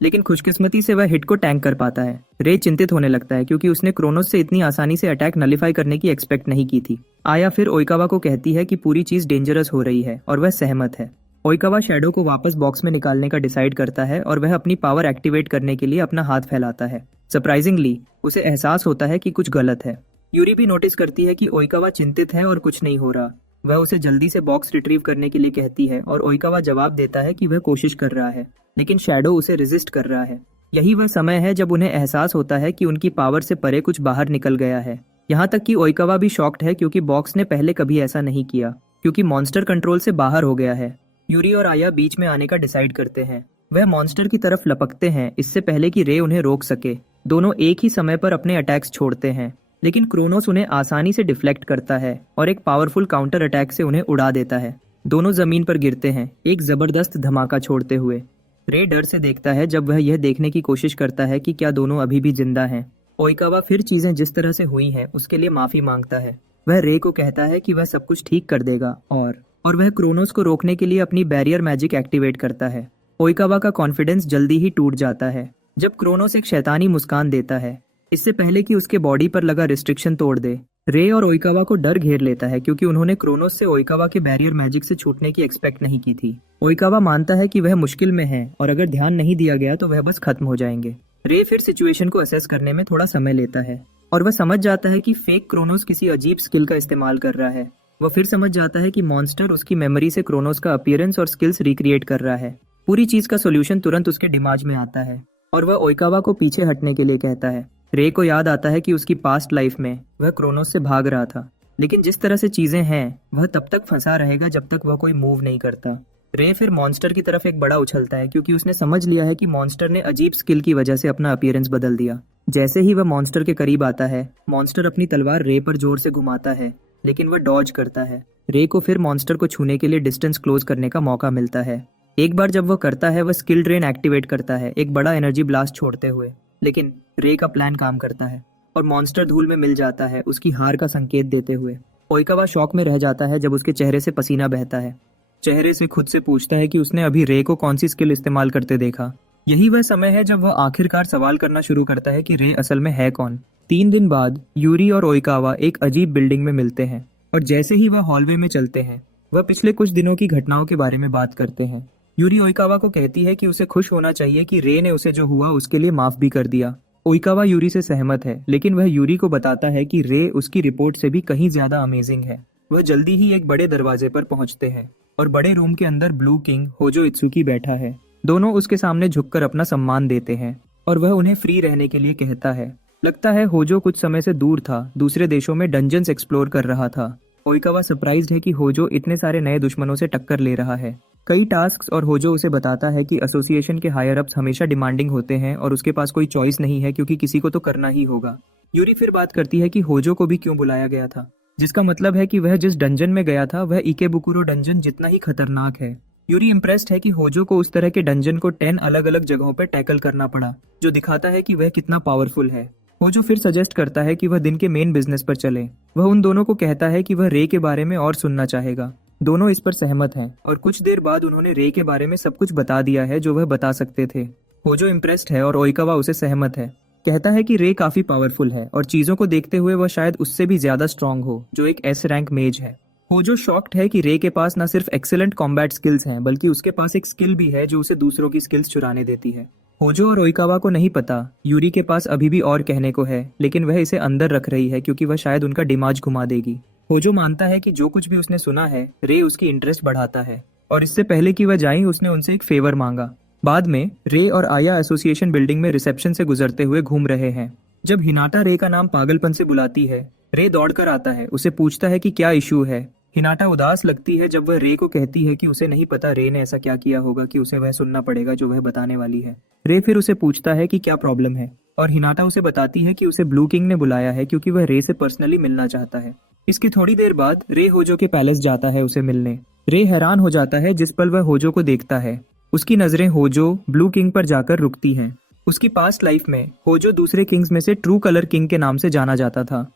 लेकिन खुशकिस्मती से वह हिट को टैंक कर पाता है। रे चिंतित होने लगता है क्योंकि उसने क्रोनोस से इतनी आसानी से अटैक नलिफाई करने की एक्सपेक्ट नहीं की थी। आया फिर ओइकावा को कहती है कि पूरी चीज डेंजरस हो रही है और वह सहमत है। ओइकावा शैडो को वापस बॉक्स में निकालने का डिसाइड करता है और वह अपनी पावर एक्टिवेट करने के लिए अपना हाथ फैलाता है। सरप्राइजिंगली उसे एहसास होता है कि कुछ गलत है। यूरी भी नोटिस करती है कि ओइकावा चिंतित है और कुछ नहीं हो रहा। वह उसे जल्दी से बॉक्स रिट्रीव करने के लिए कहती है और ओइकावा जवाब देता है कि वह कोशिश कर रहा है, लेकिन शैडो उसे रेजिस्ट कर रहा है। यही वह समय है जब उन्हें एहसास होता है कि उनकी पावर से परे कुछ बाहर निकल गया है। यहाँ तक कि ओइकावा भी शॉक्ड है क्योंकि बॉक्स ने पहले कभी ऐसा नहीं किया, क्योंकि मॉन्स्टर कंट्रोल से बाहर हो गया है। यूरी और आया बीच में आने का डिसाइड करते हैं। वह मॉन्स्टर की तरफ लपकते हैं इससे पहले कि रे उन्हें रोक सके। दोनों एक ही समय पर अपने अटैक्स छोड़ते हैं, लेकिन क्रोनोस उन्हें आसानी से डिफ्लेक्ट करता है और एक पावरफुल काउंटर अटैक से उन्हें उड़ा देता है। दोनों जमीन पर गिरते हैं, एक जबरदस्त धमाका छोड़ते हुए। रे डर से देखता है जब वह यह देखने की कोशिश करता है कि क्या दोनों अभी भी जिंदा हैं। ओइकावा फिर चीजें जिस तरह से हुई हैं उसके लिए माफी मांगता है। वह रे को कहता है कि वह सब कुछ ठीक कर देगा और वह क्रोनोस को रोकने के लिए अपनी बैरियर मैजिक एक्टिवेट करता है। ओइकावा का कॉन्फिडेंस जल्दी ही टूट जाता है जब क्रोनोस एक शैतानी मुस्कान देता है। इससे पहले कि उसके बॉडी पर लगा रिस्ट्रिक्शन तोड़ दे। रे और ओइकावा को डर घेर लेता है क्योंकि उन्होंने क्रोनोस से ओइकावा के बैरियर मैजिक से छूटने की एक्सपेक्ट नहीं की थी। ओइकावा मानता है कि वह मुश्किल में है और अगर ध्यान नहीं दिया गया तो वह बस खत्म हो जाएंगे। रे फिर सिचुएशन को असेस करने में थोड़ा समय लेता है और वह समझ जाता है कि फेक क्रोनोस किसी अजीब स्किल का इस्तेमाल कर रहा है। वह फिर समझ जाता है कि मॉन्स्टर उसकी मेमोरी से क्रोनोस का अपीयरेंस और स्किल्स रिक्रिएट कर रहा है। पूरी चीज का सोल्यूशन तुरंत उसके दिमाग में आता है और वह ओइकावा को पीछे हटने के लिए कहता है। रे को याद आता है कि उसकी पास्ट लाइफ में वह क्रोनोस से भाग रहा था, लेकिन जिस तरह से चीजें हैं वह तब तक फंसा रहेगा जब तक वह कोई मूव नहीं करता। रे फिर मॉन्स्टर की तरफ एक बड़ा उछलता है क्योंकि उसने समझ लिया है कि मॉन्स्टर ने अजीब स्किल की वजह से अपना अपीयरेंस बदल दिया। जैसे ही वह मॉन्स्टर के करीब आता है, मॉन्स्टर अपनी तलवार रे पर जोर से घुमाता है, लेकिन वह डॉज करता है। रे को फिर मॉन्स्टर को छूने के लिए डिस्टेंस क्लोज करने का मौका मिलता है। एक बार जब वह करता है, वह स्किल ड्रेन एक्टिवेट करता है, एक बड़ा एनर्जी ब्लास्ट छोड़ते हुए। लेकिन रे का प्लान काम करता है और मॉन्स्टर धूल में मिल जाता है, उसकी हार का संकेत देते हुए। ओइकावा शॉक में रह जाता है जब उसके चेहरे से पसीना बहता है। चेहरे से खुद से पूछता है कि उसने अभी रे को कौन सी स्किल इस्तेमाल करते देखा। यही वह समय है जब वह आखिरकार सवाल करना शुरू करता है कि रे असल में है कौन। 3 दिन बाद यूरी और ओइकावा एक अजीब बिल्डिंग में मिलते हैं और जैसे ही वह हॉलवे में चलते हैं, वह पिछले कुछ दिनों की घटनाओं के बारे में बात करते हैं। यूरी ओइकावा को कहती है कि उसे खुश होना चाहिए कि रे ने उसे जो हुआ उसके लिए माफ भी कर दिया। ओइकावा यूरी से सहमत है, लेकिन वह यूरी को बताता है कि रे उसकी रिपोर्ट से भी कहीं ज्यादा अमेजिंग है। वह जल्दी ही एक बड़े दरवाजे पर पहुंचते हैं और बड़े रूम के अंदर ब्लू किंग होजो इत्सुकी बैठा है। दोनों उसके सामने झुककर अपना सम्मान देते हैं और वह उन्हें फ्री रहने के लिए कहता है। लगता है होजो कुछ समय से दूर था, दूसरे देशों में डंजन्स एक्सप्लोर कर रहा था। ओइकावा सरप्राइज्ड है कि होजो इतने सारे नए दुश्मनों से टक्कर ले रहा है। कई टास्क्स और होजो उसे बताता है कि एसोसिएशन के हायर अप्स हमेशा डिमांडिंग होते हैं और उसके पास कोई चॉइस नहीं है क्योंकि किसी को तो करना ही होगा। यूरी फिर बात करती है कि होजो को भी क्यों बुलाया गया था, जिसका मतलब है कि वह जिस डंजन में गया था वह इकेबुकुरो डंजन जितना ही खतरनाक है। यूरी इम्प्रेस्ड है कि होजो को उस तरह के डंजन को 10 अलग अलग जगहों पर टैकल करना पड़ा, जो दिखाता है कि वह कितना पावरफुल है। होजो फिर सजेस्ट करता है कि वह दिन के मेन बिजनेस पर चले। वह उन दोनों को कहता है कि वह रे के बारे में और सुनना चाहेगा। दोनों इस पर सहमत हैं और कुछ देर बाद उन्होंने रे के बारे में सब कुछ बता दिया है जो वह बता सकते थे। होजो इम्प्रेस्ड है और ओइकावा उसे सहमत है। कहता है कि रे काफी पावरफुल है और चीजों को देखते हुए वह शायद उससे भी ज्यादा स्ट्रांग हो, जो एक एस रैंक मेज है। होजो शॉक्ड है कि रे के पास न सिर्फ एक्सीलेंट कॉम्बैट स्किल्स हैं, बल्कि उसके पास एक स्किल भी है जो उसे दूसरों की स्किल्स चुराने देती है। होजो और ओइकावा को नहीं पता यूरी के पास अभी भी और कहने को है, लेकिन वह इसे अंदर रख रही है क्योंकि वह शायद उनका दिमाग घुमा देगी। होजो मानता है कि जो कुछ भी उसने सुना है, रे उसकी इंटरेस्ट बढ़ाता है और इससे पहले कि वह जाए उसने उनसे एक फेवर मांगा। बाद में रे और आया एसोसिएशन बिल्डिंग में रिसेप्शन से गुजरते हुए घूम रहे हैं। जब हिनाटा रे का नाम पागलपन से बुलाती है, रे दौड़कर आता है, उसे पूछता है कि क्या इशू है। हिनाटा उदास लगती है जब वह रे को कहती है कि उसे नहीं पता रे ने ऐसा क्या किया होगा कि उसे वह सुनना पड़ेगा जो वह बताने वाली है। रे फिर उसे पूछता है कि क्या प्रॉब्लम है और हिनाटा उसे बताती है कि उसे ब्लू किंग ने बुलाया है क्योंकि वह रे से पर्सनली मिलना चाहता है। इसकी थोड़ी देर बाद रे होजो के पैलेस जाता है उसे मिलने। रे हैरान हो जाता है जिस पल वह होजो को देखता है। उसकी नजरें होजो ब्लू किंग पर जाकर रुकती हैं। उसकी पास्ट लाइफ में होजो दूसरे किंग्स में से ट्रू कलर किंग के नाम से जाना जाता था।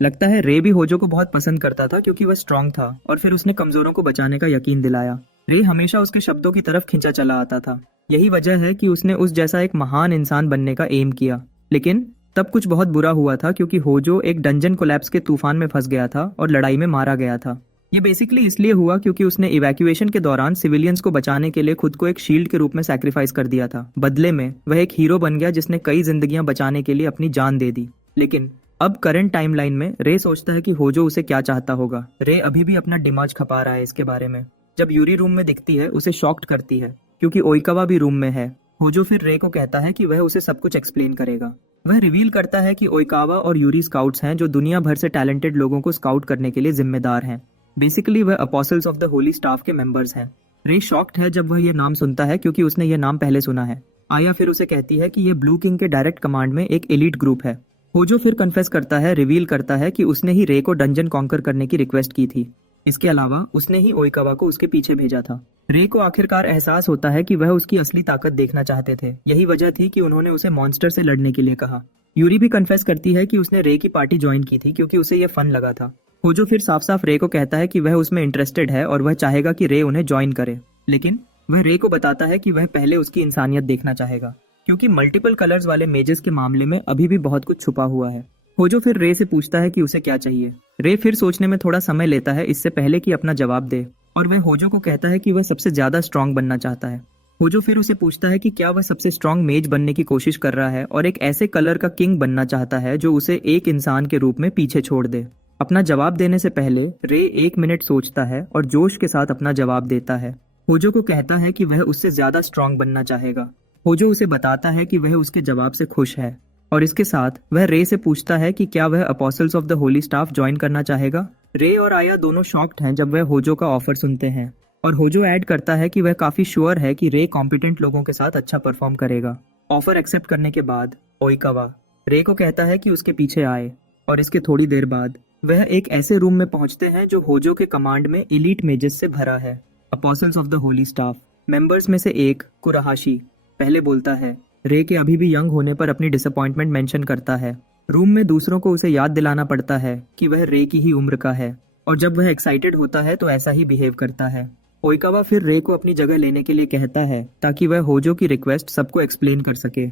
लगता है रे भी होजो को बहुत पसंद करता था क्योंकि वह स्ट्रांग था और फिर उसने कमजोरों को बचाने का यकीन दिलाया। रे हमेशा उसके शब्दों की तरफ खींचा चला आता था। यही वजह है कि उसने उस जैसा एक महान इंसान बनने का एम किया। लेकिन तब कुछ बहुत बुरा हुआ था क्योंकि होजो एक डंजन कोलैप्स के तूफान में फंस गया था और लड़ाई में मारा गया था। ये बेसिकली इसलिए हुआ क्योंकि उसने इवैक्यूएशन के दौरान सिविलियंस को बचाने के लिए खुद को एक शील्ड के रूप में सैक्रिफाइस कर दिया था। बदले में वह एक हीरो बन गया जिसने कई जिंदगियां बचाने के लिए अपनी जान दे दी। लेकिन अब करंट टाइमलाइन में रे सोचता है कि होजो उसे क्या चाहता होगा। रे अभी भी अपना दिमाग खपा रहा है इसके बारे में। जब यूरी रूम में दिखती है, उसे शॉक्ड करती है क्योंकि ओइकावा भी रूम में है। होजो फिर रे को कहता है कि वह उसे सब कुछ एक्सप्लेन करेगा। वह रिवील करता है कि ओइकावा और यूरी स्काउट्स हैं जो दुनिया भर से टैलेंटेड लोगों को स्काउट करने के लिए जिम्मेदार हैं। बेसिकली वह apostles of the Holi staff के मेंबर्स हैं। रे शॉक्ड है जब वह यह नाम सुनता है क्योंकि उसने यह नाम पहले सुना है। आया फिर उसे कहती है कि यह ब्लू किंग के डायरेक्ट कमांड में एक एलीट ग्रुप है। होजो फिर कन्फेस करता है, रिवील करता है कि उसने ही रे को डंजन कॉन्कर करने की रिक्वेस्ट की थी। इसके अलावा उसने ही ओइकावा को उसके पीछे भेजा था। रे को आखिरकार एहसास होता है कि वह उसकी असली ताकत देखना चाहते थे। यही वजह थी कि उन्होंने उसे मॉन्स्टर से लड़ने के लिए कहा। यूरी भी कन्फेस करती है कि उसने रे की पार्टी ज्वाइन की थी क्योंकि उसे यह फन लगा था। होजो फिर साफ साफ रे को कहता है कि वह उसमें इंटरेस्टेड है और वह चाहेगा कि रे उन्हें ज्वाइन करे, लेकिन वह रे को बताता है कि वह पहले उसकी इंसानियत देखना चाहेगा। क्योंकि मल्टीपल कलर्स वाले मेजेस के मामले में अभी भी बहुत कुछ छुपा हुआ है। होजो फिर रे से पूछता है कि उसे क्या चाहिए। रे फिर सोचने में थोड़ा समय लेता है इससे पहले कि अपना जवाब दे, और वह होजो को कहता है कि वह सबसे ज्यादा स्ट्रांग बनना चाहता है। होजो फिर उसे पूछता है कि क्या वह सबसे स्ट्रांग मेज बनने की कोशिश कर रहा है और एक ऐसे कलर का किंग बनना चाहता है जो उसे एक इंसान के रूप में पीछे छोड़ दे। अपना जवाब देने से पहले रे 1 मिनट सोचता है और जोश के साथ अपना जवाब देता है। होजो को कहता है कि वह उससे ज्यादा स्ट्रांग बनना चाहेगा। होजो उसे बताता है कि वह उसके जवाब से खुश है, और इसके साथ वह रे से पूछता है कि क्या वह apostles of the Holi staff join करना चाहेगा। रे और आया दोनों शॉक्ड हैं जब वह होजो का ऑफर सुनते हैं, और होजो ऐड करता है कि वह काफी श्योर है कि रे कॉम्पिटेंट लोगों के साथ अच्छा परफॉर्म करेगा। ऑफर एक्सेप्ट करने के बाद ओइकावा रे को कहता है कि उसके पीछे आए, और इसके थोड़ी देर बाद वह एक ऐसे रूम में पहुंचते हैं जो होजो के कमांड में एलीट मेजेस से भरा है। Apostles of the Holi staff members में से एक कुराहाशी पहले बोलता है। रे के अभी भी यंग होने पर अपनी डिसअपॉइंटमेंट मेंशन करता है। रूम में दूसरों को उसे याद दिलाना पड़ता है कि वह रे की ही उम्र का है, और जब वह एक्साइटेड होता है तो ऐसा ही बिहेव करता है। ओइकावा फिर रे को अपनी जगह लेने के लिए कहता है ताकि वह होजो की रिक्वेस्ट सबको एक्सप्लेन कर सके।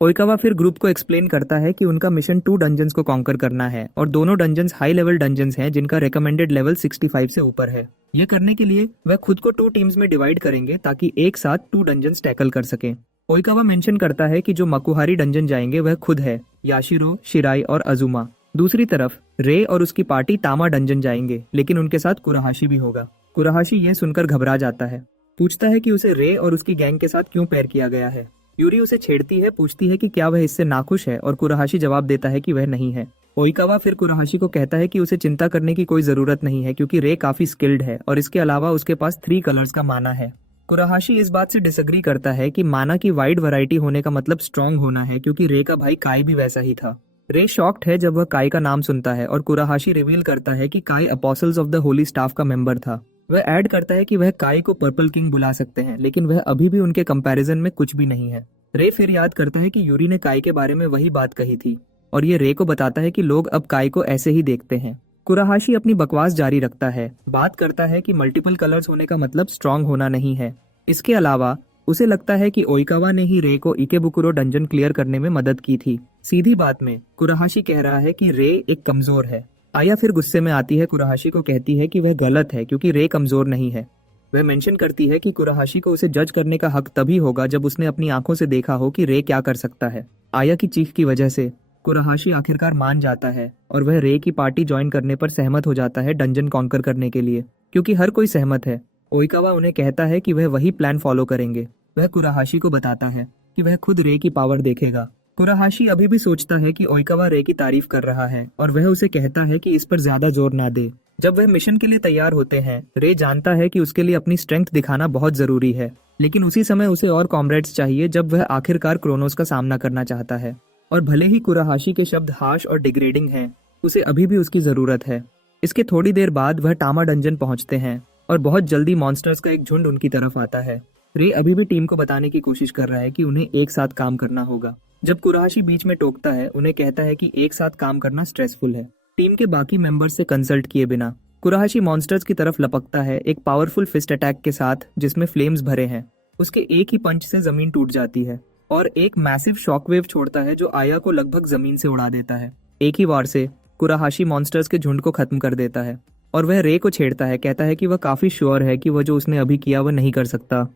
ओइकावा फिर ग्रुप को एक्सप्लेन करता है कि उनका मिशन 2 डंजन्स को कॉन्कर करना है, और दोनों डंजन्स हाई लेवल डंजन्स हैं जिनका रिकमेंडेड लेवल 65 से ऊपर है। यह करने के लिए वह खुद को 2 टीम्स में डिवाइड करेंगे ताकि एक साथ 2 डंजन्स टैकल कर सकें। ओइकावा मेंशन करता है कि जो मकुहारी डंजन जाएंगे वह खुद है याशिरो, शिराई और अजुमा। दूसरी तरफ रे और उसकी पार्टी तामा डंजन जाएंगे, लेकिन उनके साथ कुराहाशी भी होगा। कुराहाशी यह सुनकर घबरा जाता है, पूछता है कि उसे रे और उसकी गैंग के साथ क्यों पेयर किया गया है। यूरी उसे छेड़ती है, पूछती है कि क्या वह इससे नाखुश है, और कुराहाशी जवाब देता है कि वह नहीं है। ओइकावा फिर कुराहाशी को कहता है कि उसे चिंता करने की कोई जरूरत नहीं है क्योंकि रे काफी स्किल्ड है, और इसके अलावा उसके पास 3 कलर्स का माना है। कुराहाशी इस बात से डिसएग्री करता है कि माना की वाइड वैरायटी होने का मतलब स्ट्रांग होना है, क्योंकि रे का भाई काई भी वैसा ही था। रे शॉक्ड है जब वह काई का नाम सुनता है, और कुराहाशी रिवील करता है कि काई apostles of the Holi staff का मेंबर था। वह ऐड करता है कि वह काई को पर्पल किंग बुला सकते हैं, लेकिन वह अभी भी उनके कंपैरिजन में कुछ भी नहीं है। रे फिर याद करता है कि यूरी ने काई के बारे में वही बात कही थी, और ये रे को बताता है कि लोग अब काई को ऐसे ही देखते हैं। कुराहाशी अपनी बकवास जारी रखता है, बात करता है कि मल्टीपल कलर्स होने का मतलब स्ट्रांग होना नहीं है। इसके अलावा उसे लगता है कि ओइकावा ने ही रे को इकेबुकुरो डंजन क्लियर करने में मदद की थी। सीधी बात में कुराहाशी कह रहा है कि रे एक कमजोर है। आया फिर गुस्से में आती है, कुराहाशी को कहती है कि वह गलत है क्योंकि रे कमजोर नहीं है। वह मेंशन करती है कि कुराहाशी को उसे जज करने का हक तभी होगा जब उसने अपनी आंखों से देखा हो कि रे क्या कर सकता है। आया की चीख की वजह से कुराहाशी आखिरकार मान जाता है, और वह रे की पार्टी ज्वाइन करने पर सहमत हो जाता है डंजन कॉन्कर करने के लिए, क्योंकि हर कोई सहमत है। ओइकावा उन्हें कहता है कि वह वही प्लान फॉलो करेंगे। वह कुराहाशी को बताता है कि वह खुद रे की पावर देखेगा। कुराहाशी अभी भी सोचता है कि ओइकावा रे की तारीफ कर रहा है, और वह उसे कहता है कि इस पर ज्यादा जोर ना दे। जब वह मिशन के लिए तैयार होते हैं, रे जानता है कि उसके लिए अपनी स्ट्रेंथ दिखाना बहुत जरूरी है, लेकिन उसी समय उसे और कॉमरेड्स चाहिए जब वह आखिरकार क्रोनोस का सामना करना चाहता है। और भले ही कुराहाशी के शब्द हार्श और डिग्रेडिंग हैं, उसे अभी भी उसकी जरूरत है। इसके थोड़ी देर बाद वह टामा डंजन पहुंचते हैं, और बहुत जल्दी मॉन्स्टर्स का एक झुंड उनकी तरफ आता है। रे अभी भी टीम को बताने की कोशिश कर रहा है कि उन्हें एक साथ काम करना होगा। जब कुराहाशी बीच में टोकता है, उन्हें कहता है कि एक साथ काम करना स्ट्रेसफुल है। टीम के बाकी मेंबर्स से कंसल्ट किए बिना कुराहाशी मॉन्स्टर्स की तरफ लपकता है एक पावरफुल फिस्ट अटैक के साथ जिसमें फ्लेम्स भरे हैं। उसके एक ही पंच से जमीन टूट जाती है और एक मैसिव शॉकवेव छोड़ता है जो आया को लगभग जमीन से उड़ा देता है। एक ही वार से कुराहाशी मॉन्स्टर्स के झुंड को खत्म कर देता है, और वह रे को छेड़ता है, कहता है कि वह काफी श्योर है कि वह जो उसने अभी किया वह नहीं कर सकता।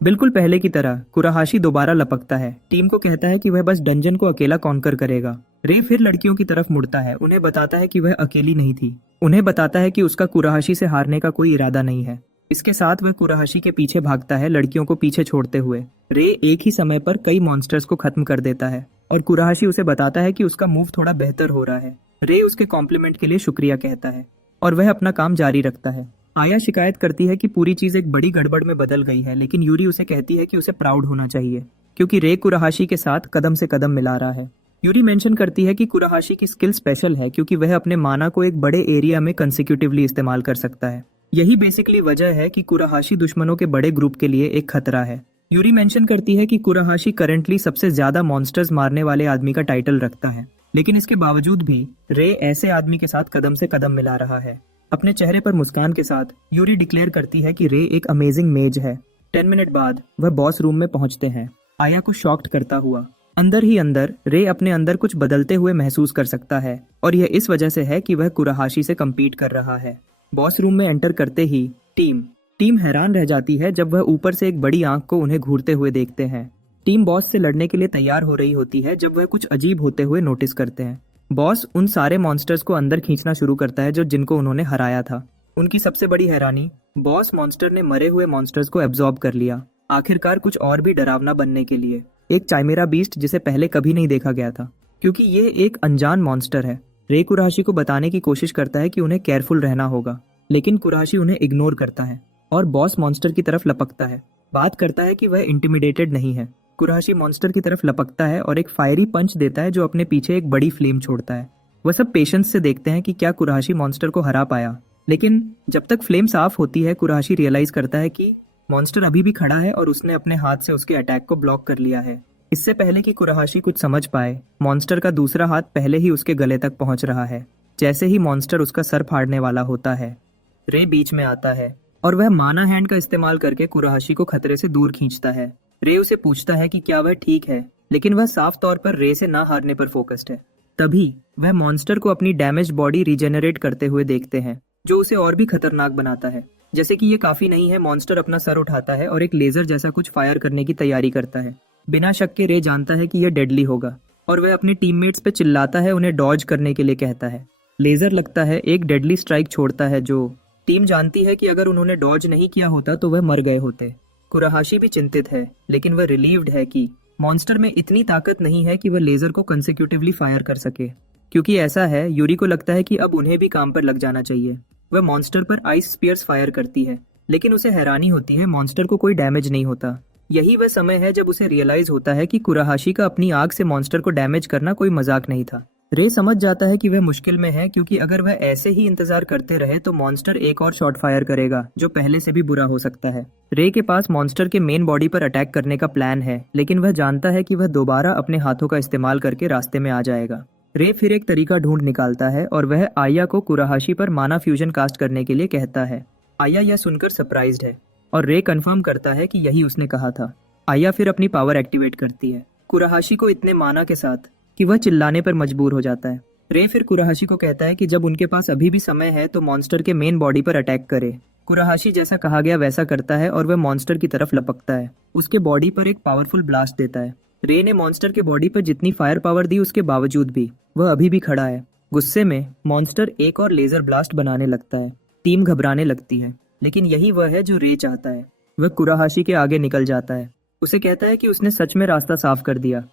बिल्कुल पहले की तरह कुराहाशी दोबारा लपकता है, टीम को कहता है कि वह बस डंजन को अकेला कॉन्कर करेगा। रे फिर लड़कियों की तरफ मुड़ता है, उन्हें बताता है कि वह अकेली नहीं थी। उन्हें बताता है कि उसका कुराहाशी से हारने का कोई इरादा नहीं है। इसके साथ वह कुराहाशी के पीछे भागता है, लड़कियों को पीछे छोड़ते हुए। रे एक ही समय पर कई मॉन्स्टर्स को खत्म कर देता है, और कुराहाशी उसे बताता है कि उसका मूव थोड़ा बेहतर हो रहा है। रे उसके कॉम्प्लीमेंट के लिए शुक्रिया कहता है, और वह अपना काम जारी रखता है। आया शिकायत करती है कि पूरी चीज एक बड़ी गड़बड़ में बदल गई है, लेकिन यूरी उसे कहती है कि उसे प्राउड होना चाहिए क्योंकि रे कुराहाशी के साथ कदम से कदम मिला रहा है। यूरी मेंशन करती है कि कुराहाशी की स्किल स्पेशल है क्योंकि वह अपने माना को एक बड़े एरिया में कंसेक्यूटिवली इस्तेमाल कर सकता है। यही बेसिकली वजह है कि कुराहाशी दुश्मनों के बड़े ग्रुप के लिए एक खतरा है। यूरी मेंशन करती है कि कुराहाशी करंटली सबसे ज्यादा मॉन्स्टर्स मारने वाले आदमी का टाइटल रखता है, लेकिन इसके बावजूद भी रे ऐसे आदमी के साथ कदम से कदम मिला रहा है। अपने चेहरे पर मुस्कान के साथ यूरी डिक्लेयर करती है कि रे एक अमेजिंग मेज है। 10 मिनट बाद वह बॉस रूम में पहुंचते हैं। आया को शॉक्ड करता हुआ। अंदर ही अंदर रे अपने अंदर कुछ बदलते हुए महसूस कर सकता है और यह इस वजह से है कि वह कुराहाशी से कम्पीट कर रहा है। बॉस रूम में एंटर करते ही टीम हैरान रह जाती है जब वह ऊपर से एक बड़ी आंख को उन्हें घूरते हुए देखते हैं। टीम बॉस से लड़ने के लिए तैयार हो रही होती है जब वह कुछ अजीब होते हुए नोटिस करते हैं। बॉस उन सारे मॉन्स्टर्स को अंदर खींचना शुरू करता है जिनको उन्होंने हराया था। उनकी सबसे बड़ी हैरानी, बॉस मॉन्स्टर ने मरे हुए मॉन्स्टर्स को एब्जॉर्ब कर लिया, आखिरकार कुछ और भी डरावना बनने के लिए। एक चाइमेरा बीस्ट जिसे पहले कभी नहीं देखा गया था, क्योंकि ये एक अनजान मॉन्स्टर है। रे कुराहाशी को बताने की कोशिश करता है कि उन्हें केयरफुल रहना होगा, लेकिन कुराहाशी उन्हें इग्नोर करता है और बॉस मॉन्स्टर की तरफ लपकता है। बात करता है कि वह इंटिमिडेटेड नहीं है। कुराहाशी मॉन्स्टर की तरफ लपकता है और एक फायरी पंच देता है जो अपने पीछे एक बड़ी फ्लेम छोड़ता है। वह सब पेशेंस से देखते हैं कि क्या कुराहाशी मॉन्स्टर को हरा पाया, लेकिन जब तक फ्लेम साफ होती है कुराहाशी रियलाइज करता है कि मॉन्स्टर अभी भी खड़ा है और उसने अपने हाथ से उसके अटैक को ब्लॉक कर लिया है। इससे पहले कि कुराहाशी कुछ समझ पाए, मॉन्स्टर का दूसरा हाथ पहले ही उसके गले तक पहुंच रहा है। जैसे ही मॉन्स्टर उसका सर फाड़ने वाला होता है, रे बीच में आता है और वह माना हैंड का इस्तेमाल करके कुराहाशी को खतरे से दूर खींचता है। रे उसे पूछता है कि क्या वह ठीक है, लेकिन वह साफ तौर पर रे से ना हारने पर फोकस्ड है। तभी वह मॉन्स्टर को अपनी डैमेज बॉडी रीजेनरेट करते हुए देखते हैं, जो उसे और भी खतरनाक बनाता है। जैसे कि ये काफी नहीं है, मॉन्स्टर अपना सर उठाता है और एक लेजर जैसा कुछ फायर करने की तैयारी करता है। बिना शक के रे जानता है कि यह डेडली होगा और वह अपने टीममेट्स पे चिल्लाता है, उन्हें डॉज करने के लिए कहता है। लेजर लगता है एक डेडली स्ट्राइक छोड़ता है जो टीम जानती है कि अगर उन्होंने डॉज नहीं किया होता तो वह मर गए होते। कुराहाशी भी चिंतित है, लेकिन वह रिलीव्ड है कि मॉन्स्टर में इतनी ताकत नहीं है कि वह लेजर को कंसेक्यूटिवली फायर कर सके। क्योंकि ऐसा है, यूरी को लगता है कि अब उन्हें भी काम पर लग जाना चाहिए। वह मॉन्स्टर पर आइस स्पीयर्स फायर करती है, लेकिन उसे हैरानी होती है मॉन्स्टर को कोई डैमेज नहीं होता। यही वह समय है जब उसे रियलाइज होता है कि कुराहाशी का अपनी आग से मॉन्स्टर को डैमेज करना कोई मजाक नहीं था। रे समझ जाता है कि वह मुश्किल में है, क्योंकि अगर वह ऐसे ही इंतजार करते रहे तो मॉन्स्टर एक और शॉट फायर करेगा जो पहले से भी बुरा हो सकता है। रे के पास मॉन्स्टर के मेन बॉडी पर अटैक करने का प्लान है, लेकिन वह जानता है कि वह दोबारा अपने हाथों का इस्तेमाल करके रास्ते में आ जाएगा। रे फिर एक तरीका ढूंढ निकालता है और वह आया को कुराहाशी पर माना फ्यूजन कास्ट करने के लिए कहता है। आया यह सुनकर सरप्राइज्ड है और रे कंफर्म करता है कि यही उसने कहा था। आया फिर अपनी पावर एक्टिवेट करती है कुराहाशी को इतने माना के साथ कि वह चिल्लाने पर मजबूर हो जाता है। रे फिर कुराहाशी को कहता है कि जब उनके पास अभी भी समय है तो मॉन्स्टर के मेन बॉडी पर अटैक करे। कुराहाशी जैसा कहा गया वैसा करता है और वह मॉन्स्टर की तरफ लपकता है, उसके बॉडी पर एक पावरफुल ब्लास्ट देता है। रे ने मॉन्स्टर के बॉडी पर जितनी फायर पावर दी उसके बावजूद भी वह अभी भी खड़ा है। गुस्से में मॉन्स्टर एक और लेजर ब्लास्ट बनाने लगता है। टीम घबराने लगती है, लेकिन यही वह है जो रे चाहता है। वह कुराहाशी के आगे निकल जाता है, उसे कहता है कि उसने सच में रास्ता साफ कर दिया।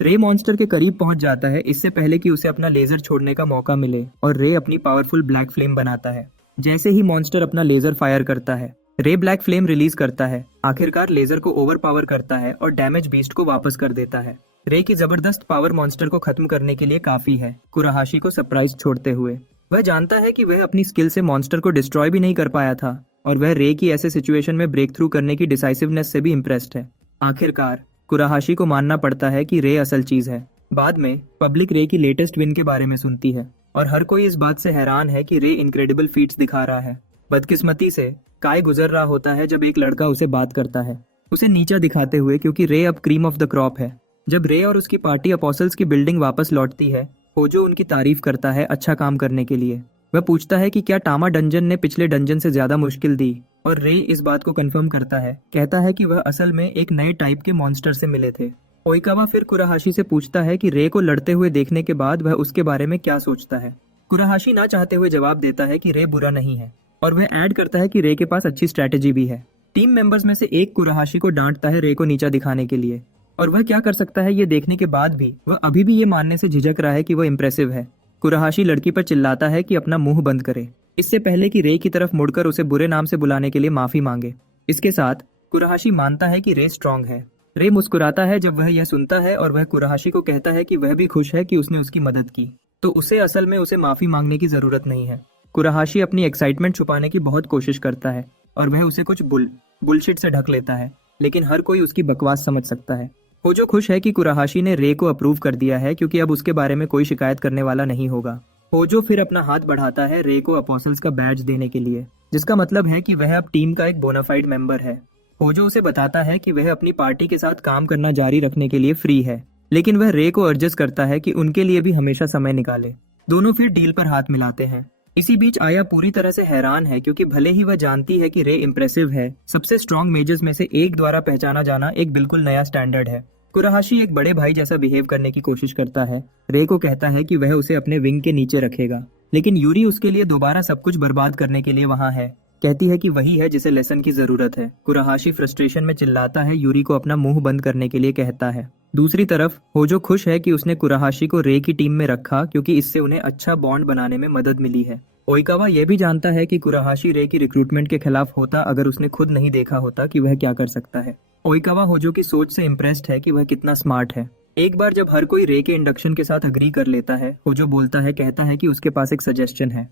रे मॉन्स्टर के करीब पहुंच जाता है इससे पहले कि उसे अपना लेजर छोड़ने का मौका मिले और रे अपनी पावरफुल ब्लैक फ्लेम बनाता है। जैसे ही मॉन्स्टर अपना लेजर फायर करता है, रे ब्लैक फ्लेम रिलीज करता है, आखिरकार लेजर को ओवर पावर करता है और डैमेज बीस्ट को वापस कर देता है। रे की जबरदस्त पावर मॉन्स्टर को खत्म करने के लिए काफी है, कुराहाशी को सरप्राइज छोड़ते हुए। वह जानता है कि वह अपनी स्किल से मॉन्स्टर को डिस्ट्रॉय भी नहीं कर पाया था और वह रे की ऐसे सिचुएशन में ब्रेक थ्रू करने की डिसाइसिवनेस से भी इम्प्रेस्ड है। आखिरकार कुराहाशी को मानना पड़ता है कि रे असल चीज है। बाद में पब्लिक रे की लेटेस्ट विन के बारे में सुनती है और हर कोई इस बात से हैरान है कि रे इनक्रेडिबल फीट्स दिखा रहा है। बदकिस्मती से काय गुजर रहा होता है जब एक लड़का उसे बात करता है, उसे नीचा दिखाते हुए, क्योंकि रे अब क्रीम ऑफ द क्रॉप है। जब रे और उसकी पार्टी अपोसल्स की बिल्डिंग वापस लौटती है, होजो उनकी तारीफ करता है अच्छा काम करने के लिए। वह पूछता है कि क्या टामा डंजन ने पिछले डंजन से ज्यादा मुश्किल दी, और रे इस बात को कंफर्म करता है, कहता है कि वह असल में एक नए टाइप के मॉन्स्टर से मिले थे। ओइकावा फिर कुराहाशी से पूछता है कि रे को लड़ते हुए देखने के बाद वह उसके बारे में क्या सोचता है। कुराहाशी ना चाहते हुए जवाब देता है कि रे बुरा नहीं है और वह ऐड करता है कि रे के पास अच्छी स्ट्रैटेजी भी है। टीम मेंबर्स में से एक कुराहाशी को डांटता है रे को नीचा दिखाने के लिए, और वह क्या कर सकता है ये देखने के बाद भी वह अभी भी ये मानने से झिझक रहा है कि वह इम्प्रेसिव है। कुराहाशी लड़की पर चिल्लाता है कि अपना मुंह बंद करे, इससे पहले कि रे की तरफ मुड़कर उसे बुरे नाम से बुलाने के लिए माफी मांगे। इसके साथ कुराहाशी मानता है कि रे स्ट्रांग है। रे मुस्कुराता है जब वह यह सुनता है और वह कुराहाशी को कहता है कि वह भी खुश है कि उसने उसकी मदद की, तो उसे असल में उसे माफी मांगने की जरूरत नहीं है। कुराहाशी अपनी एक्साइटमेंट छुपाने की बहुत कोशिश करता है और वह उसे कुछ बुलशिट से ढक लेता है, लेकिन हर कोई उसकी बकवास समझ सकता है। होजो खुश है कि कुराहाशी ने रे को अप्रूव कर दिया है, क्योंकि अब उसके बारे में कोई शिकायत करने वाला नहीं होगा। होजो फिर अपना हाथ बढ़ाता है रे को अपोसल्स का बैज देने के लिए, जिसका मतलब है कि वह अब टीम का एक बोनाफाइड मेंबर है। होजो उसे बताता है कि वह अपनी पार्टी के साथ काम करना जारी रखने के लिए फ्री है, लेकिन वह रे को अर्जेस करता है कि उनके लिए भी हमेशा समय निकाले। दोनों फिर डील पर हाथ मिलाते हैं। इसी बीच आया पूरी तरह से हैरान है, क्योंकि भले ही वह जानती है कि रे इम्प्रेसिव है, सबसे स्ट्रॉन्ग मेजर्स में से एक द्वारा पहचाना जाना एक बिल्कुल नया स्टैंडर्ड है। कुराहाशी एक बड़े भाई जैसा बिहेव करने की कोशिश करता है। रे को कहता है कि वह उसे अपने विंग के नीचे रखेगा, लेकिन यूरी उसके लिए दोबारा सब कुछ बर्बाद करने के लिए वहाँ है। कहती है कि वही है जिसे लेसन की जरूरत है। कुराहाशी फ्रस्ट्रेशन में चिल्लाता है, यूरी को अपना मुंह बंद करने के लिए कहता है। दूसरी तरफ होजो खुश है कि उसने कुराहाशी को रे की टीम में रखा, क्योंकि इससे उन्हें अच्छा बॉन्ड बनाने में मदद मिली है। ओइकावा यह भी जानता है कि कुराहाशी रे की रिक्रूटमेंट के खिलाफ होता अगर उसने खुद नहीं देखा होता कि वह क्या कर सकता है। ओइकावा होजो की सोच से इम्प्रेस्ड है कि वह कितना स्मार्ट है। एक बार जब हर कोई रे के इंडक्शन के साथ अग्री कर लेता है, होजो बोलता है, कहता है कि उसके पास एक सजेशन है।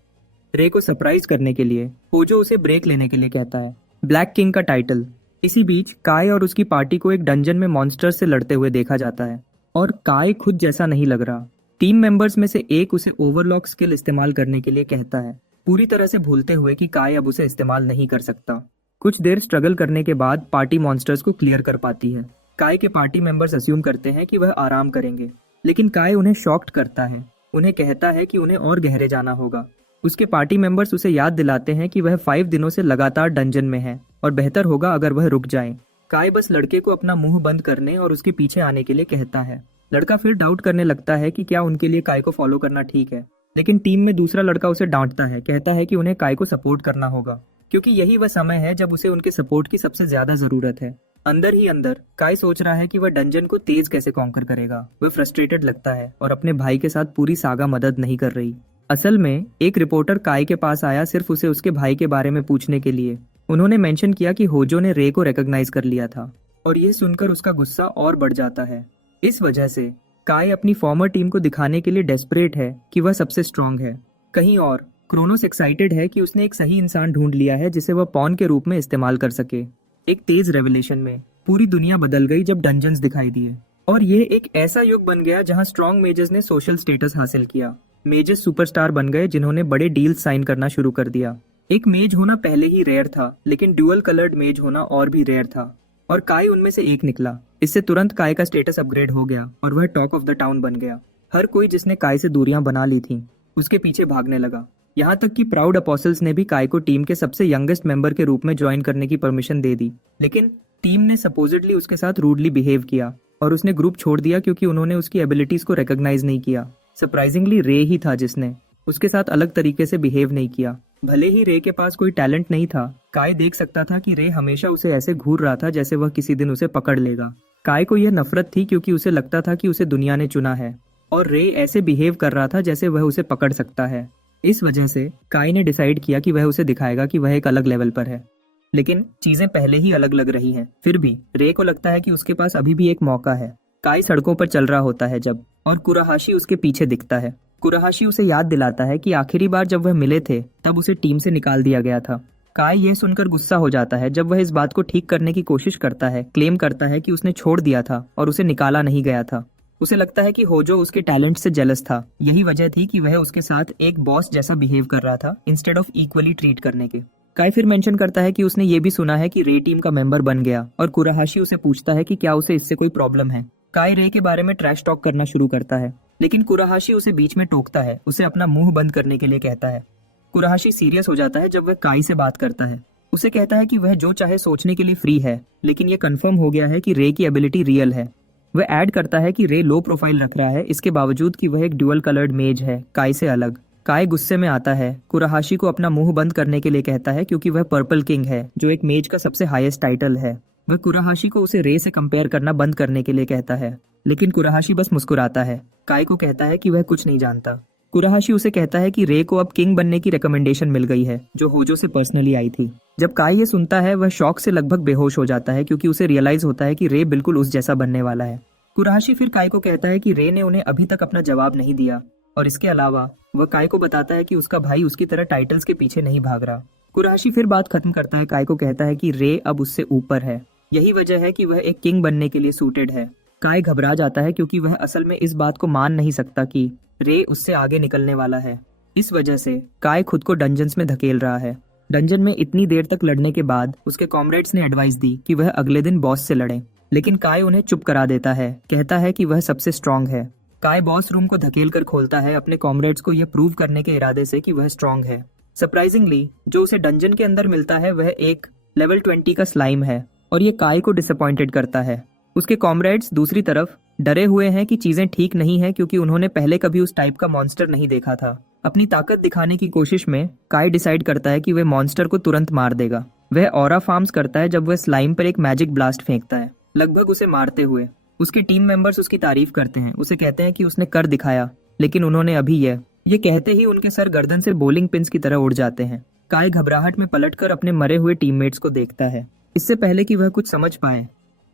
रे को सरप्राइज करने के लिए होजो उसे ब्रेक लेने के लिए कहता है, ब्लैक किंग का टाइटल। इसी बीच काय और उसकी पार्टी को एक डंजन में मॉन्स्टर्स से लड़ते हुए देखा जाता है, और काय खुद जैसा नहीं लग रहा। टीम मेंबर्स में से एक उसे ओवरलॉक स्किल इस्तेमाल करने के लिए कहता है, पूरी तरह से भूलते हुए कि काय अब उसे इस्तेमाल नहीं कर सकता। कुछ देर स्ट्रगल करने के बाद पार्टी मॉन्स्टर्स को क्लियर कर पाती है। काय के पार्टी मेंबर्स अज्यूम करते हैं कि वह आराम करेंगे, लेकिन काय उन्हें शॉक्ड करता है। उन्हें कहता है कि उन्हें और गहरे जाना होगा। उसके पार्टी मेंबर्स उसे याद दिलाते हैं कि वह 5 दिनों से लगातार डंजन में है और बेहतर होगा अगर वह रुक जाए। काय बस लड़के को अपना मुंह बंद करने और उसके पीछे आने के लिए कहता है। लड़का फिर डाउट करने लगता है कि क्या उनके लिए काय को फॉलो करना ठीक है, लेकिन टीम में दूसरा लड़का उसे डांटता है, कहता है कि उन्हें काय को सपोर्ट करना होगा, क्योंकि यही वह समय है जब उसे उनके सपोर्ट की सबसे ज्यादा जरूरत है। अंदर ही अंदर काय सोच रहा है कि वह डंजन को तेज कैसे कॉन्कर करेगा। वह फ्रस्ट्रेटेड लगता है और अपने भाई के साथ पूरी सागा मदद नहीं कर रही। असल में एक रिपोर्टर काय के पास आया सिर्फ उसे उसके भाई के बारे में पूछने के लिए। उन्होंने मेंशन किया कि होजो ने रे को रिकॉग्नाइज कर लिया था, और यह सुनकर उसका गुस्सा और बढ़ जाता है। इस वजह से काय अपनी फॉर्मर टीम को दिखाने के लिए डेस्परेट है कि वह सबसे स्ट्रांग है। कहीं और क्रोनोस एक्साइटेड है कि उसने एक सही इंसान ढूंढ लिया है जिसे वह पॉन के रूप में इस्तेमाल कर सके। एक तेज रेवलेशन में पूरी दुनिया बदल गई जब डंजन्स दिखाई दिए, और यह एक ऐसा युग बन गया जहां स्ट्रॉन्ग मेजर्स ने सोशल स्टेटस हासिल किया। मेजर्स सुपरस्टार बन गए जिन्होंने बड़े डील्स साइन करना शुरू कर दिया। एक मेज होना पहले ही रेयर था, लेकिन ड्यूअल कलर्ड मेज होना और भी रेयर था, और काय उनमें से एक निकला। इससे तुरंत काय का स्टेटस अपग्रेड हो गया और वह टॉक ऑफ द टाउन बन गया। हर कोई जिसने काय से दूरियां बना ली थी उसके पीछे भागने लगा। यहाँ तक कि प्राउड अपोस्टल्स ने भी काय को टीम के सबसे यंगेस्ट मेंबर के रूप में ज्वाइन करने की परमिशन दे दी, लेकिन टीम ने सपोजिटली उसके साथ रूडली बिहेव किया और उसने ग्रुप छोड़ दिया क्योंकि उन्होंने उसकी एबिलिटीज को रिकॉग्नाइज नहीं किया। सरप्राइजिंगली रे ही था जिसने उसके साथ अलग तरीके से बिहेव नहीं किया। भले ही रे के पास कोई टैलेंट नहीं था, काय देख सकता था कि रे हमेशा उसे ऐसे घूर रहा था जैसे वह किसी दिन उसे पकड़ लेगा। काय को यह नफरत थी क्योंकि उसे लगता था कि उसे दुनिया ने चुना है, और रे ऐसे बिहेव कर रहा था जैसे वह उसे पकड़ सकता है। इस वजह से काय ने डिसाइड किया कि वह उसे दिखाएगा कि वह एक अलग लेवल पर है। लेकिन चीजें पहले ही अलग लग रही हैं। फिर भी रे को लगता है कि उसके पास अभी भी एक मौका है। काय सड़कों पर चल रहा होता है जब, और कुराहाशी उसके पीछे दिखता है। कुराहाशी उसे याद दिलाता है कि आखिरी बार जब वह मिले थे तब उसे टीम से निकाल दिया गया था। काय यह सुनकर गुस्सा हो जाता है जब वह इस बात को ठीक करने की कोशिश करता है, क्लेम करता है कि उसने छोड़ दिया था और उसे निकाला नहीं गया था। उसे लगता है कि होजो उसके टैलेंट से जेलस था। यही वजह थी कि वह उसके साथ एक बॉस जैसा बिहेव कर रहा था इंस्टेड ऑफ इक्वली ट्रीट करने के। काय फिर मेंशन करता है कि उसने ये भी सुना है कि रे टीम का मेंबर बन गया, और कुराहाशी उसे पूछता है कि क्या उसे इससे कोई प्रॉब्लम है। काय रे के बारे में ट्रैश टॉक करना शुरू करता है, लेकिन कुराहाशी उसे बीच में टोकता है, उसे अपना मुंह बंद करने के लिए कहता है। कुराहाशी सीरियस हो जाता है जब वह काय से बात करता है। उसे कहता है कि वह जो चाहे सोचने के लिए फ्री है, लेकिन यह कंफर्म हो गया है कि रे की एबिलिटी रियल है। वह ऐड करता है कि रे लो प्रोफाइल रख रहा है, इसके बावजूद कि वह एक ड्यूअल कलर्ड मेज है, काय से अलग। काय गुस्से में आता है, कुराहाशी को अपना मुंह बंद करने के लिए कहता है क्योंकि वह पर्पल किंग है, जो एक मेज का सबसे हाईएस्ट टाइटल है। वह कुराहाशी को उसे रे से कंपेयर करना बंद करने के लिए कहता है, लेकिन कुराहाशी बस मुस्कुराता है। काय को कहता है कि वह कुछ नहीं जानता। कुराहाशी उसे कहता है कि रे को अब किंग बनने की रिकमेंडेशन मिल गई है, जो होजो से पर्सनली आई थी। जब काय ये सुनता है, वह शॉक से लगभग बेहोश हो जाता है क्योंकि उसे रियलाइज होता है कि रे बिल्कुल उस जैसा बनने वाला है। कुराहाशी फिर काय को कहता है कि रे ने उन्हें अभी तक अपना जवाब नहीं दिया, और इसके अलावा वह काय को बताता है कि उसका भाई उसकी तरह टाइटल्स के पीछे नहीं भाग रहा। कुराहाशी फिर बात खत्म करता है, काय को कहता है कि रे अब उससे ऊपर है, यही वजह है कि वह एक किंग बनने के लिए सूटेड है। काय घबरा जाता है क्योंकि वह असल में इस बात को मान नहीं सकता कि रे उससे आगे निकलने वाला है। इस वजह से काय खुद को डंजन्स में धकेल रहा है। डंजन में इतनी देर तक लड़ने के बाद उसके कॉमरेड्स ने एडवाइस दी कि वह अगले दिन बॉस से लड़ें, लेकिन काय उन्हें चुप करा देता है, कहता है कि वह सबसे स्ट्रांग है। काय बॉस रूम को धकेल कर खोलता है अपने कॉमरेड्स को यह प्रूव करने के इरादे से कि वह स्ट्रांग है। सरप्राइजिंगली जो उसे डंजन के अंदर मिलता है वह एक लेवल 20 का स्लाइम है और ये काय को डिसअपॉइंटेड करता है। उसके कॉमरेड्स दूसरी तरफ डरे हुए हैं कि चीजें ठीक नहीं है क्योंकि उन्होंने पहले कभी उस टाइप का मॉन्स्टर नहीं देखा था। अपनी ताकत दिखाने की कोशिश में काय डिसाइड करता है कि वह मॉन्स्टर को तुरंत मार देगा। वह ऑरा फार्म्स करता है जब वह स्लाइम पर एक मैजिक ब्लास्ट फेंकता है, लगभग उसे मारते हुए। उसके टीम मेंबर्स उसकी तारीफ करते हैं, उसे कहते हैं कि उसने कर दिखाया, लेकिन उन्होंने अभी ये कहते ही उनके सर गर्दन से बोलिंग पिन्स की तरह उड़ जाते हैं। काय घबराहट में पलटकर अपने मरे हुए टीममेट्स को देखता है। इससे पहले कि वह कुछ समझ पाए,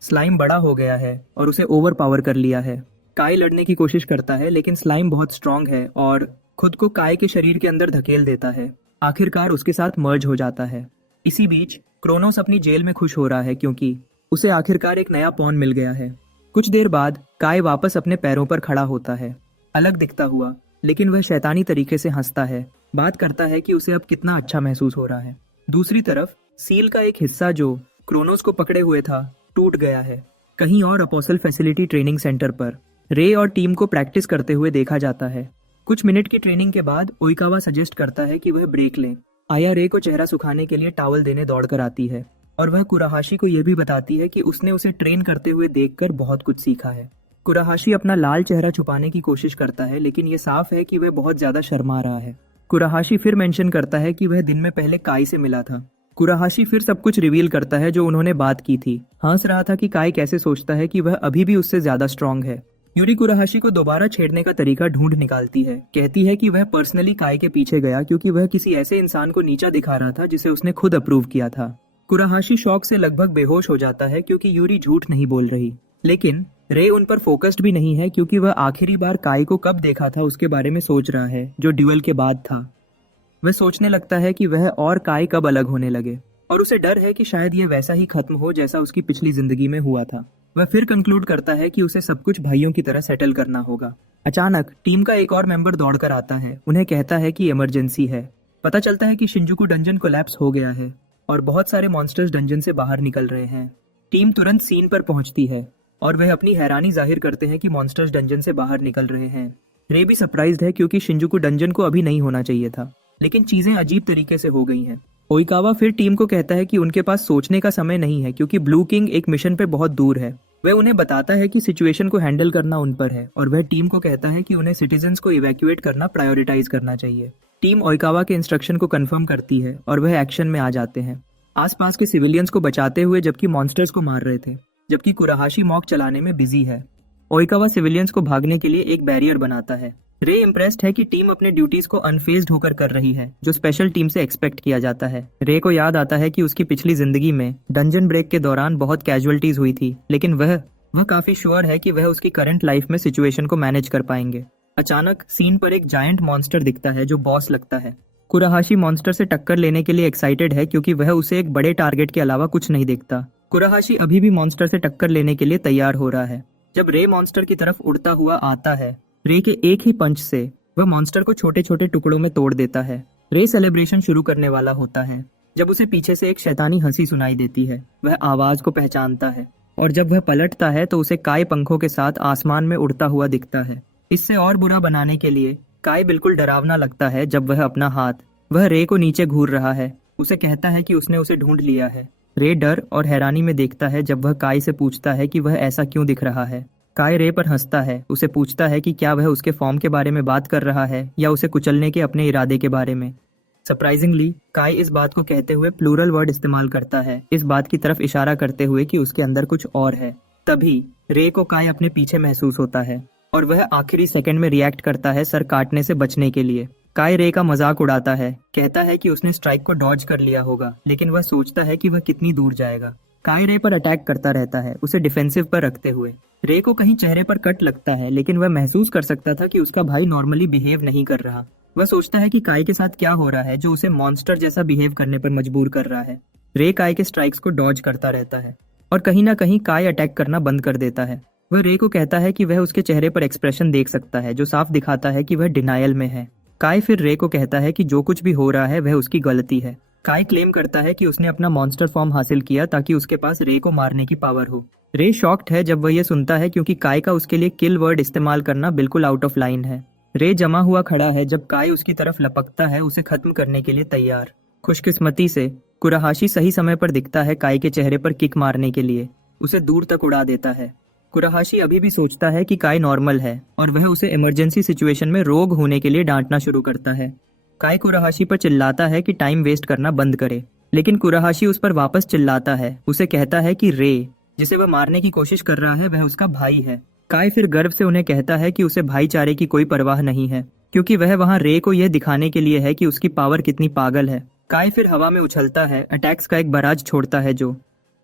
स्लाइम बड़ा हो गया है और उसे ओवर पावर कर लिया है। काय लड़ने की कोशिश करता है लेकिन स्लाइम बहुत स्ट्रांग है और खुद को काय के शरीर के अंदर धकेल देता है। आखिरकार उसके साथ मर्ज हो जाता है। इसी बीच क्रोनोस अपनी जेल में खुश हो रहा है क्योंकि उसे आखिरकार एक नया पॉन मिल गया है। कुछ देर बाद काय वापस अपने पैरों पर खड़ा होता है, अलग दिखता हुआ, लेकिन वह शैतानी तरीके से हंसता है, बात करता है कि उसे अब कितना अच्छा महसूस हो रहा है। दूसरी तरफ सील का एक हिस्सा जो क्रोनोस को पकड़े हुए था टूट गया है। कहीं और अपोसल फैसिलिटी ट्रेनिंग सेंटर पर रे और टीम को प्रैक्टिस करते हुए देखा जाता है। कुछ मिनट की ट्रेनिंग के बाद ओइकावा सजेस्ट करता है कि वह ब्रेक लें। आया रे को चेहरा सुखाने के लिए टॉवल देने दौड़कर आती है और वह कुराहाशी को यह भी बताती है कि उसने उसे ट्रेन करते हुए देखकर बहुत कुछ सीखा है। कुराहाशी अपना लाल चेहरा छुपाने की कोशिश करता है लेकिन ये साफ है कि वह बहुत ज्यादा शर्मा रहा है। कुराहाशी फिर मेंशन करता है कि वह दिन में पहले काय से मिला था। कुराहाशी फिर सब कुछ रिवील करता है जो उन्होंने बात की थी। हंस रहा था कि काय कैसे सोचता है कि वह अभी भी उससे ज्यादा स्ट्रांग है। यूरी कुराहाशी को दोबारा छेड़ने का तरीका ढूंढ निकालती है, कहती है कि वह पर्सनली काय के पीछे गया क्योंकि वह किसी ऐसे इंसान को नीचा दिखा रहा था जिसे उसने खुद अप्रूव किया था। कुराहाशी शौक से लगभग बेहोश हो जाता है क्योंकि यूरी झूठ नहीं बोल रही, लेकिन रे उन पर फोकस्ड भी नहीं है क्योंकि वह आखिरी बार काय को कब देखा था उसके बारे में सोच रहा है, जो ड्यूअल के बाद था। वह सोचने लगता है कि वह और काय कब अलग होने लगे और उसे डर है कि शायद ये वैसा ही खत्म हो जैसा उसकी पिछली जिंदगी में हुआ था। वह फिर कंक्लूड करता है कि उसे सब कुछ भाइयों की तरह सेटल करना होगा। अचानक टीम का एक और मेंबर दौड़कर आता है, उन्हें कहता है कि इमरजेंसी है। पता चलता है कि शिंजुकू डंजन कोलैप्स हो गया है और बहुत सारे मॉन्स्टर्स डंजन से बाहर निकल रहे हैं। टीम तुरंत सीन पर पहुंचती है और वह अपनी हैरानी जाहिर करते हैं कि मॉन्स्टर्स डंजन से बाहर निकल रहे हैं। रे भी सरप्राइज्ड है क्योंकि शिंजुकू डंजन को अभी नहीं होना चाहिए था, लेकिन चीजें अजीब तरीके से हो गई हैं। ओइकावा फिर टीम को कहता है कि उनके पास सोचने का समय नहीं है क्योंकि ब्लू किंग एक मिशन पे बहुत दूर है। वह उन्हें बताता है कि सिचुएशन को हैंडल करना उन पर है और वह टीम को कहता है कि उन्हें सिटीजन्स को इवैक्यूएट करना प्रायोरिटाइज करना चाहिए। टीम ओइकावा के इंस्ट्रक्शन को कंफर्म करती है और वह एक्शन में आ जाते हैं, आसपास के सिविलियंस को बचाते हुए जबकि मॉन्स्टर्स को मार रहे थे, जबकि कुराहाशी मॉक चलाने में बिजी है। ओइकावा सिविलियंस को भागने के लिए एक बैरियर बनाता है। रे इम्प्रेस्ड है कि टीम अपने ड्यूटीज को अनफेज्ड होकर कर रही है, जो स्पेशल टीम से एक्सपेक्ट किया जाता है। रे को याद आता है कि उसकी पिछली जिंदगी में डंजन ब्रेक के दौरान बहुत कैजुअलिटीज हुई थी, लेकिन वह काफी श्योर है कि वह उसकी करंट लाइफ में सिचुएशन को मैनेज कर पाएंगे। अचानक सीन पर एक जायंट मॉन्स्टर दिखता है जो बॉस लगता है। कुराहाशी मॉन्स्टर से टक्कर लेने के लिए एक्साइटेड है क्योंकि वह उसे एक बड़े टारगेट के अलावा कुछ नहीं देखता। कुराहाशी अभी भी मॉन्स्टर से टक्कर लेने के लिए तैयार हो रहा है जब रे मॉन्स्टर की तरफ उड़ता हुआ आता है। रे के एक ही पंच से वह मॉन्स्टर को छोटे छोटे टुकड़ों में तोड़ देता है। रे सेलिब्रेशन शुरू करने वाला होता है जब उसे पीछे से एक शैतानी हंसी सुनाई देती है। वह आवाज को पहचानता है और जब वह पलटता है तो उसे काय पंखों के साथ आसमान में उड़ता हुआ दिखता है। इससे और बुरा बनाने के लिए काय बिल्कुल डरावना लगता है जब वह रे को नीचे घूर रहा है। उसे कहता है कि उसने उसे ढूंढ लिया है। रे डर और हैरानी में देखता है जब वह काय से पूछता है कि वह ऐसा क्यों दिख रहा है। काय रे पर हंसता है, उसे पूछता है कि क्या वह उसके फॉर्म के बारे में बात कर रहा है या उसे कुचलने के अपने इरादे के बारे में। सरप्राइजिंगली काय इस बात को कहते हुए प्लूरल वर्ड इस्तेमाल करता है, इस बात की तरफ इशारा करते हुए कि उसके अंदर कुछ और है। तभी रे को काय अपने पीछे महसूस होता है और वह आखिरी सेकंड में रिएक्ट करता है सर काटने से बचने के लिए। काय रे का मजाक उड़ाता है, कहता है कि उसने स्ट्राइक को डॉज कर लिया होगा, लेकिन वह सोचता है कि वह कितनी दूर जाएगा। काय रे पर अटैक करता रहता है, उसे डिफेंसिव पर रखते हुए। रे को कहीं चेहरे पर कट लगता है, लेकिन वह महसूस कर सकता था कि उसका भाई नॉर्मली बिहेव नहीं कर रहा। वह सोचता है कि काय के साथ क्या हो रहा है जो उसे मॉन्स्टर जैसा बिहेव करने पर मजबूर कर रहा है। रे काय के स्ट्राइक्स को डॉज करता रहता है और कहीं ना कहीं काय अटैक करना बंद कर देता है। वह रे को कहता है कि वह उसके चेहरे पर एक्सप्रेशन देख सकता है जो साफ दिखाता है कि वह डिनायल में है। काय फिर रे को कहता है कि जो कुछ भी हो रहा है वह उसकी गलती है। काई क्लेम करता है कि उसने अपना मॉन्स्टर फॉर्म हासिल किया ताकि उसके पास रे को मारने की पावर हो। रे शॉक्ड है जब वह यह सुनता है क्योंकि काई का उसके लिए किल वर्ड इस्तेमाल करना बिल्कुल आउट ऑफ लाइन है। रे जमा हुआ खड़ा है जब काई उसकी तरफ लपकता है, उसे खत्म करने के लिए तैयार। खुशकिस्मती से कुराहाशी सही समय पर दिखता है काई के चेहरे पर किक मारने के लिए, उसे दूर तक उड़ा देता है। कुराहाशी अभी भी सोचता है कि काई नॉर्मल है और वह उसे इमरजेंसी सिचुएशन में रोग होने के लिए डांटना शुरू करता है। काई कुराहाशी पर चिल्लाता है कि टाइम वेस्ट करना बंद करे, लेकिन कुराहाशी उस पर वापस चिल्लाता है। उसे कहता है कि रे, जिसे वह मारने की कोशिश कर रहा है, वह उसका भाई है। काई फिर गर्व से उन्हें कहता है कि उसे भाईचारे की कोई परवाह नहीं है, क्योंकि वह वहां रे को यह दिखाने के लिए है कि उसकी पावर कितनी पागल है। काई फिर हवा में उछलता है, अटैक्स का एक बराज छोड़ता है जो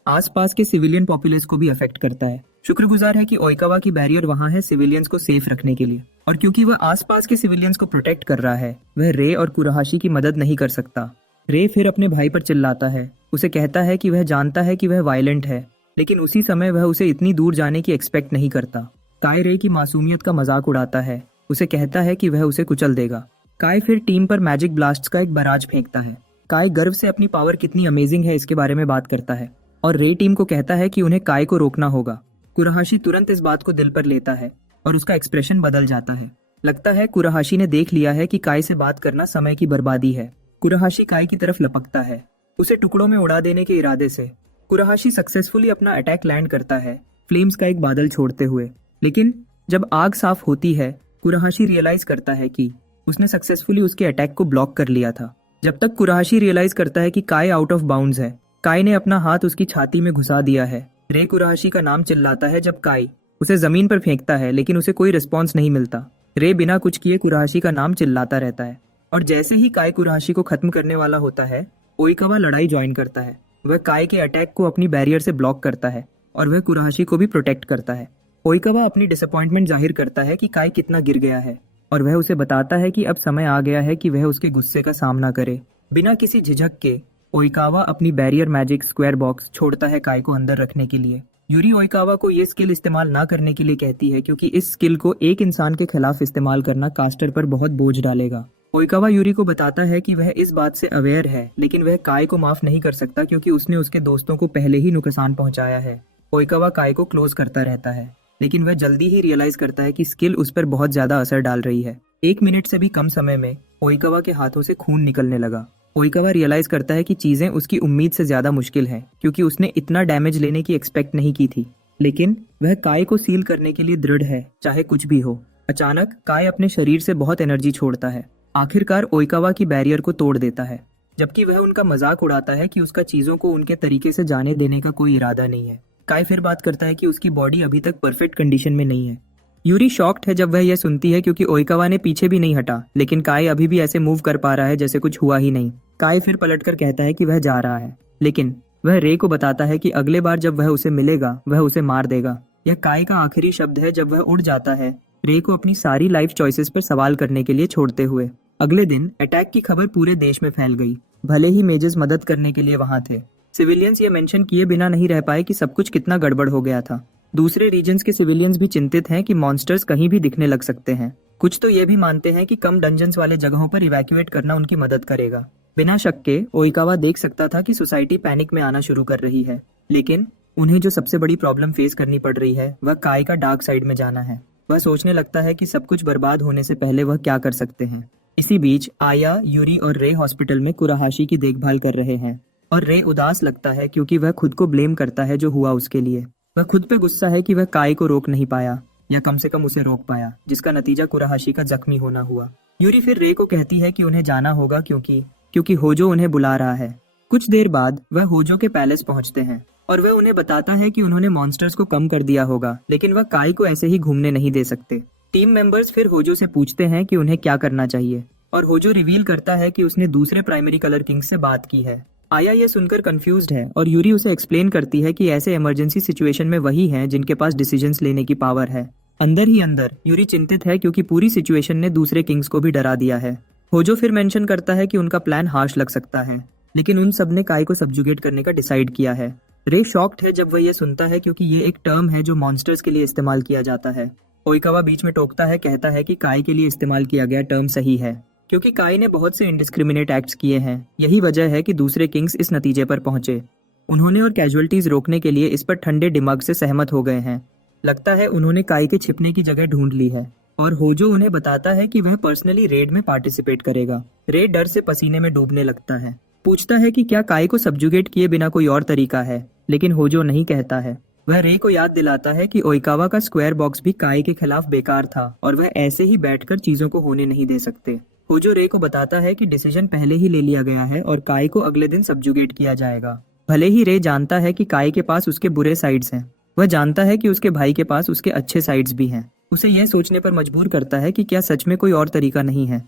आसपास के सिविलियन पॉपुलेस को भी अफेक्ट करता है। शुक्रगुजार है कि ओइकावा की बैरियर वहां है सिविलियंस को सेफ रखने के लिए, और क्योंकि वह आसपास के सिविलियंस को प्रोटेक्ट कर रहा है, वह रे और कुराहाशी की मदद नहीं कर सकता। रे फिर अपने भाई पर चिल्लाता है, उसे कहता है कि वह जानता है कि वह वायलेंट है, लेकिन उसी समय वह उसे इतनी दूर जाने की एक्सपेक्ट नहीं करता। काई रे की मासूमियत का मजाक उड़ाता है, उसे कहता है कि वह उसे कुचल देगा। काई फिर टीम पर मैजिक ब्लास्ट्स का एक बराज फेंकता है। काई गर्व से अपनी पावर कितनी अमेजिंग है इसके बारे में बात करता है, और रे टीम को कहता है कि उन्हें काई को रोकना होगा। कुराहाशी तुरंत इस बात को दिल पर लेता है और उसका एक्सप्रेशन बदल जाता है। लगता है कुराहाशी ने देख लिया है कि काई से बात करना समय की बर्बादी है। कुराहाशी काई की तरफ लपकता है, उसे टुकड़ों में उड़ा देने के इरादे से। कुराहाशी सक्सेसफुली अपना अटैक लैंड करता है, फ्लेम्स का एक बादल छोड़ते हुए। लेकिन जब आग साफ होती है, कुराहाशी रियलाइज करता है कि उसने सक्सेसफुली उसके अटैक को ब्लॉक कर लिया था। जब तक कुराहाशी रियलाइज करता है कि काई आउट ऑफ बाउंड्स है, काई ने अपना हाथ उसकी छाती में घुसा दिया है। रे कुराहाशी का नाम चिल्लाता है जब काई उसे जमीन पर फेंकता है, लेकिन उसे कोई रिस्पॉन्स नहीं मिलता। रे बिना कुछ किए कुराहाशी का नाम चिल्लाता रहता है, और जैसे ही काई कुराहाशी को खत्म करने वाला होता है, ओइकावा लड़ाई ज्वाइन करता है। वह काई के अटैक को अपनी बैरियर से ब्लॉक करता है और वह कुराहाशी को भी प्रोटेक्ट करता है। ओइकावा अपनी डिसअपॉइंटमेंट जाहिर करता है कि काई कितना गिर गया है, और वह उसे बताता है कि अब समय आ गया है कि वह उसके गुस्से का सामना करे। बिना किसी झिझक के ओइकावा अपनी बैरियर मैजिक स्क्वायर बॉक्स छोड़ता है काई को अंदर रखने के लिए। यूरी ओइकावा को ये स्किल इस्तेमाल ना करने के लिए कहती है क्योंकि इस स्किल को एक इंसान के खिलाफ इस्तेमाल करना कास्टर पर बहुत बोझ डालेगा। ओइकावा यूरी को बताता है कि वह इस बात से अवेयर है, लेकिन वह काई को माफ नहीं कर सकता क्योंकि उसने उसके दोस्तों को पहले ही नुकसान पहुंचाया है। ओइकावा काई को क्लोज करता रहता है, लेकिन वह जल्दी ही रियलाइज करता है कि स्किल उस पर बहुत ज्यादा असर डाल रही है। 1 मिनट से भी कम समय में ओइकावा के हाथों से खून निकलने लगा। ओइकावा रियलाइज करता है कि चीजें उसकी उम्मीद से ज्यादा मुश्किल हैं, क्योंकि उसने इतना डैमेज लेने की एक्सपेक्ट नहीं की थी। लेकिन वह काई को सील करने के लिए दृढ़ है, चाहे कुछ भी हो। अचानक काई अपने शरीर से बहुत एनर्जी छोड़ता है, आखिरकार ओइकावा की बैरियर को तोड़ देता है, जबकि वह उनका मजाक उड़ाता है कि उसका चीजों को उनके तरीके से जाने देने का कोई इरादा नहीं है। काई फिर बात करता है कि उसकी बॉडी अभी तक परफेक्ट कंडीशन में नहीं है। यूरी शॉक्ड है जब वह यह सुनती है क्योंकि ओइकावा ने पीछे भी नहीं हटा, लेकिन काई अभी भी ऐसे मूव कर पा रहा है जैसे कुछ हुआ ही नहीं। काई फिर पलटकर कहता है कि वह जा रहा है, लेकिन वह रे को बताता है कि अगले बार जब वह उसे मिलेगा वह उसे मार देगा। यह काई का आखिरी शब्द है जब वह उड़ जाता है, रे को अपनी सारी लाइफ चॉइसेस पर सवाल करने के लिए छोड़ते हुए। अगले दिन अटैक की खबर पूरे देश में फैल गई। भले ही मेजेस मदद करने के लिए वहां थे, सिविलियंस ये मेंशन किए बिना नहीं रह पाए कि सब कुछ कितना गड़बड़ हो गया था। दूसरे रीजन्स के सिविलियंस भी चिंतित हैं कि मॉन्स्टर्स कहीं भी दिखने लग सकते हैं। कुछ तो ये भी मानते हैं कि कम डंजन्स वाले जगहों पर इवैक्यूएट करना उनकी मदद करेगा। बिना शक के ओइकावा देख सकता था कि सोसाइटी पैनिक में आना शुरू कर रही है, लेकिन उन्हें जो सबसे बड़ी प्रॉब्लम फेस करनी पड़ रही है वह काई का डार्क साइड में जाना है। वह सोचने लगता है कि सब कुछ बर्बाद होने से पहले वह क्या कर सकते हैं। इसी बीच आया, यूरी और रे हॉस्पिटल में कुराहाशी की देखभाल कर रहे हैं, और रे उदास लगता है क्योंकि वह खुद को ब्लेम करता है जो हुआ उसके लिए। वह खुद पे गुस्सा है कि वह काई को रोक नहीं पाया, या कम से कम उसे रोक पाया, जिसका नतीजा कुराहाशी का जख्मी होना हुआ। यूरी फिर रे को कहती है कि उन्हें जाना होगा क्योंकि होजो उन्हें बुला रहा है। कुछ देर बाद वह होजो के पैलेस पहुंचते हैं और वह उन्हें बताता है कि उन्होंने मॉन्स्टर्स को कम कर दिया होगा, लेकिन वह काई को ऐसे ही घूमने नहीं दे सकते। टीम मेंबर्स फिर होजो से पूछते हैं कि उन्हें क्या करना चाहिए, और होजो रिवील करता है कि उसने दूसरे प्राइमरी कलर किंग से बात की है। आया ये सुनकर कंफ्यूज्ड है और यूरी उसे एक्सप्लेन करती है कि ऐसे इमरजेंसी सिचुएशन में वही हैं जिनके पास डिसीजंस लेने की पावर है। अंदर ही अंदर यूरी चिंतित है क्योंकि पूरी सिचुएशन ने दूसरे किंग्स को भी डरा दिया है। होजो फिर मेंशन करता है कि उनका प्लान हार्श लग सकता है, लेकिन उन सब ने काई को सब्जुगेट करने का डिसाइड किया है। रे शॉक्ड है जब वह यह सुनता है क्योंकि ये एक टर्म है जो मॉन्स्टर्स के लिए इस्तेमाल किया जाता है। ओइकावा बीच में टोकता है, कहता है कि काई के लिए इस्तेमाल किया गया टर्म सही है क्योंकि काई ने बहुत से इंडिस्क्रिमिनेट एक्ट्स किए हैं। यही वजह है कि दूसरे किंग्स इस नतीजे पर पहुंचे। उन्होंने और कैजुअलिटीज रोकने के लिए इस पर ठंडे दिमाग से सहमत हो गए हैं। लगता है उन्होंने काई के छिपने की जगह ढूंढ ली है और होजो उन्हें बताता है कि वह पर्सनली रेड में पार्टिसिपेट करेगा। रे डर से पसीने में डूबने लगता है। पूछता है कि क्या काई को सब्जुगेट किए बिना कोई और तरीका है, लेकिन होजो नहीं कहता है। वह रे को याद दिलाता है कि ओइकावा का स्क्वायर बॉक्स भी काई के खिलाफ बेकार था और वह ऐसे ही बैठकर चीजों को होने नहीं दे सकते। होजो रे को बताता है कि डिसीजन पहले ही ले लिया गया है और काई को अगले दिन सब्जुगेट किया जाएगा। भले ही रे जानता है कि काई के पास उसके बुरे साइड्स हैं, वह जानता है कि उसके भाई के पास उसके अच्छे साइड्स भी हैं। उसे यह सोचने पर मजबूर करता है कि क्या सच में कोई और तरीका नहीं है।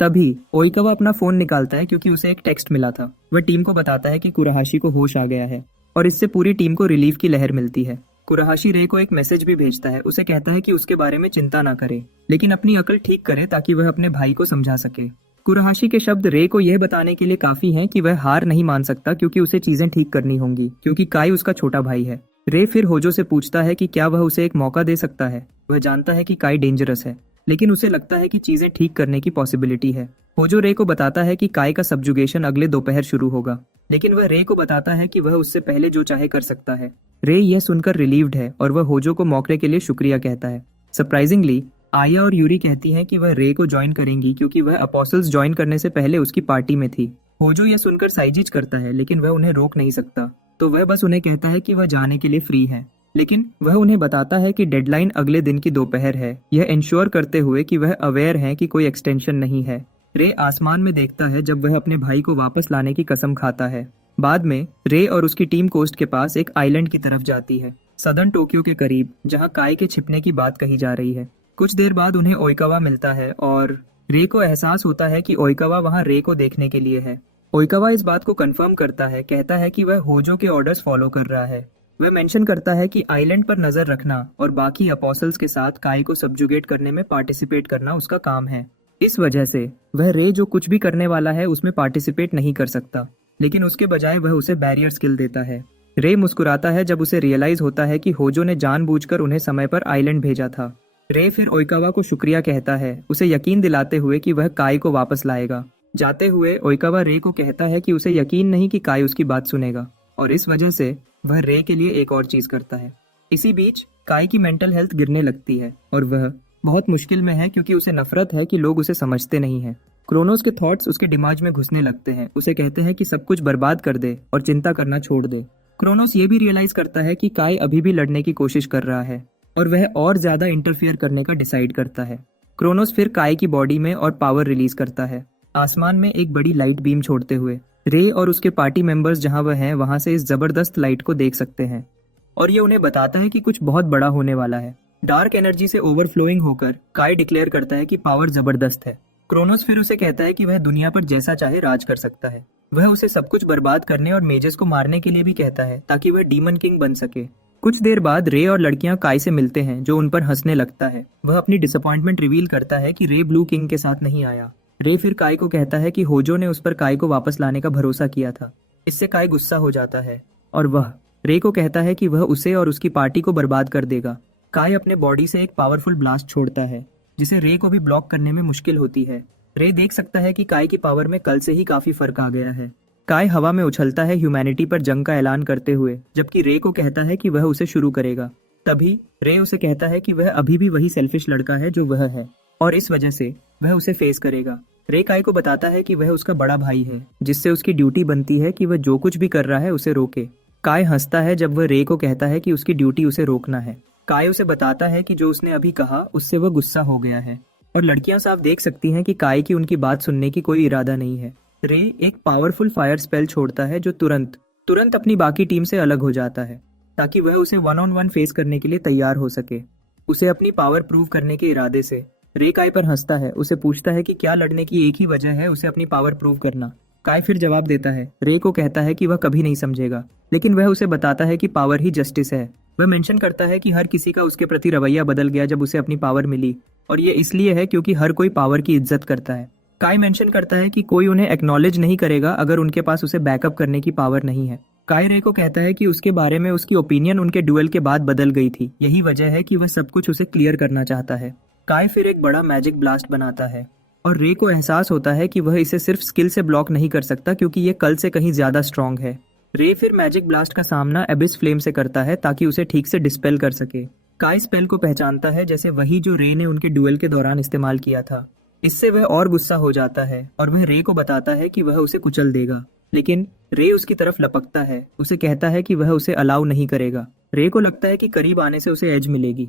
तभी ओइकावा अपना फोन निकालता है क्योंकि उसे एक टेक्स्ट मिला था। वह टीम को बताता है कि कुराहाशी को होश आ गया है और इससे पूरी टीम को रिलीफ की लहर मिलती है। कुराहाशी रे को एक मैसेज भी भेजता है। उसे कहता है कि उसके बारे में चिंता ना करे, लेकिन अपनी अकल ठीक करे ताकि वह अपने भाई को समझा सके। कुराहाशी के शब्द रे को यह बताने के लिए काफी हैं कि वह हार नहीं मान सकता क्योंकि उसे चीजें ठीक करनी होंगी, क्योंकि काई उसका छोटा भाई है। रे फिर होजो से पूछता है कि क्या वह उसे एक मौका दे सकता है। वह जानता है कि काई डेंजरस है, लेकिन उसे लगता है कि चीजें ठीक करने की पॉसिबिलिटी है। होजो रे को बताता है कि काई का सब्जुगेशन अगले दोपहर शुरू होगा, लेकिन वह रे को बताता है कि वह उससे पहले जो चाहे कर सकता है। रे यह सुनकर रिलीव्ड है और वह होजो को मौके के लिए शुक्रिया कहता है। सरप्राइजिंगली आया और यूरी कहती हैं कि वह रे को ज्वाइन करेंगी क्योंकि वह अपोस्टल्स ज्वाइन करने से पहले उसकी पार्टी में थी। होजो यह सुनकर साइजिज करता है, लेकिन वह उन्हें रोक नहीं सकता, तो वह बस उन्हें कहता है कि वह जाने के लिए फ्री है। लेकिन वह उन्हें बताता है कि डेडलाइन अगले दिन की दोपहर है, यह इंश्योर करते हुए कि वह अवेयर है कि कोई एक्सटेंशन नहीं है। रे आसमान में देखता है जब वह अपने भाई को वापस लाने की कसम खाता है। बाद में रे और उसकी टीम कोस्ट के पास एक आइलैंड की तरफ जाती है, सदर्न टोक्यो के करीब, जहां काई के छिपने की बात कही जा रही है। कुछ देर बाद उन्हें ओइकावा मिलता है और रे को एहसास होता है कि ओइकावा वहां रे को देखने के लिए है। ओइकावा इस बात को कंफर्म करता है, कहता है कि वह होजो के ऑर्डर्स फॉलो कर रहा है। वह मेंशन करता है कि आइलैंड पर नजर रखना और बाकी अपोस्टल्स के साथ काई को सब्जुगेट करने में पार्टिसिपेट करना उसका काम है। इस वजह से वह रे जो कुछ भी करने वाला है उसमें पार्टिसिपेट नहीं कर सकता, लेकिन उसके बजाय वह उसे बैरियर स्किल देता है। रे मुस्कुराता है जब उसे रियलाइज होता है कि होजो ने जानबूझकर उन्हें समय पर आइलैंड भेजा था। रे फिर ओइकावा को शुक्रिया कहता है, उसे यकीन दिलाते हुए कि वह काई को वापस लाएगा। जाते हुए ओइकावा रे को कहता है कि उसे यकीन नहीं कि काई उसकी बात सुनेगा, और इस वजह से वह रे के लिए एक और चीज करता है। इसी बीच काई की मेंटल हेल्थ गिरने लगती है और वह बहुत मुश्किल में है क्योंकि उसे नफरत है कि लोग उसे समझते नहीं हैं। क्रोनोस के थॉट्स उसके दिमाग में घुसने लगते हैं। उसे कहते हैं कि सब कुछ बर्बाद कर दे और चिंता करना छोड़ दे। क्रोनोस ये भी रियलाइज करता है कि काई अभी भी लड़ने की कोशिश कर रहा है और वह और ज्यादा इंटरफियर करने का डिसाइड करता है। क्रोनोस फिर काई की बॉडी में और पावर रिलीज करता है, आसमान में एक बड़ी लाइट बीम छोड़ते हुए। रे और उसके पार्टी मेंबर्स जहां वह हैं वहां से इस जबरदस्त लाइट को देख सकते हैं और ये उन्हें बताता है कि कुछ बहुत बड़ा होने वाला है। डार्क एनर्जी से ओवरफ्लोइंग होकर काई डिक्लेयर करता है कि पावर जबरदस्त है। क्रोनोस फिर उसे कहता है कि वह दुनिया पर जैसा चाहे राज कर सकता है। वह उसे सब कुछ बर्बाद करने और मेजेस को मारने के लिए भी कहता है ताकि वह डीमन किंग बन सके। कुछ देर बाद रे और लड़कियां काई से मिलते हैं जो उन पर हंसने लगता है। वह अपनी डिसअपॉइंटमेंट रिवील करता है कि रे ब्लू किंग के साथ नहीं आया। रे फिर काई को कहता है कि होजो ने उस पर काई को वापस लाने का भरोसा किया था। इससे काई गुस्सा हो जाता है और वह रे को कहता है कि वह उसे और उसकी पार्टी को बर्बाद कर देगा। काई अपने बॉडी से एक पावरफुल ब्लास्ट छोड़ता है जिसे रे को भी ब्लॉक करने में मुश्किल होती है। रे देख सकता है कि काई की पावर में कल से ही काफी फर्क आ गया है। काई हवा में उछलता है ह्यूमैनिटी पर जंग का ऐलान करते हुए, जबकि रे को कहता है कि वह उसे शुरू करेगा। तभी रे उसे कहता है कि वह अभी भी वही सेल्फिश लड़का है जो वह है और इस वजह से वह उसे फेस करेगा। रे काई को बताता है कि वह उसका बड़ा भाई है, जिससे उसकी ड्यूटी बनती है कि वह जो कुछ भी कर रहा है उसे रोके। काई हंसता है जब वह रे को कहता है कि उसकी ड्यूटी उसे रोकना है। काई उसे बताता है कि जो उसने अभी कहा उससे वह गुस्सा हो गया है और लड़कियां साफ देख सकती हैं कि काई की उनकी बात सुनने की कोई इरादा नहीं है। रे एक पावरफुल फायर स्पेल छोड़ता है जो तुरंत अपनी बाकी टीम से अलग हो जाता है ताकि वह उसे 1-on-1 फेस करने के लिए तैयार हो सके। उसे अपनी पावर प्रूव करने के इरादे से रे काई पर हंसता है। उसे पूछता है कि क्या लड़ने की एक ही वजह है उसे अपनी पावर प्रूव करना। काई फिर जवाब देता है। रे को कहता है कि वह कभी नहीं समझेगा, लेकिन वह उसे बताता है कि पावर ही जस्टिस है। वह मेंशन करता है कि हर किसी का उसके प्रति रवैया बदल गया जब उसे अपनी पावर मिली और ये इसलिए है क्योंकि हर कोई पावर की इज्जत करता है। काई मेंशन करता है कि कोई उन्हें एक्नॉलेज नहीं करेगा अगर उनके पास उसे बैकअप करने की पावर नहीं है। काई रे को कहता है कि उसके बारे में उसकी ओपिनियन उनके ड्यूएल के बाद बदल गई थी, यही वजह है कि वह सब कुछ उसे क्लियर करना चाहता है। काई फिर एक बड़ा मैजिक ब्लास्ट बनाता है और रे को एहसास होता है कि वह इसे सिर्फ स्किल से ब्लॉक नहीं कर सकता क्योंकि ये कल से कहीं ज्यादा स्ट्रांग है। रे फिर मैजिक ब्लास्ट का सामना एबिस फ्लेम से करता है ताकि उसे ठीक से डिस्पेल कर सके। काई स्पेल को पहचानता है जैसे वही जो रे ने उनके ड्यूएल के दौरान इस्तेमाल किया था। इससे वह और गुस्सा हो जाता है और वह रे को बताता है कि वह उसे कुचल देगा, लेकिन रे उसकी तरफ लपकता है, उसे कहता है कि वह उसे अलाउ नहीं करेगा। रे को लगता है कि करीब आने से उसे एज मिलेगी,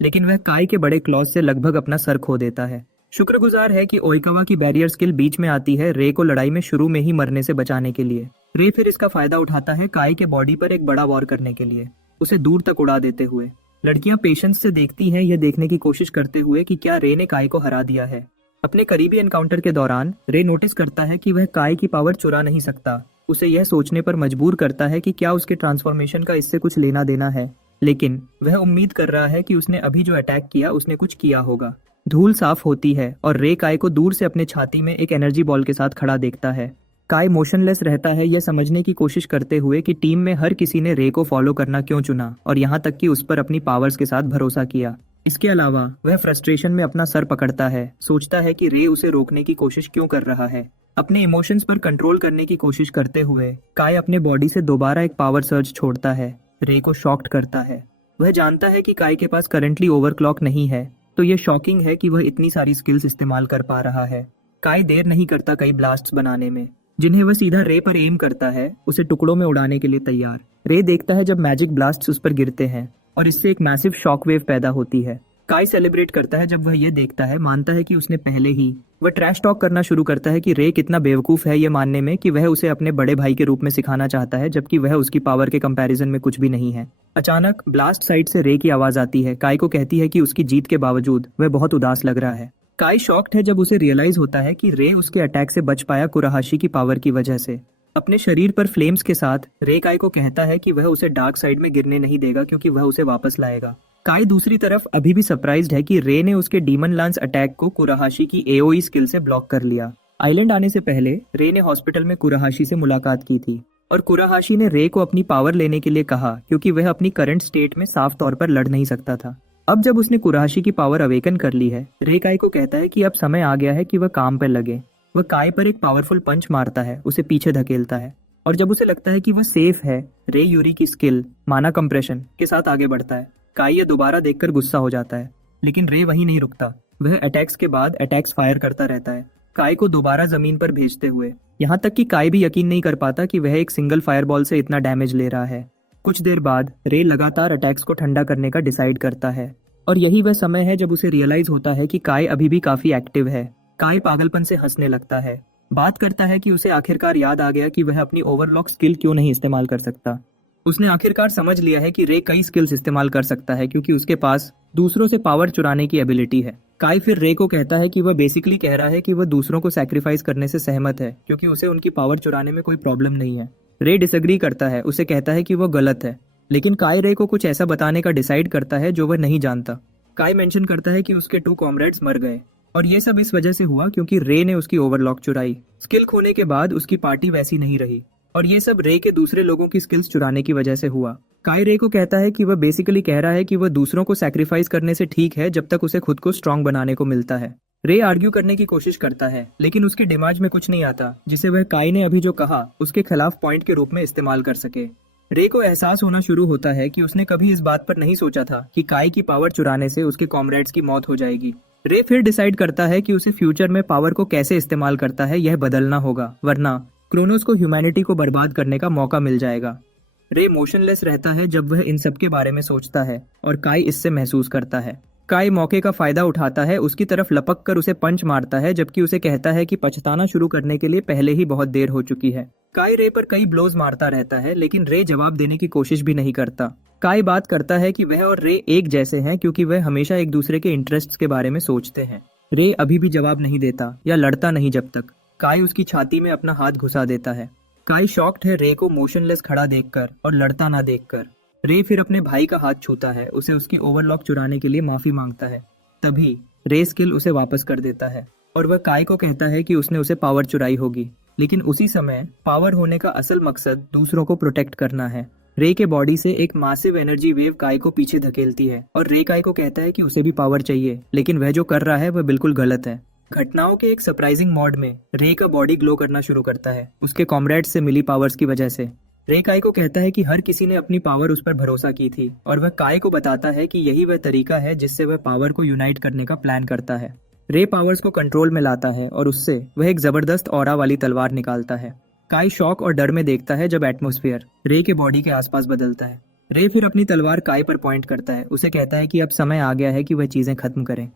लेकिन वह काई के बड़े क्लॉज से लगभग अपना सर खो देता है। शुक्रगुजार है कि ओइकावा की बैरियर स्किल बीच में आती है रे को लड़ाई में शुरू में ही मरने से बचाने के लिए। रे फिर इसका फायदा उठाता है काई के बॉडी पर एक बड़ा वॉर करने के लिए, उसे दूर तक उड़ा देते हुए। लड़कियां पेशेंस से देखती हैं, यह देखने की कोशिश करते हुए कि क्या रे ने काई को हरा दिया है। अपने करीबी एनकाउंटर के दौरान रे नोटिस करता है कि वह काई की पावर चुरा नहीं सकता। उसे यह सोचने पर मजबूर करता है कि क्या उसके ट्रांसफॉर्मेशन का इससे कुछ लेना देना है, लेकिन वह उम्मीद कर रहा है कि उसने अभी जो अटैक किया उसने कुछ किया होगा। धूल साफ होती है और रे काई को दूर से अपने छाती में एक एनर्जी बॉल के साथ खड़ा देखता है। काई मोशनलेस रहता है, यह समझने की कोशिश करते हुए कि टीम में हर किसी ने रे को फॉलो करना क्यों चुना और यहाँ तक कि उस पर अपनी पावर्स के साथ भरोसा किया। इसके अलावा वह फ्रस्ट्रेशन में अपना सर पकड़ता है, सोचता है कि रे उसे रोकने की कोशिश क्यों कर रहा है। अपने इमोशंस पर कंट्रोल करने की कोशिश करते हुए काई अपने बॉडी से दोबारा एक पावर सर्ज छोड़ता है। रे को शॉक्ड करता है। वह जानता है कि काई के पास करंटली ओवरक्लॉक नहीं है, तो यह शॉकिंग है कि वह इतनी सारी स्किल्स इस्तेमाल कर पा रहा है। काई देर नहीं करता कई ब्लास्ट्स बनाने में, जिन्हें वह सीधा रे पर एम करता है, उसे टुकड़ों में उड़ाने के लिए तैयार। रे देखता है जब मैजिक ब्लास्ट्स उस पर गिरते हैं और इससे एक मैसिव शॉक वेव पैदा होती है। काई सेलिब्रेट करता है जब वह यह देखता है, मानता है कि उसने पहले ही। वह ट्रैश टॉक करना शुरू करता है कि रे कितना बेवकूफ है ये मानने में कि वह उसे अपने बड़े भाई के रूप में सिखाना चाहता है, जबकि वह उसकी पावर के कंपैरिजन में कुछ भी नहीं है। अचानक ब्लास्ट साइड से रे की आवाज आती है। काई को कहती है कि उसकी जीत के बावजूद वह बहुत उदास लग रहा है। काई शॉक्ड है जब उसे रियलाइज होता है कि रे उसके अटैक से बच पाया कुराहाशी की पावर की वजह से। अपने शरीर पर फ्लेम्स के साथ रे काई को कहता है कि वह उसे डार्क साइड में गिरने नहीं देगा क्योंकि वह उसे वापस लाएगा। काई दूसरी तरफ अभी भी सरप्राइज्ड है कि रे ने उसके डीमन लांस अटैक को कुराहाशी की एओई स्किल से ब्लॉक कर लिया। आइलैंड आने से पहले रे ने हॉस्पिटल में कुराहाशी से मुलाकात की थी और कुराहाशी ने रे को अपनी पावर लेने के लिए कहा क्योंकि वह अपनी करंट स्टेट में साफ तौर पर लड़ नहीं सकता था। अब जब उसने कुराहाशी की पावर अवेकन कर ली है, रे काई को कहता है कि अब समय आ गया है कि वह काम पर लगे। वह काई पर एक पावरफुल पंच मारता है, उसे पीछे धकेलता है और जब उसे लगता है कि वह सेफ है, रे यूरी की स्किल माना कंप्रेशन के साथ आगे बढ़ता है। काई ये दोबारा देखकर गुस्सा हो जाता है, लेकिन रे वहीं नहीं रुकता। वह अटैक्स के बाद अटैक्स फायर करता रहता है, काई को दोबारा जमीन पर भेजते हुए। यहाँ तक कि काई भी यकीन नहीं कर पाता कि वह एक सिंगल फायरबॉल से इतना डैमेज ले रहा है। कुछ देर बाद रे लगातार अटैक्स को ठंडा करने का डिसाइड करता है और यही वह समय है जब उसे रियलाइज होता है कि काई अभी भी काफी एक्टिव है। काई पागलपन से हंसने लगता है, बात करता है कि उसे आखिरकार याद आ गया कि वह अपनी ओवरलॉक स्किल क्यों नहीं इस्तेमाल कर सकता। उसने आखिरकार समझ लिया है कि रे कई स्किल्स इस्तेमाल कर सकता है क्योंकि उसके पास दूसरों से पावर चुराने की एबिलिटी है। काई फिर रे को कहता है कि वह बेसिकली कह रहा है कि वह दूसरों को सैक्रिफाइस करने से सहमत है क्योंकि उसे उनकी पावर चुराने में कोई प्रॉब्लम नहीं है। रे डिसएग्री करता है, उसे कहता है कि वह गलत है, लेकिन काई रे को कुछ ऐसा बताने का डिसाइड करता है जो वह नहीं जानता। काई मेंशन करता है कि उसके 2 कॉमरेड्स मर गए और ये सब इस वजह से हुआ क्योंकि रे ने उसकी ओवरलॉक चुराई। स्किल खोने के बाद उसकी पार्टी वैसी नहीं रही और ये सब रे के दूसरे लोगों की स्किल्स चुराने की वजह से हुआ। काई रे को कहता है कि वह बेसिकली कह रहा है कि वह दूसरों को सैक्रिफाइस करने से ठीक है जब तक उसे खुद को स्ट्रांग बनाने को मिलता है। रे आर्ग्यू करने की कोशिश करता है, लेकिन उसके दिमाग में कुछ नहीं आता जिसे वह काई ने अभी जो कहा उसके खिलाफ पॉइंट के रूप में इस्तेमाल कर सके। रे को एहसास होना शुरू होता है कि उसने कभी इस बात पर नहीं सोचा था कि काई की पावर चुराने से उसके कॉमरेड्स की मौत हो जाएगी। रे फिर डिसाइड करता है कि उसे फ्यूचर में पावर को कैसे इस्तेमाल करता है यह बदलना होगा, वरना क्रोनोस को ह्यूमैनिटी को बर्बाद करने का मौका मिल जाएगा। रे मोशनलेस रहता है जब वह इन सब के बारे में सोचता है और काई इससे महसूस करता है। काई मौके का फायदा उठाता है, उसकी तरफ लपक कर उसे पंच मारता है जबकि उसे कहता है कि पछताना शुरू करने के लिए पहले ही बहुत देर हो चुकी है। काई रे पर कई ब्लोज मारता रहता है, लेकिन रे जवाब देने की कोशिश भी नहीं करता। काई बात करता है कि वह और रे एक जैसे हैं क्योंकि वह हमेशा एक दूसरे के इंटरेस्ट्स के बारे में सोचते हैं। रे अभी भी जवाब नहीं देता या लड़ता नहीं जब तक काई उसकी छाती में अपना हाथ घुसा देता है। काई शॉक्ड है रे को मोशनलेस खड़ा देखकर और लड़ता ना देखकर। रे फिर अपने भाई का हाथ छूता है, उसे उसकी ओवरलॉक चुराने के लिए माफी मांगता है। तभी रे स्किल उसे वापस कर देता है और वह काई को कहता है कि उसने उसे पावर चुराई होगी, लेकिन उसी समय पावर होने का असल मकसद दूसरों को प्रोटेक्ट करना है। रे के बॉडी से एक मासिव एनर्जी वेव काई को पीछे धकेलती है और रे काई को कहता है कि उसे भी पावर चाहिए, लेकिन वह जो कर रहा है वह बिल्कुल गलत है। घटनाओं के एक सरप्राइजिंग मॉड में रे का बॉडी ग्लो करना शुरू करता है, उसके कॉमरेड्स से मिली पावर्स की वजह से। रे काय को कहता है कि हर किसी ने अपनी पावर उस पर भरोसा की थी, और वह काय को बताता है कि यही वह तरीका है जिससे वह पावर को यूनाइट करने का प्लान करता है। रे पावर्स को कंट्रोल में लाता है और उससे वह एक जबरदस्त ऑरा वाली तलवार निकालता है। काय शॉक और डर में देखता है जब एटमॉस्फेयर रे के बॉडी के आसपास बदलता है। रे फिर अपनी तलवार काय पर पॉइंट करता है, उसे कहता है कि अब समय आ गया है कि वह चीजें खत्म करें।